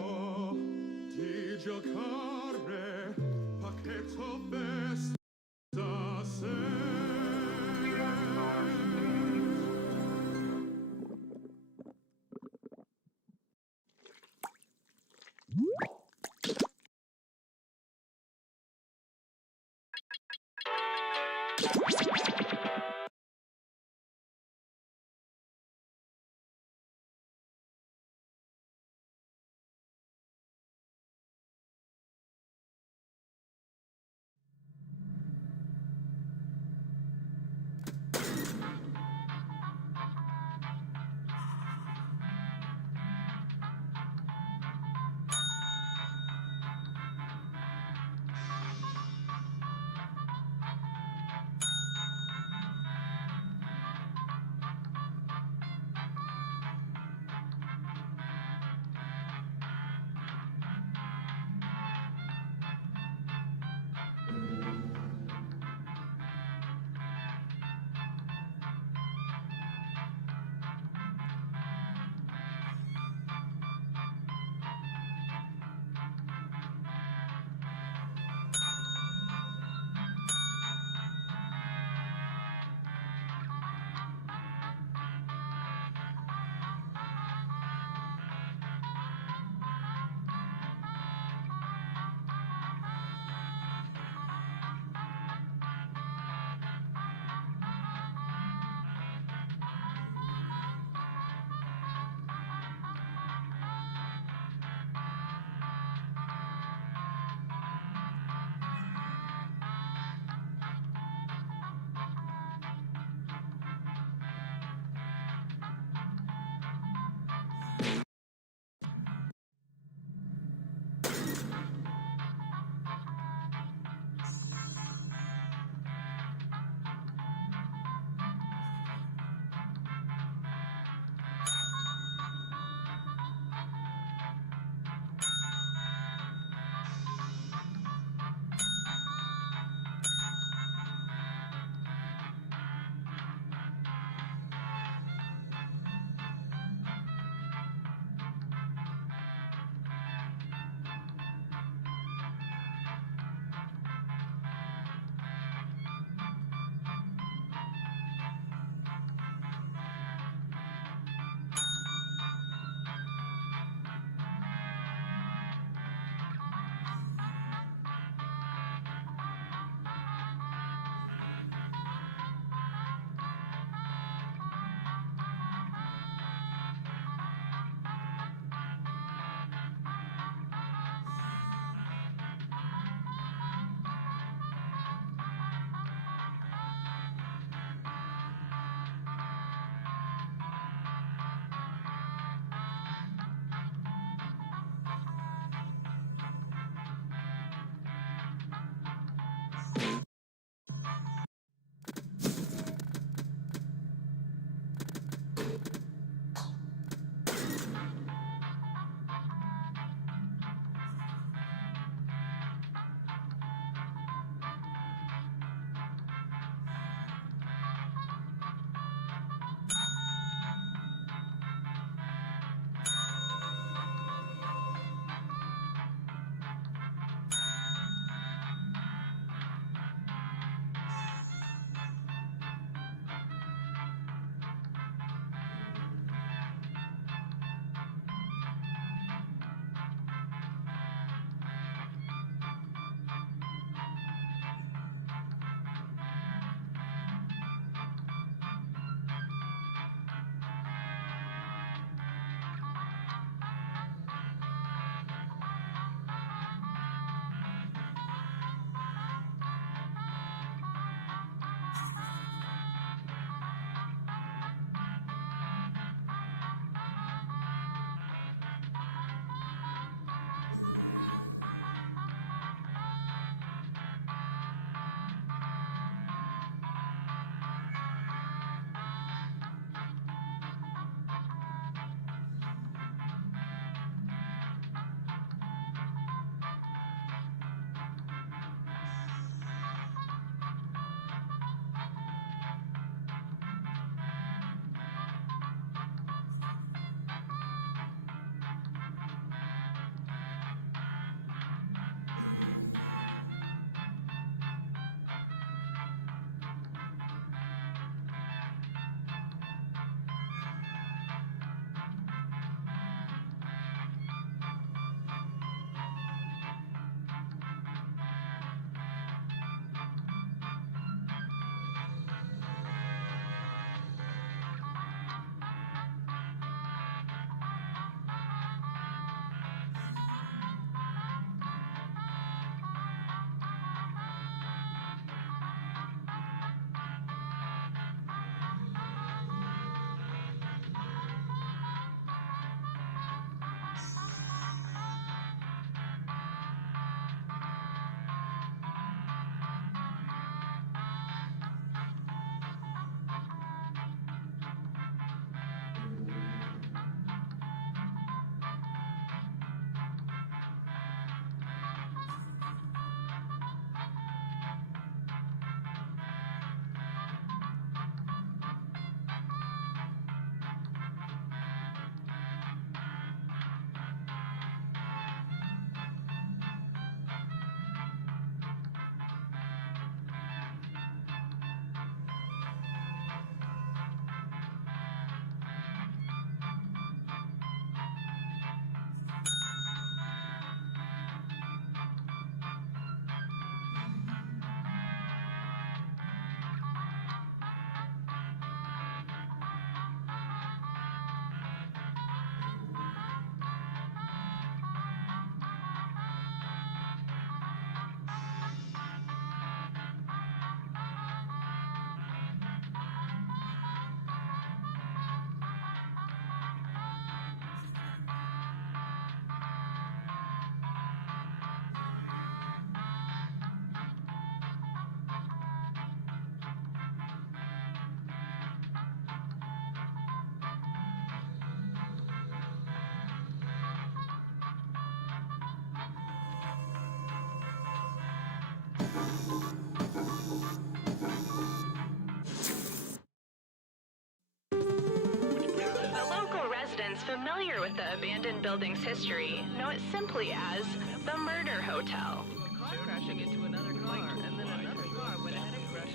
The local residents familiar with the abandoned building's history know it simply as the Murder Hotel.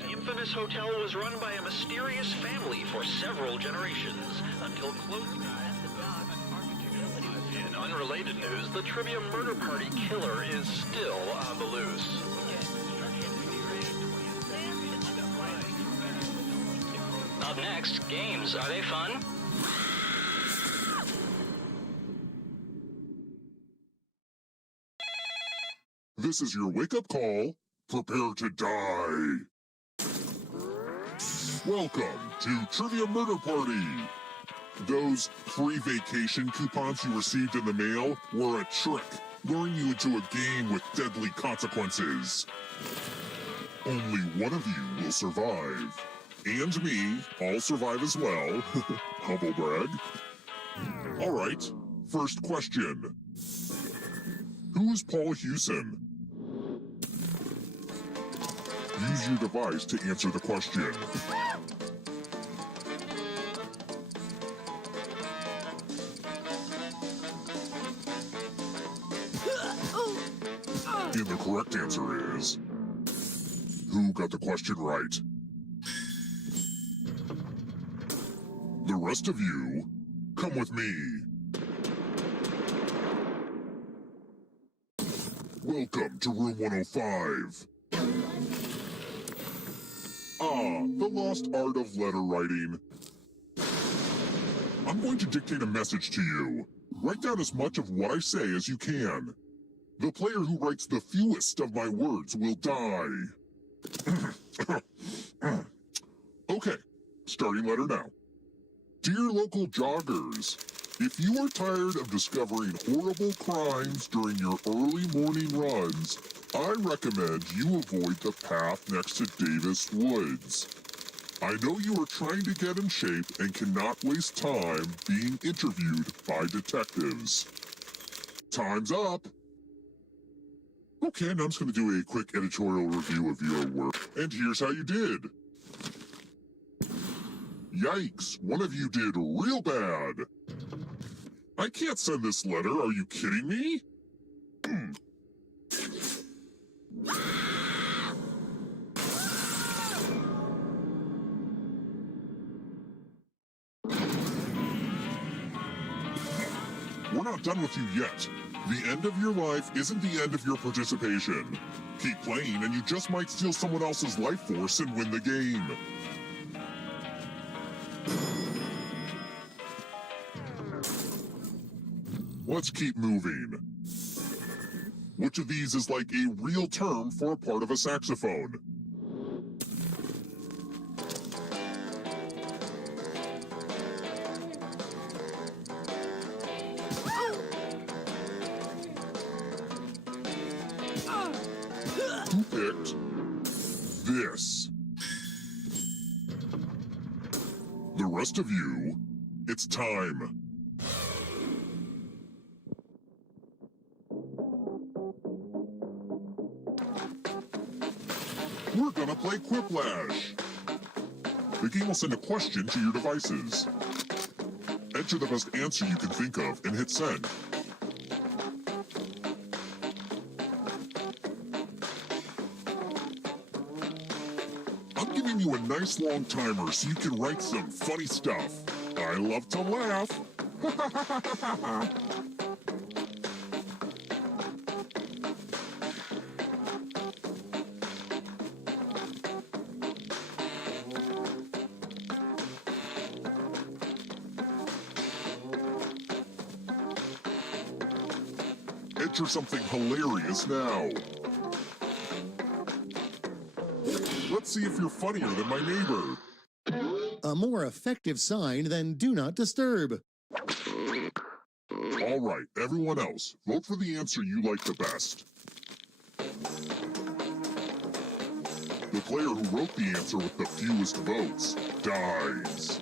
The infamous hotel was run by a mysterious family for several generations until close. In unrelated news, the Trivia Murder Party killer is still on the loose. Up next, games. Are they fun? This is your wake-up call. Prepare to die. Welcome to Trivia Murder Party. Those free vacation coupons you received in the mail were a trick, luring you into a game with deadly consequences. Only one of you will survive. And me, I'll survive as well. Humble brag. All right, first question. Who is Paul Hewson? Use your device to answer the question. And the correct answer is... Who got the question right? The rest of you, come with me. Welcome to room 105. The lost art of letter writing. I'm going to dictate a message to you. Write down as much of what I say as you can. The player who writes the fewest of my words will die. Okay, starting letter now. Dear local joggers, if you are tired of discovering horrible crimes during your early morning runs, I recommend you avoid the path next to Davis Woods. I know you are trying to get in shape and cannot waste time being interviewed by detectives. Time's up. Okay, now I'm just going to do a quick editorial review of your work. And here's how you did. Yikes, one of you did real bad. I can't send this letter, are you kidding me? We're not done with you yet. The end of your life isn't the end of your participation. Keep playing and you just might steal someone else's life force and win the game. Let's keep moving. Which of these is like a real term for a part of a saxophone? Who picked this? The rest of you, it's time. We're gonna play Quiplash. The game will send a question to your devices. Enter the best answer you can think of and hit send. I'm giving you a nice long timer so you can write some funny stuff. I love to laugh. Enter something hilarious now. Let's see if you're funnier than my neighbor. A more effective sign than do not disturb. All right, everyone else, vote for the answer you like the best. The player who wrote the answer with the fewest votes dies.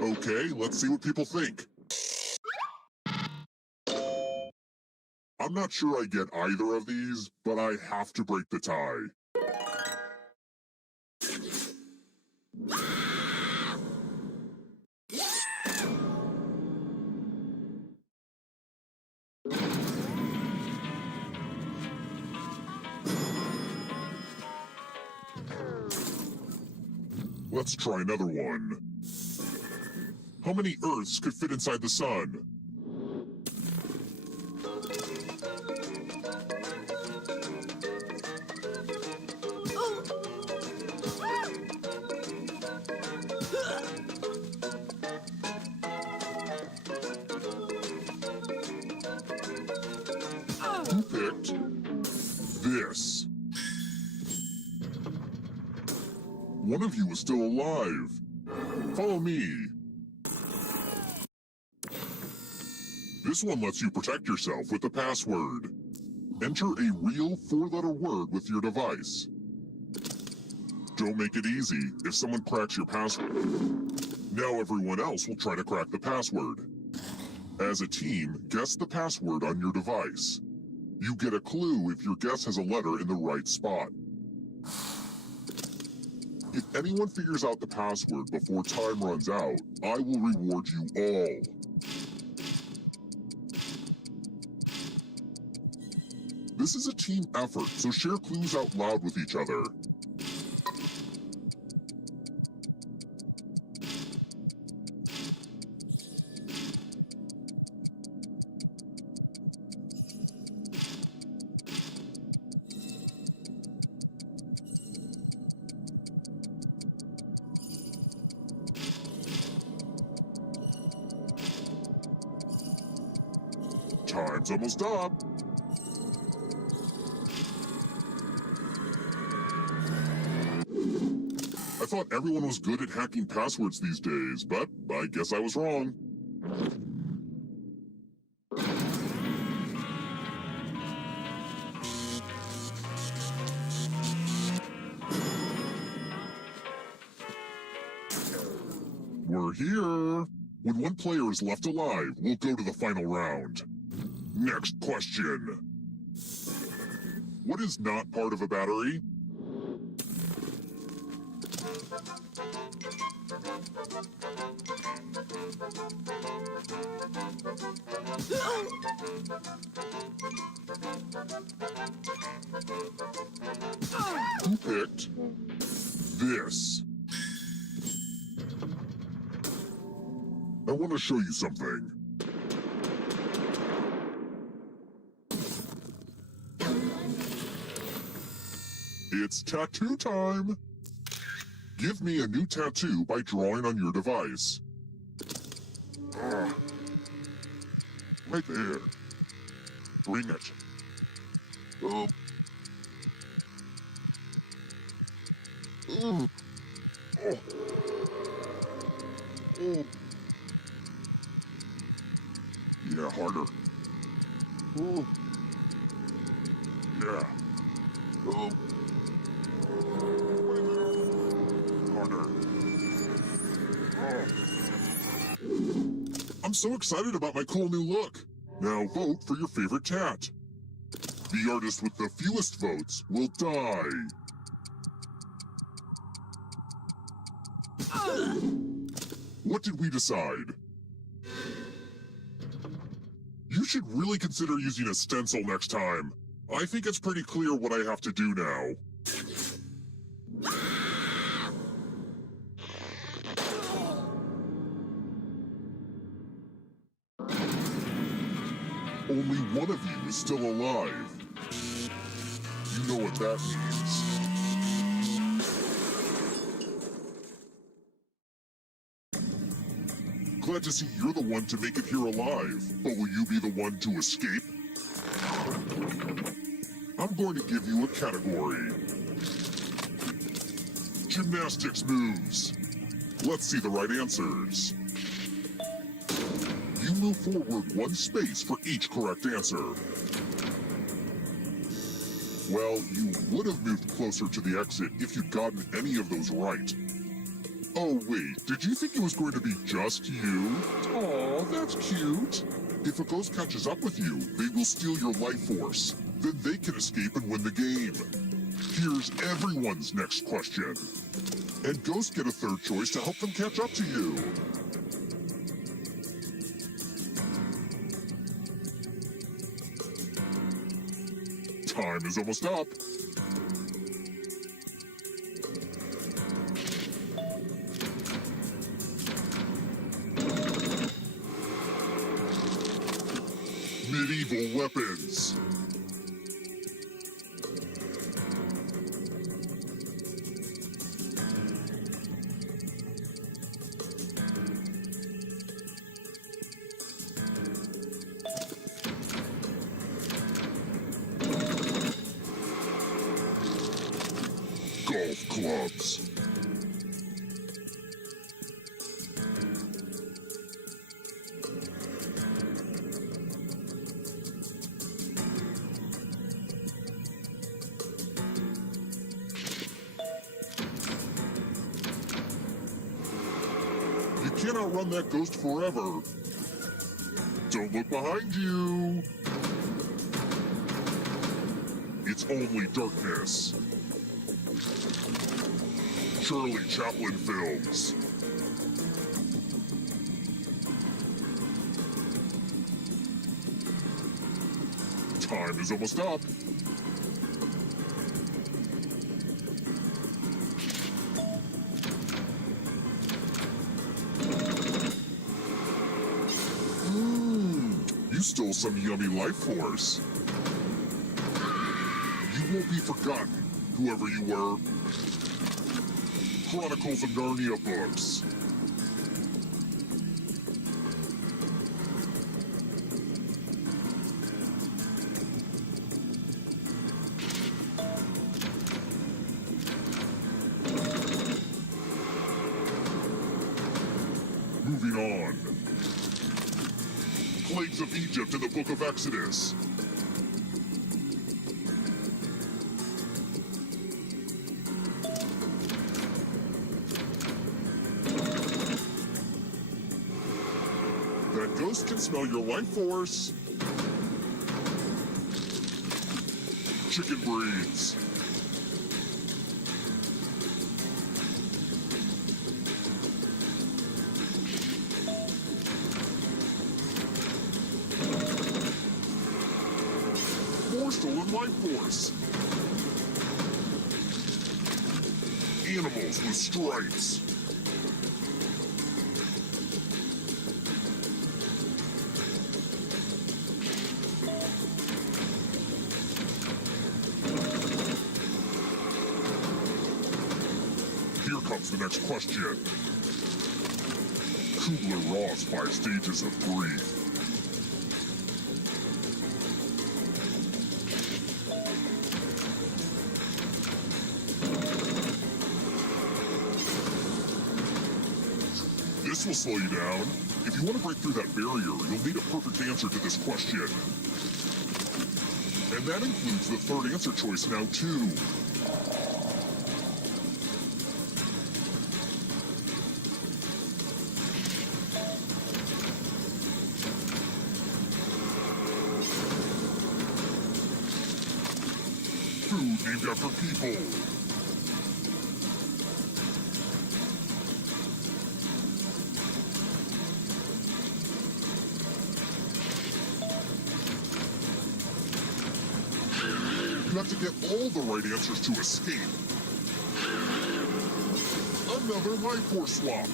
Okay, let's see what people think. I'm not sure I get either of these, but I have to break the tie. Let's try another one. How many Earths could fit inside the sun? Who picked this? One of you is still alive. Follow me. This one lets you protect yourself with a password. Enter a real 4-letter word with your device. Don't make it easy if someone cracks your password. Now everyone else will try to crack the password. As a team, guess the password on your device. You get a clue if your guess has a letter in the right spot. If anyone figures out the password before time runs out, I will reward you all. This is a team effort, so share clues out loud with each other. Time's almost up. I thought everyone was good at hacking passwords these days, but I guess I was wrong. We're here. When one player is left alive, we'll go to the final round. Next question. What is not part of a battery? Who picked this? I want to show you something. It's tattoo time! Give me a new tattoo by drawing on your device. Right there. Bring it. Oh. Oh. Oh. Oh. Yeah, harder. Oh. Yeah. Oh. Harder. Oh. I'm so excited about my cool new look. Now vote for your favorite tat. The artist with the fewest votes will die. What did we decide? You should really consider using a stencil next time. I think it's pretty clear what I have to do now. Only one of you is still alive. You know what that means. Glad to see you're the one to make it here alive, but will you be the one to escape? I'm going to give you a category. Gymnastics moves. Let's see the right answers. You move forward one space for each correct answer. Well, you would have moved closer to the exit if you'd gotten any of those right. Oh wait, did you think it was going to be just you? Aw, that's cute. If a ghost catches up with you, they will steal your life force. Then they can escape and win the game. Here's everyone's next question. And ghosts get a third choice to help them catch up to you. Time is almost up. Medieval weapons. Golf clubs. You can't outrun that ghost forever. Don't look behind you. It's only darkness. Charlie Chaplin films. Time is almost up. You stole some yummy life force. You won't be forgotten, whoever you were. Chronicles of Narnia books. Moving on. Plagues of Egypt in the Book of Exodus. That ghost can smell your life force. Chicken breeds. More stolen life force. Animals with stripes. Here comes the next question. Kubler-Ross 5 stages of grief. This will slow you down. If you want to break through that barrier, you'll need a perfect answer to this question. And that includes the third answer choice now, too. Food named after people. You have to get all the right answers to escape. Another life force swap.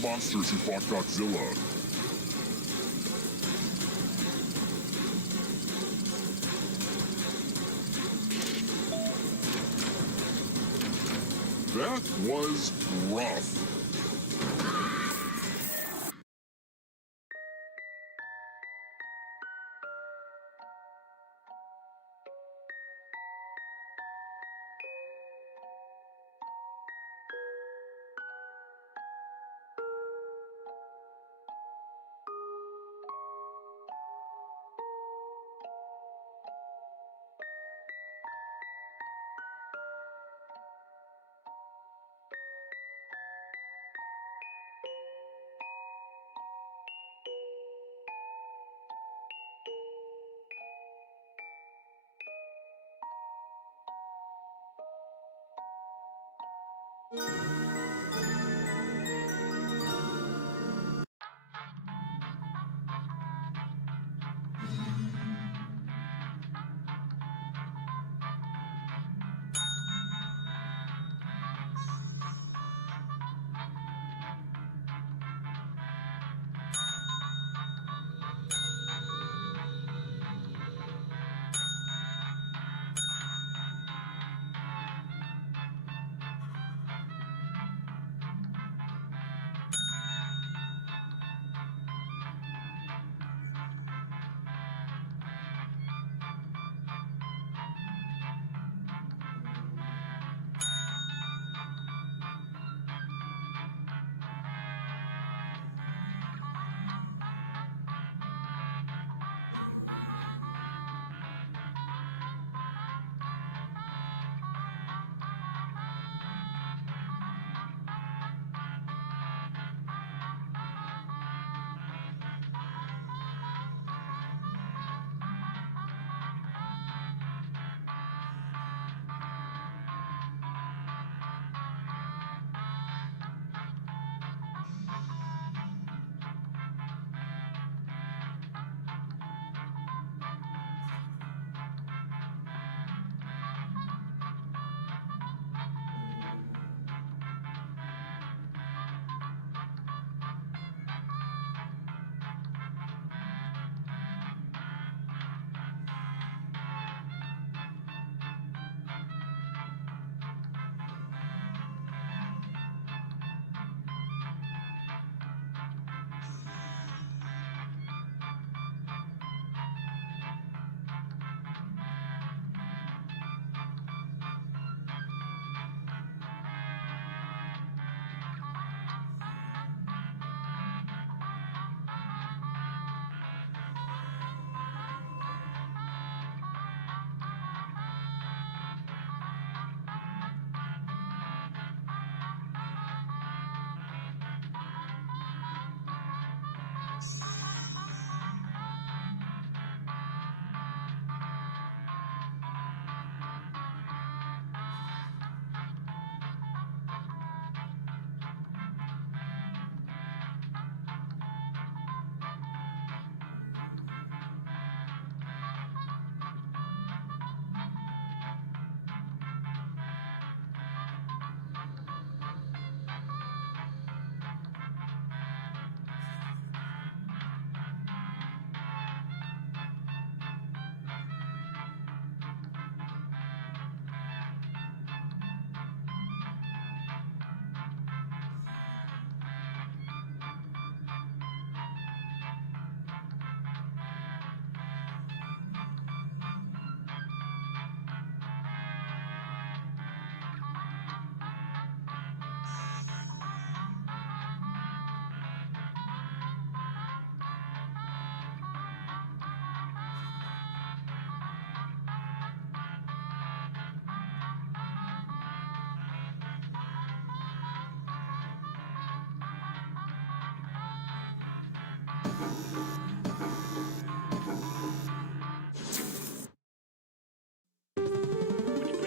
Monsters who fought Godzilla. That was rough.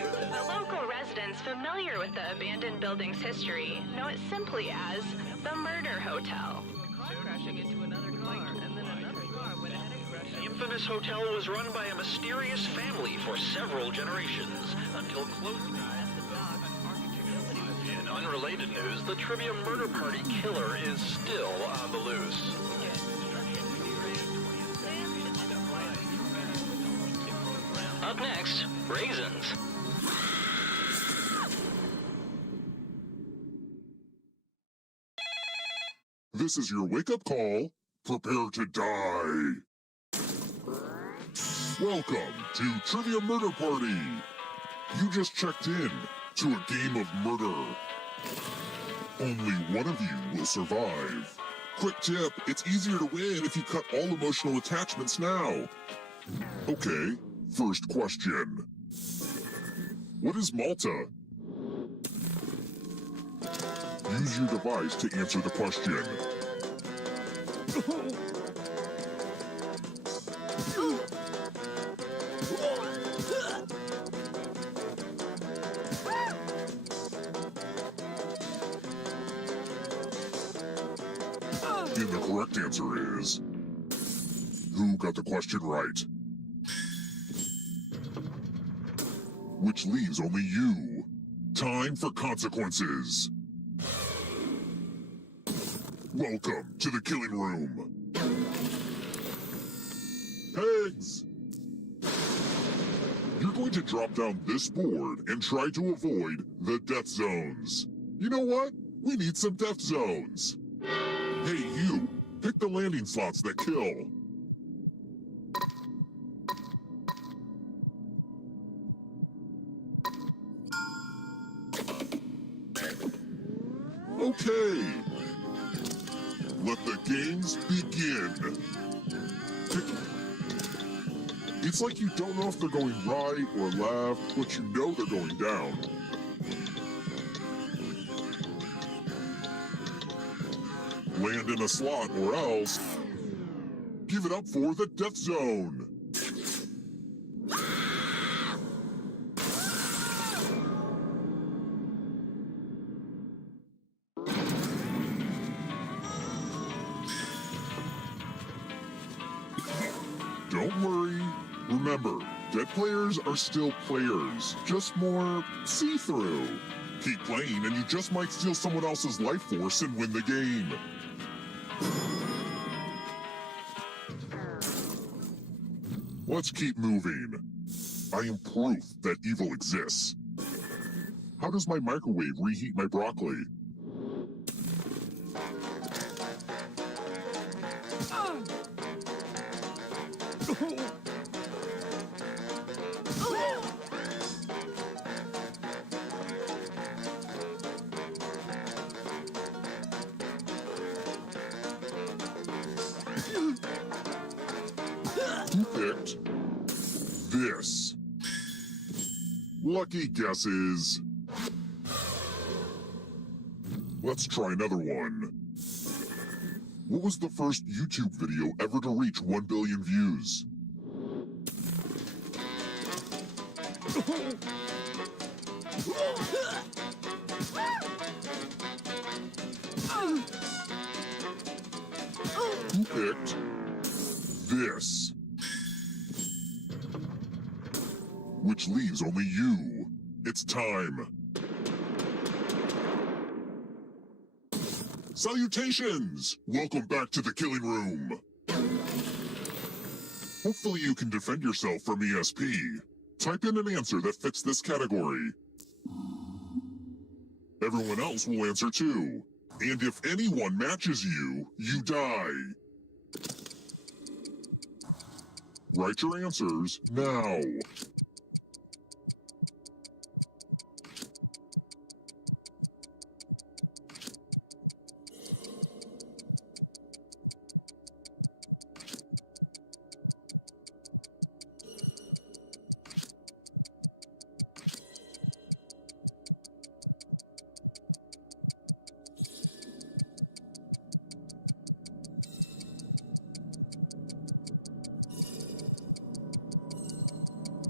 The local residents familiar with the abandoned building's history know it simply as the Murder Hotel. Crashing into another car, and then another car went ahead and crashed. The infamous hotel was run by a mysterious family for several generations until close. In unrelated news, the trivia murder party killer is still on the loose. Up next, raisins. This is your wake-up call. Prepare to die. Welcome to Trivia Murder Party. You just checked in to a game of murder. Only one of you will survive. Quick tip, it's easier to win if you cut all emotional attachments now. Okay, first question. What is Malta? Use your device to answer the question. And the correct answer is... Who got the question right? Which leaves only you. Time for consequences. Welcome to the killing room. Pigs! You're going to drop down this board and try to avoid the death zones. You know what? We need some death zones. Hey, you! Pick the landing slots that kill. Okay. Let the games begin. It's like you don't know if they're going right or left, but you know they're going down. Land in a slot or else give it up for the death zone. Don't worry. Remember, dead players are still players, just more see-through. Keep playing and you just might steal someone else's life force and win the game. Let's keep moving. I am proof that evil exists. How does my microwave reheat my broccoli? Who picked this? Lucky guesses. Let's try another one. What was the first YouTube video ever to reach 1 billion views? Who picked this? Which leaves only you. It's time. Salutations! Welcome back to the killing room. Hopefully you can defend yourself from ESP. Type in an answer that fits this category. Everyone else will answer too. And if anyone matches you, you die. Write your answers now.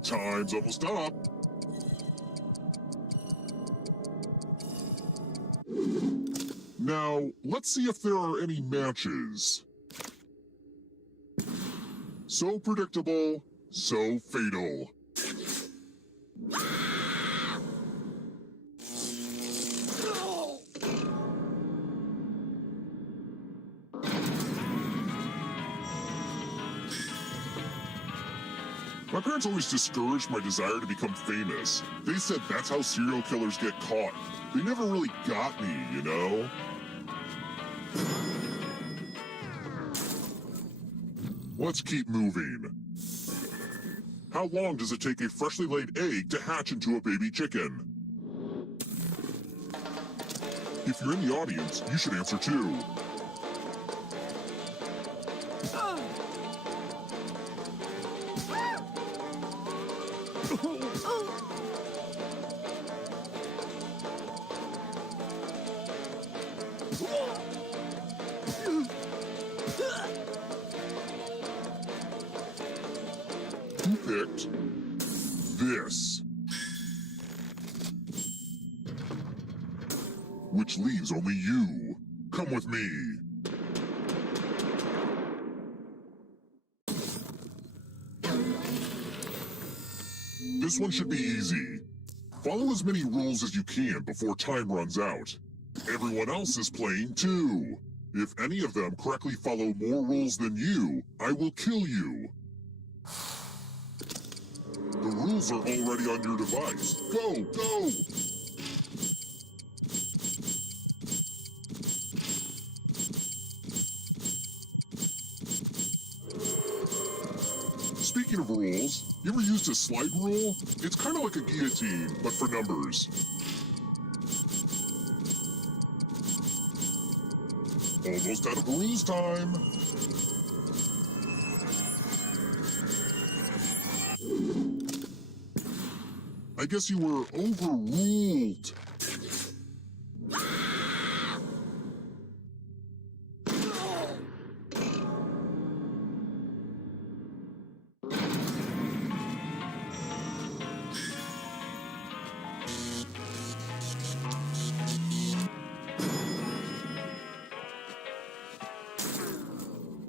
Time's almost up. Now, let's see if there are any matches. So predictable, so fatal. My parents always discouraged my desire to become famous. They said that's how serial killers get caught. They never really got me, you know? Let's keep moving. How long does it take a freshly laid egg to hatch into a baby chicken? If you're in the audience, you should answer too. Who picked this? Which leaves only you. Come with me. This one should be easy. Follow as many rules as you can before time runs out. Everyone else is playing too. If any of them correctly follow more rules than you, I will kill you. The rules are already on your device. Go, go! Speaking of rules, you ever used a slide rule? It's kind of like a guillotine, but for numbers. Almost out of rules time. I guess you were overruled.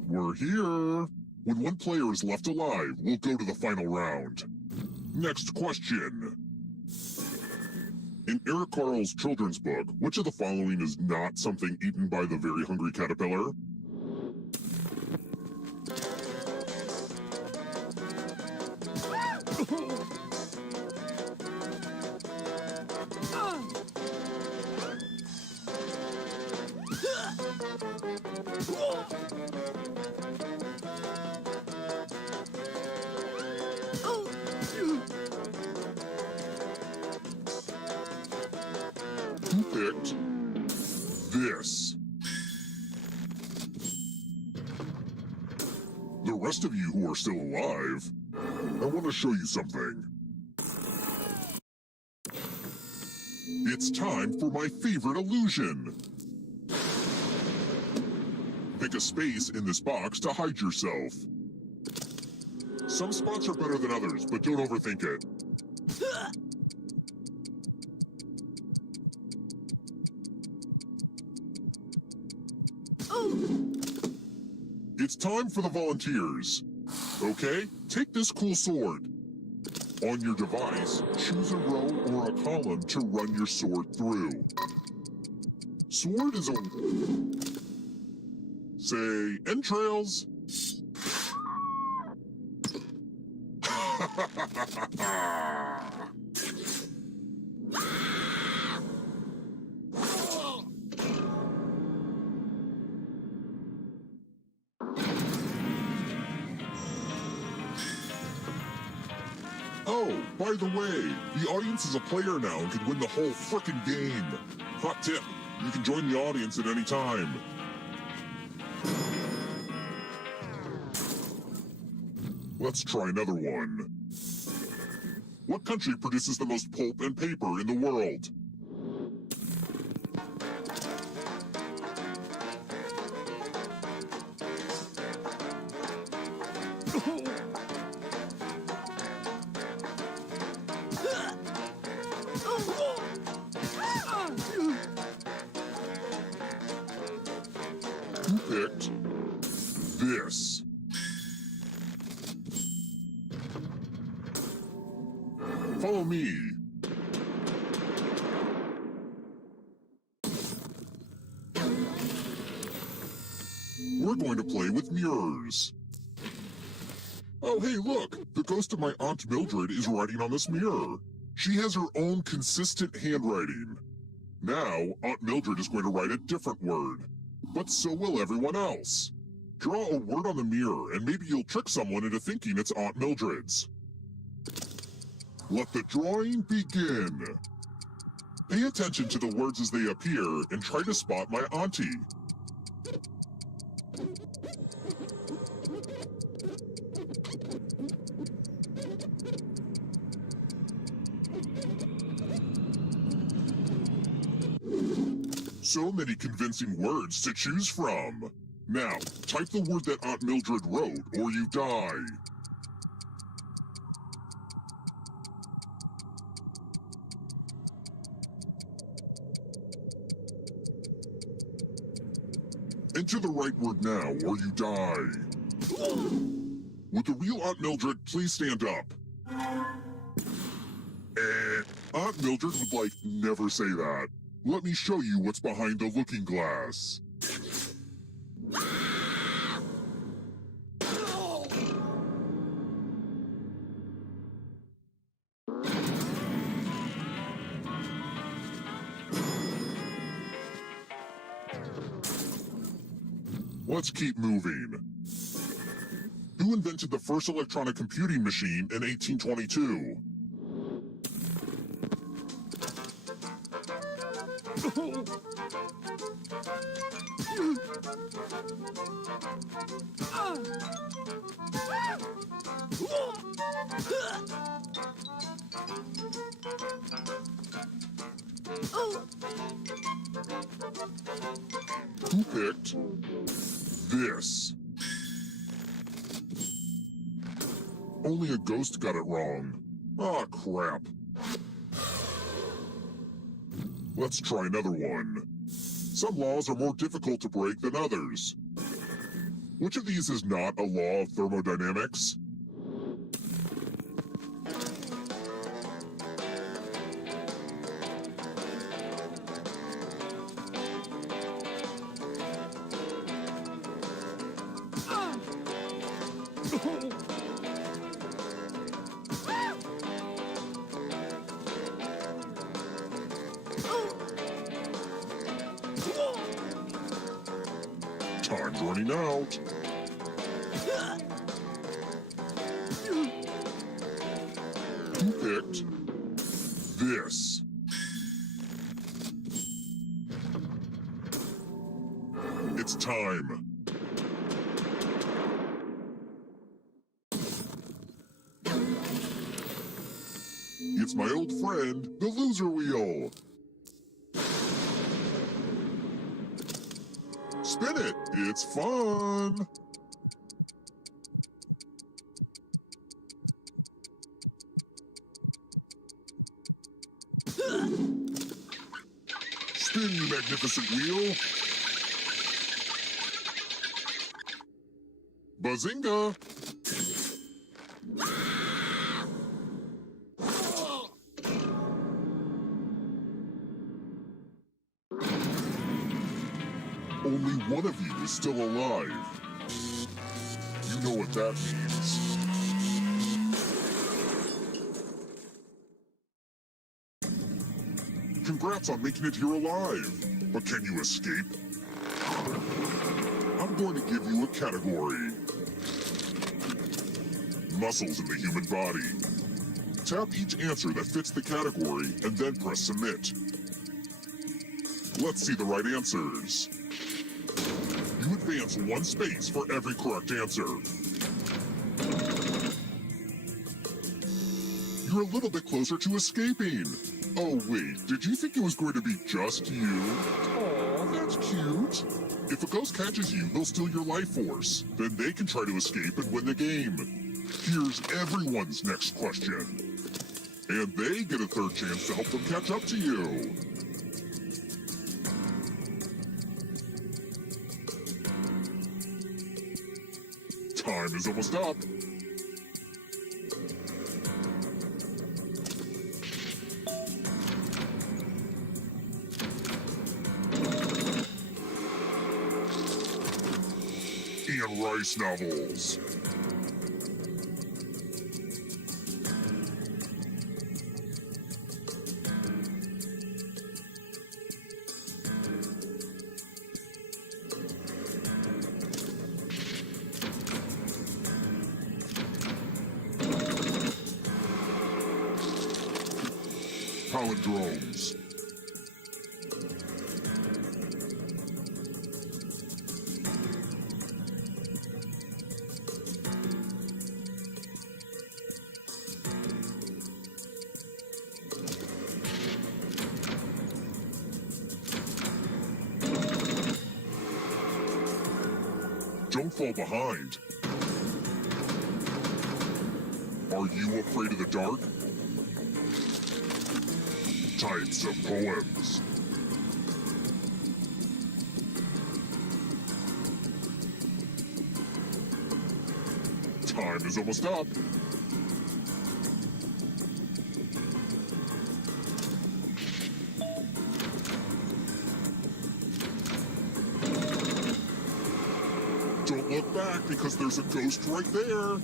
We're here. When one player is left alive, we'll go to the final round. Next question. In Eric Carle's children's book, which of the following is not something eaten by the very hungry caterpillar? Who picked this? The rest of you who are still alive, I want to show you something. It's time for my favorite illusion. pick a space in this box to hide yourself. Some spots are better than others, but don't overthink it. It's time for the volunteers. Okay, take this cool sword. On your device, choose a row or a column to run your sword through. Sword is a... Say, entrails. Oh, by the way, the audience is a player now and can win the whole frickin' game. Hot tip, you can join the audience at any time. Let's try another one. What country produces the most pulp and paper in the world? Who picked this? Follow me. We're going to play with mirrors. Oh, hey, look! The ghost of my Aunt Mildred is writing on this mirror. She has her own consistent handwriting. Now, Aunt Mildred is going to write a different word. But so will everyone else. Draw a word on the mirror, and maybe you'll trick someone into thinking it's Aunt Mildred's. Let the drawing begin. Pay attention to the words as they appear and try to spot my auntie. So many convincing words to choose from. Now, type the word that Aunt Mildred wrote, or you die. Enter the right word now, or you die. Would the real Aunt Mildred please stand up? Aunt Mildred would, never say that. Let me show you what's behind the looking glass. Let's keep moving. Who invented the first electronic computing machine in 1822? Who picked this? Only a ghost got it wrong. Ah, crap. Let's try another one. Some laws are more difficult to break than others. Which of these is not a law of thermodynamics? Time's running out. Who picked this? It's time. It's my old friend, the loser wheel. Spin it. It's fun. Spin, you magnificent wheel. Bazinga! Only one of you is still alive. You know what that means. Congrats on making it here alive. But can you escape? I'm going to give you a category. Muscles in the human body. Tap each answer that fits the category and then press submit. Let's see the right answers. You advance 1 space for every correct answer. You're a little bit closer to escaping. Oh wait, did you think it was going to be just you? Aw, that's cute. If a ghost catches you, they'll steal your life force. Then they can try to escape and win the game. Here's everyone's next question. And they get a third chance to help them catch up to you. Time is almost up. Anne Rice novels. Palindromes. Don't fall behind. Are you afraid of the dark? Types of poems. Time is almost up. Don't look back because there's a ghost right there.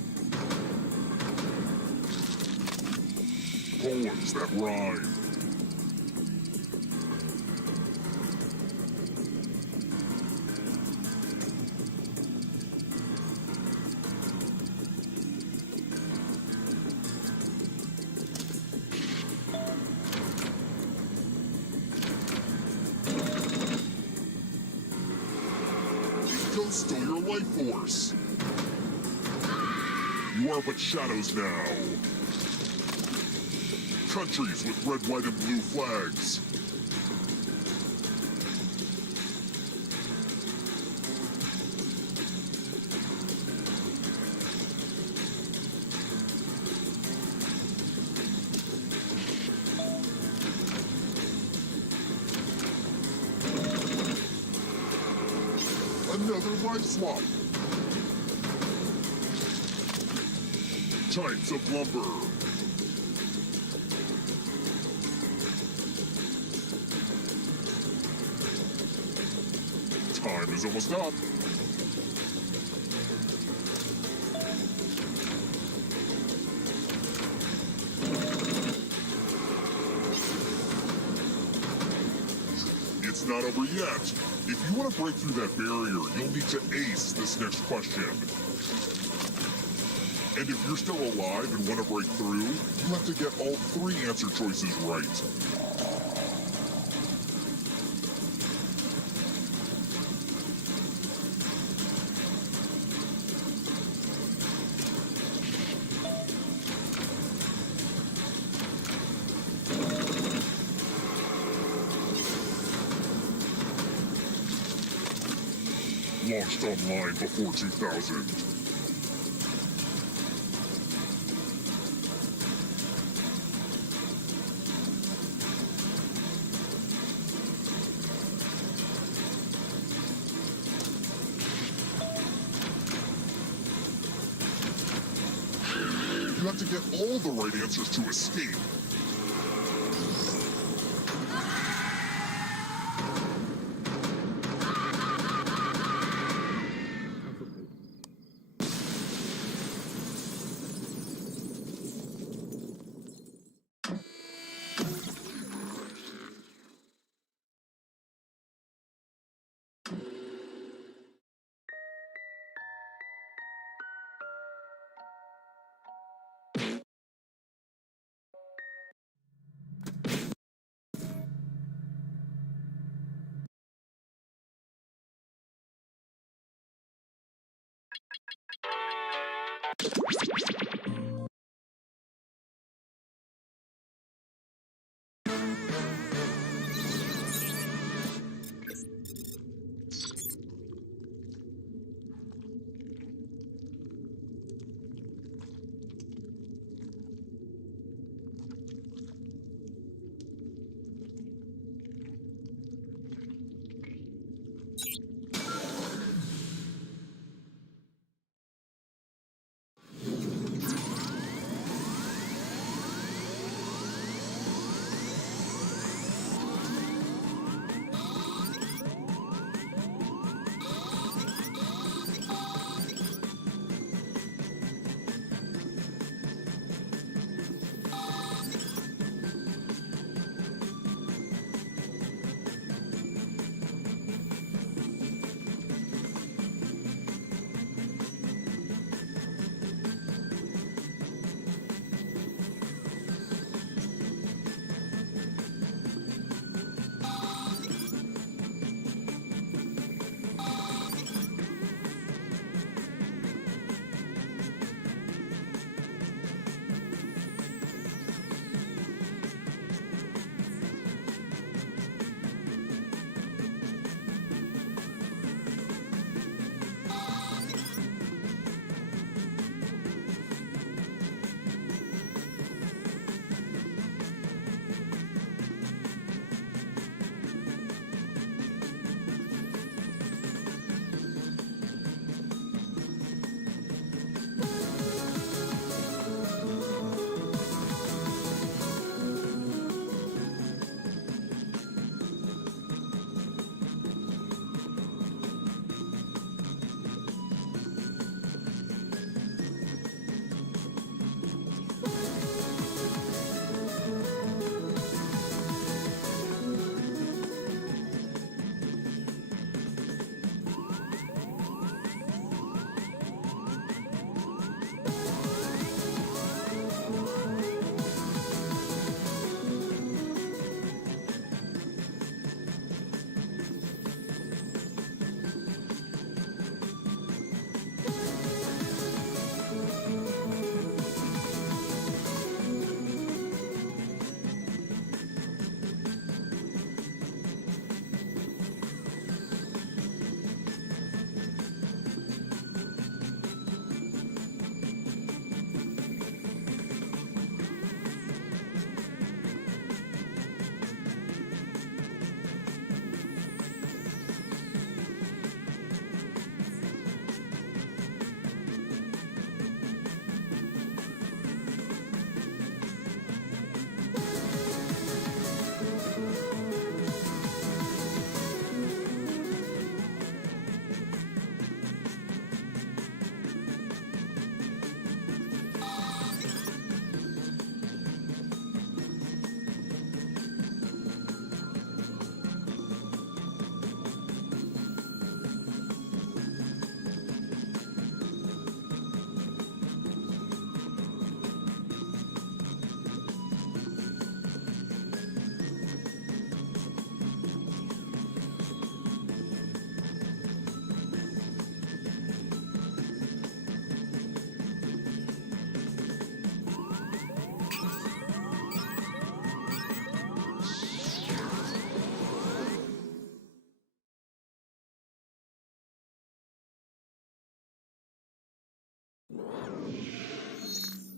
Poems that rhyme. Ghosts stole your life force. You are but shadows now. Countries with red, white, and blue flags. Another life swap. Types of lumber. Time is almost up. It's not over yet. If you want to break through that barrier, you'll need to ace this next question. And if you're still alive and want to break through, you have to get all 3 answer choices right. launched online before 2000. You have to get all the right answers to escape.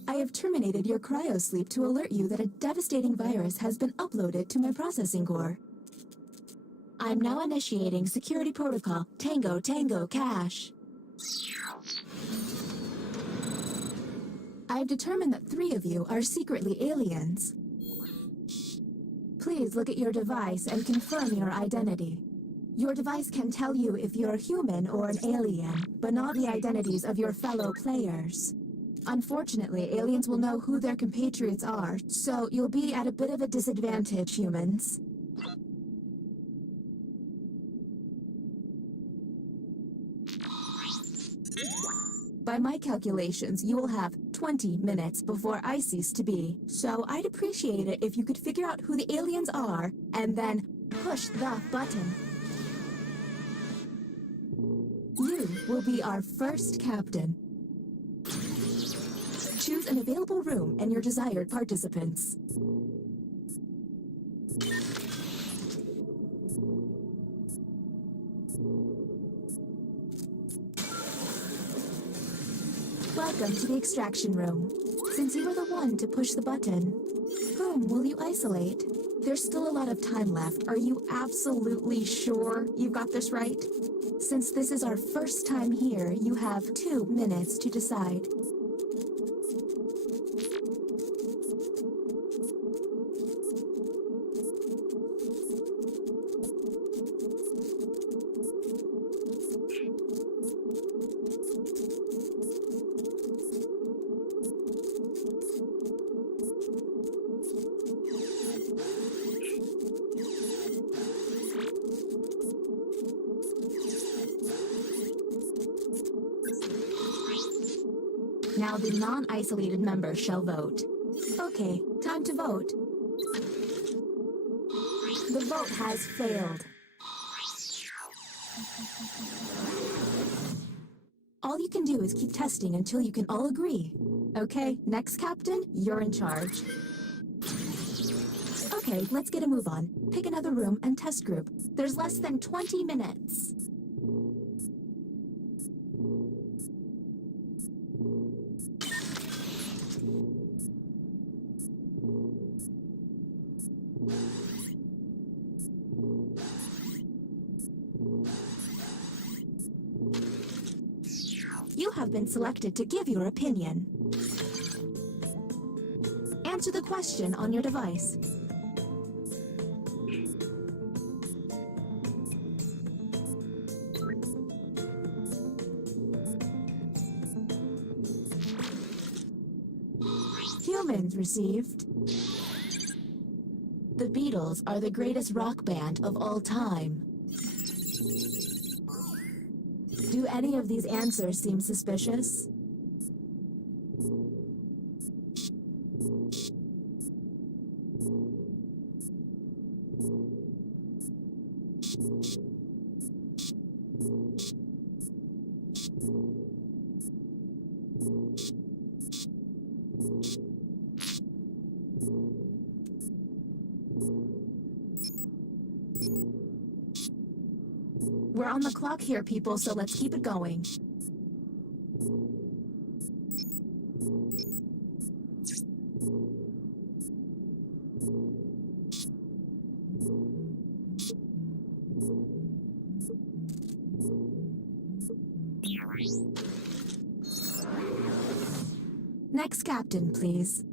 I have terminated your cryosleep to alert you that a devastating virus has been uploaded to my processing core. I'm now initiating security protocol Tango Tango Cash. I've determined that 3 of you are secretly aliens. Please look at your device and confirm your identity. Your device can tell you if you're human or an alien, but not the identities of your fellow players. Unfortunately, aliens will know who their compatriots are, so you'll be at a bit of a disadvantage, humans. By my calculations, you will have 20 minutes before I cease to be, so I'd appreciate it if you could figure out who the aliens are and then push the button. You will be our first captain. Choose an available room and your desired participants. Welcome to the extraction room. Since you were the one to push the button, whom will you isolate? There's still a lot of time left. Are you absolutely sure you've got this right? Since this is our first time here, you have 2 minutes to decide. Now the non-isolated members shall vote. Okay, time to vote. The vote has failed. All you can do is keep testing until you can all agree. Okay, next captain, you're in charge. Okay, let's get a move on. Pick another room and test group. There's less than 20 minutes. You have been selected to give your opinion. Answer the question on your device. Humans received. The Beatles are the greatest rock band of all time. Do any of these answers seem suspicious? We're on the clock here, people, so let's keep it going. Next captain, please.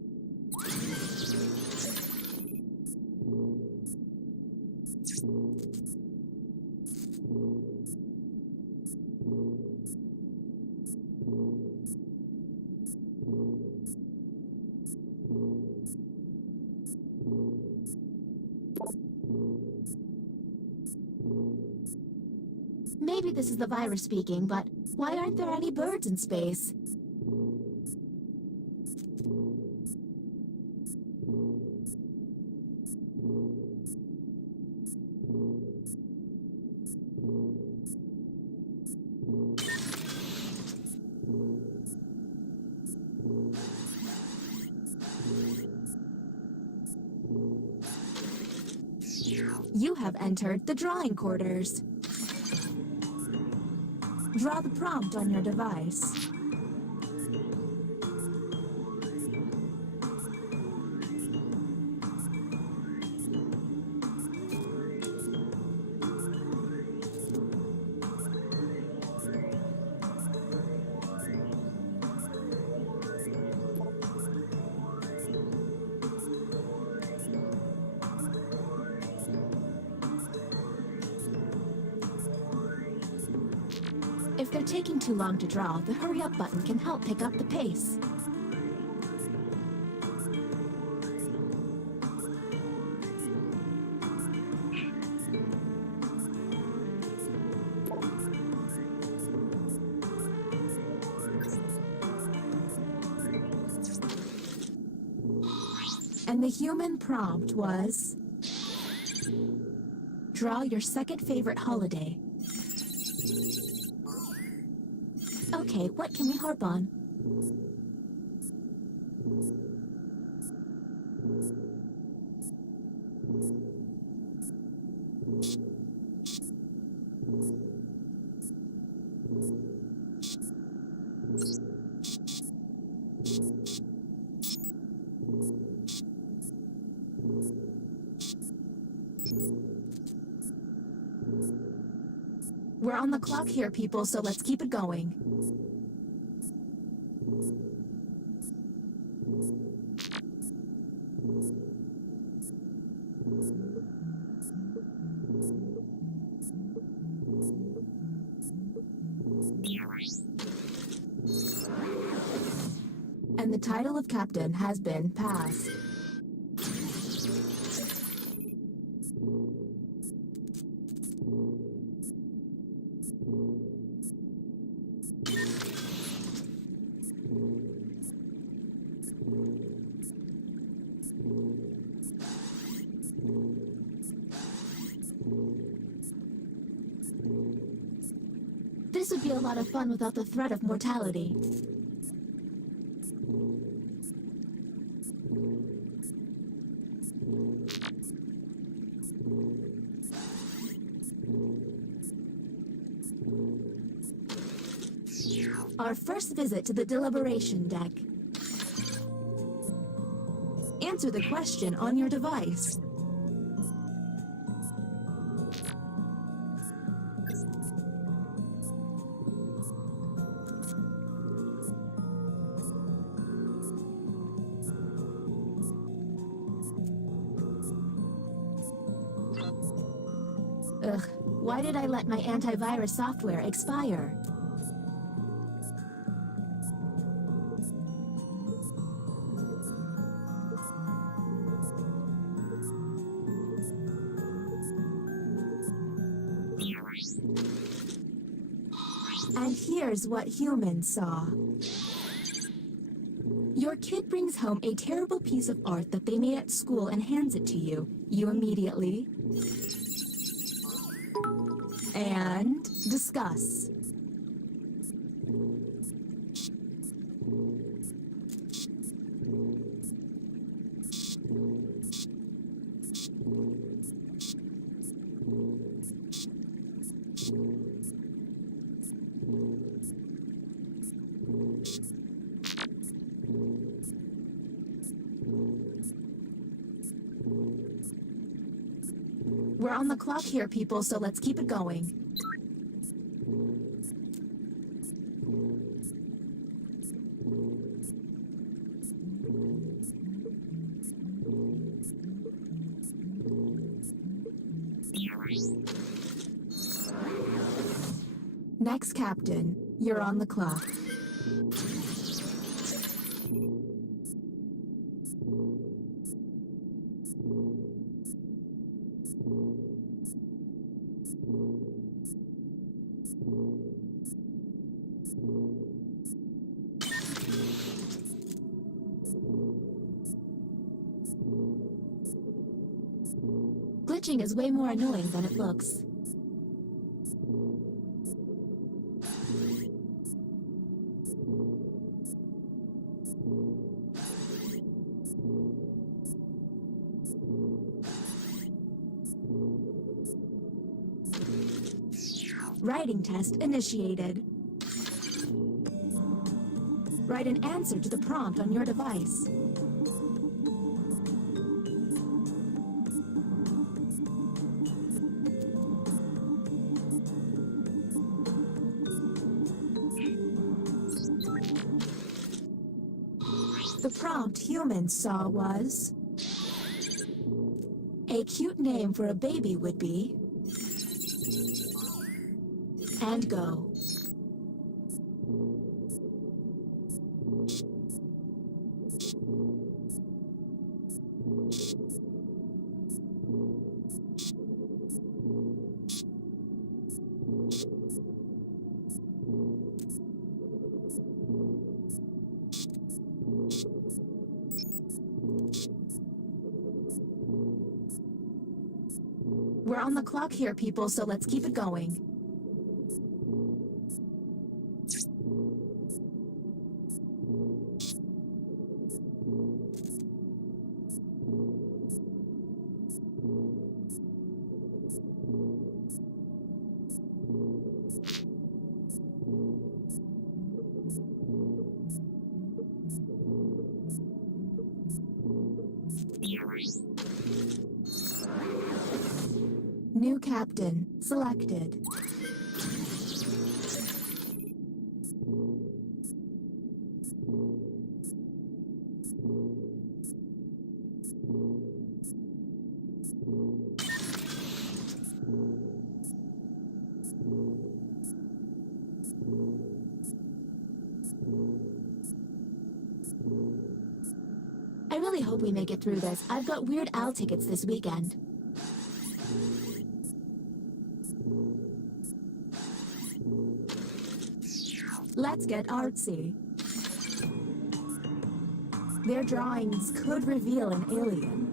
Maybe this is the virus speaking, but why aren't there any birds in space? You have entered the drawing quarters. Draw the prompt on your device. If they're taking too long to draw, the hurry up button can help pick up the pace. And the human prompt was, draw your second favorite holiday. Okay, what can we harp on? We're on the clock here, people, so let's keep it going. And the title of captain has been passed. This would be a lot of fun without the threat of mortality. Our first visit to the deliberation deck. Answer the question on your device. Ugh, why did I let my antivirus software expire? And here's what humans saw. Your kid brings home a terrible piece of art that they made at school and hands it to you. You immediately and discuss. We're on the clock here, people, so let's keep it going. Next, Captain, you're on the clock. Glitching is way more annoying than it looks. Writing test initiated. Write an answer to the prompt on your device. The prompt humans saw was, a cute name for a baby would be, and go. We're on the clock here, people, so let's keep it going. New captain selected. I really hope we make it through this. I've got Weird Al tickets this weekend. Let's get artsy. Their drawings could reveal an alien.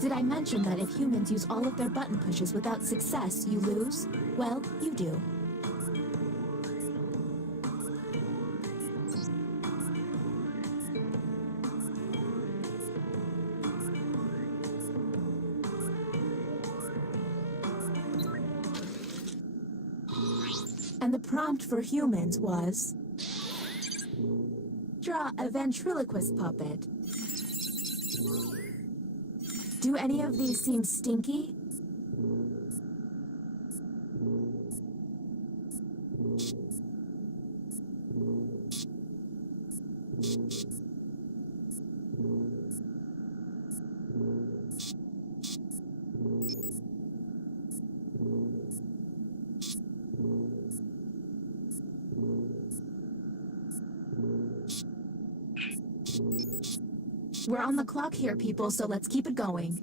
Did I mention that if humans use all of their button pushes without success, you lose? Well, you do. And the prompt for humans was... draw a ventriloquist puppet. Do any of these seem stinky? We're on the clock here, people, so let's keep it going.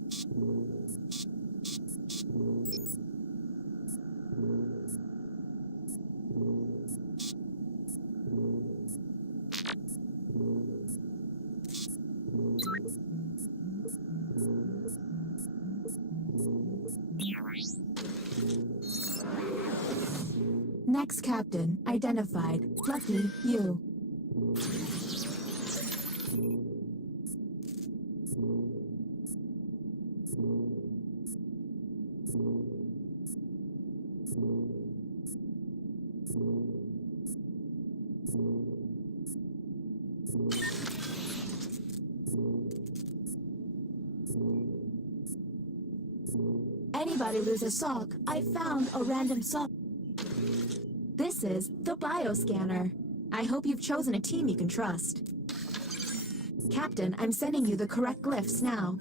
Next captain, identified. Lucky you. Anybody lose a sock? I found a random sock. This is the bioscanner. I hope you've chosen a team you can trust. Captain, I'm sending you the correct glyphs now.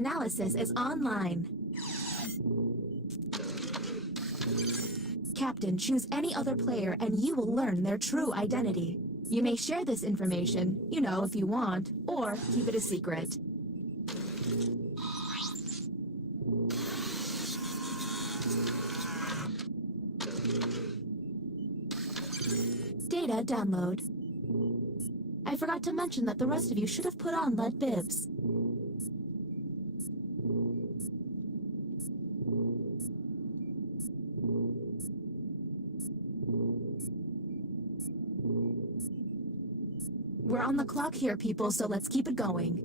Analysis is online. Captain, choose any other player and you will learn their true identity. You may share this information, you know, if you want, or keep it a secret. Data download. I forgot to mention that the rest of you should have put on lead bibs. We're on the clock here, people, so let's keep it going.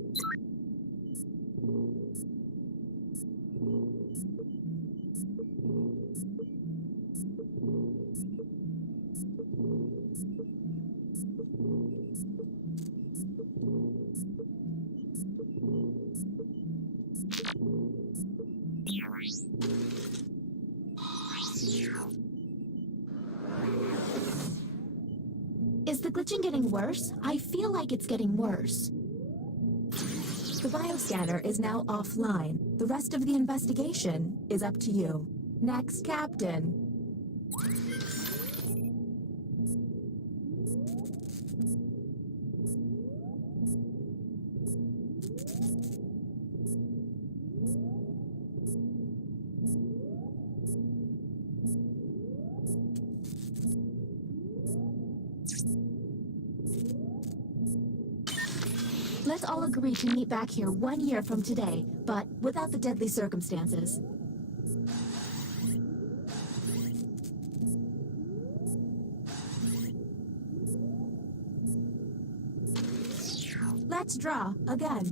Is the glitching getting worse? I feel like it's getting worse. The bioscanner is now offline. The rest of the investigation is up to you. Next, Captain. Let's all agree to meet back here 1 year from today, but without the deadly circumstances. Let's draw again.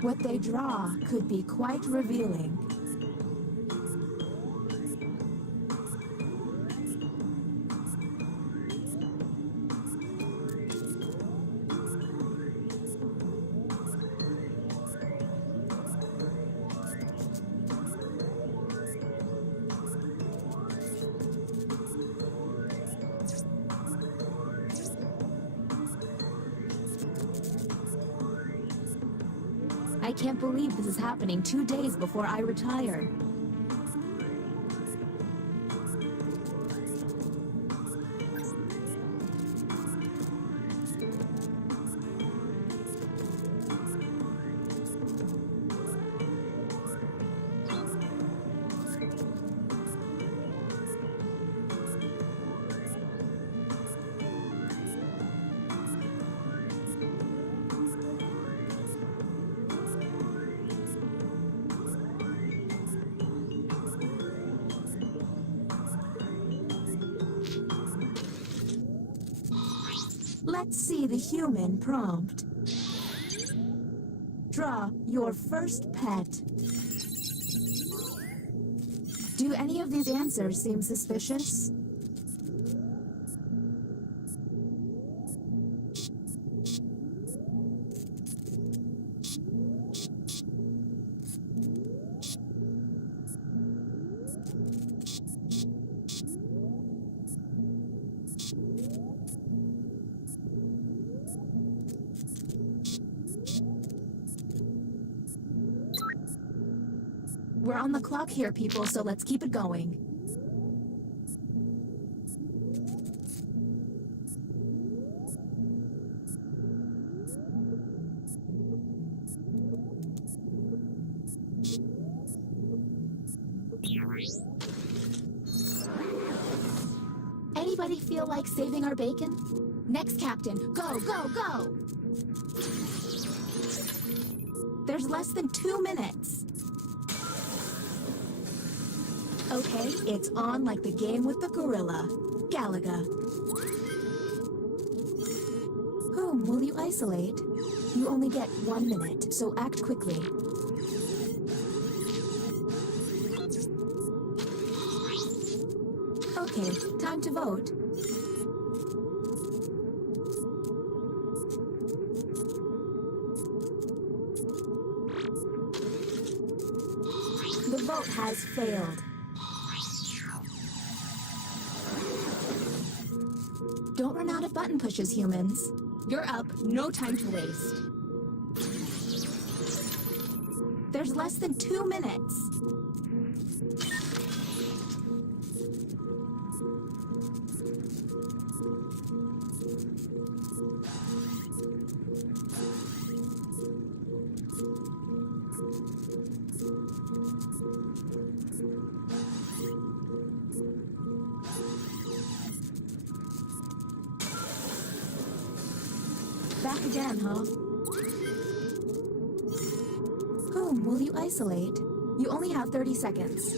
What they draw could be quite revealing. I can't believe this is happening 2 days before I retire. Let's see the human prompt. Draw your first pet. Do any of these answers seem suspicious? We're on the clock here, people, so let's keep it going. Anybody feel like saving our bacon? Next, Captain. Go, go, go! There's less than 2 minutes. Okay, it's on like the game with the gorilla. Galaga. Whom will you isolate? You only get 1 minute, so act quickly. Okay, time to vote. The vote has failed. Don't run out of button pushes, humans. You're up, no time to waste. There's less than 2 minutes. Back again, huh? Whom will you isolate? You only have 30 seconds.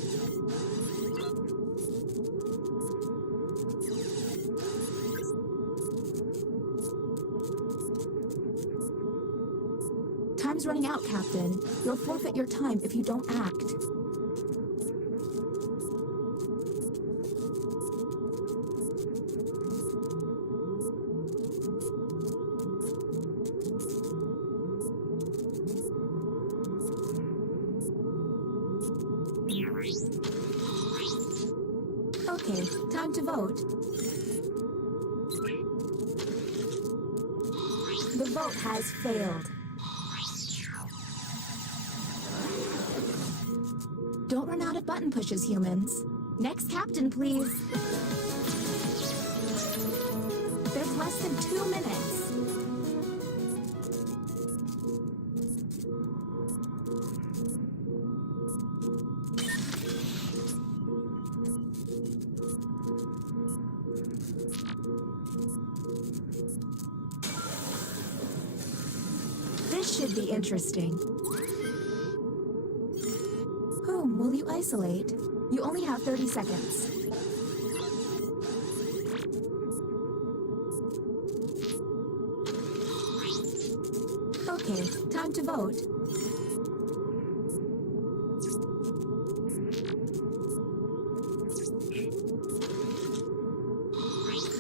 Time's running out, Captain. You'll forfeit your time if you don't act. Okay, time to vote. The vote has failed. Don't run out of button pushes, humans. Next captain, please. There's less than 2 minutes. This should be interesting. Whom will you isolate? You only have 30 seconds. Okay, time to vote.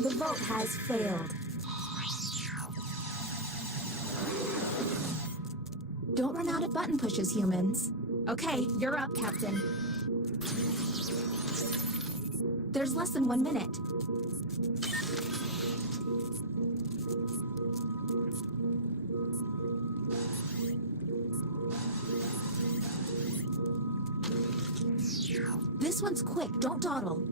The vote has failed. Don't run out of button pushes, humans. Okay, you're up, Captain. There's less than 1 minute. This one's quick, don't dawdle.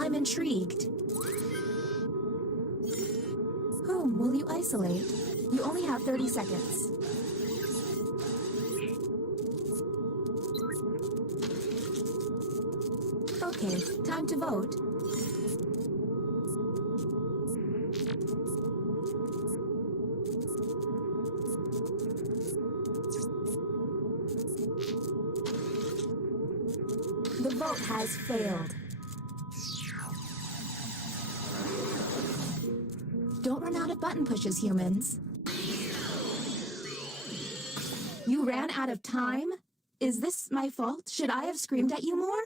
I'm intrigued. Whom will you isolate? You only have 30 seconds. Okay, time to vote. The vote has failed. Don't run out of button pushes, humans. You ran out of time? Is this my fault? Should I have screamed at you more?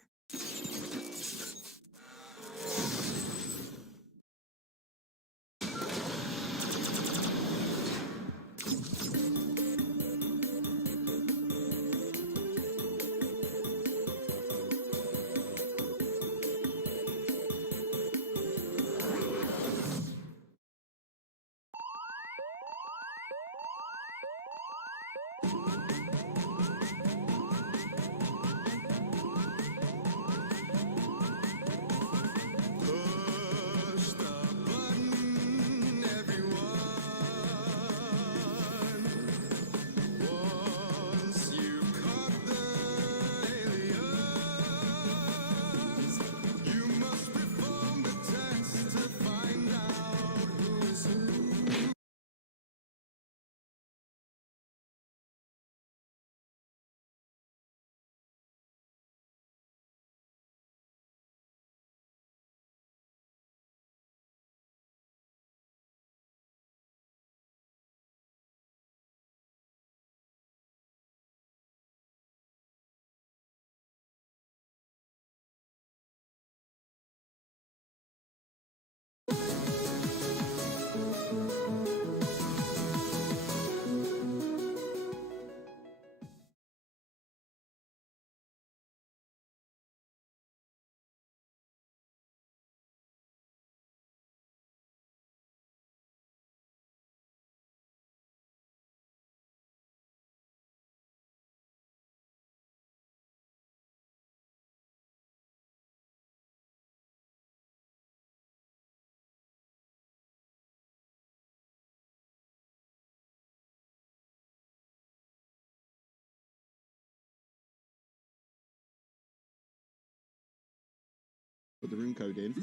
the room code in,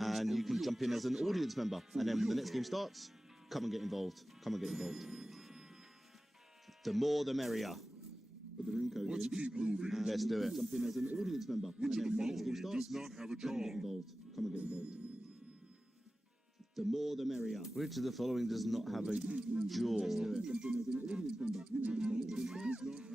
and you can jump in as an audience member. And then when the next game starts, come and get involved. Come and get involved. The more, the merrier. Put the room code Let's in. keep moving. Let's do it. Jump in as an audience member. Which of the following does not have a jaw? Come and get involved. Come and get involved. The more, the merrier. Which of the following does not have a jaw? Let's do it.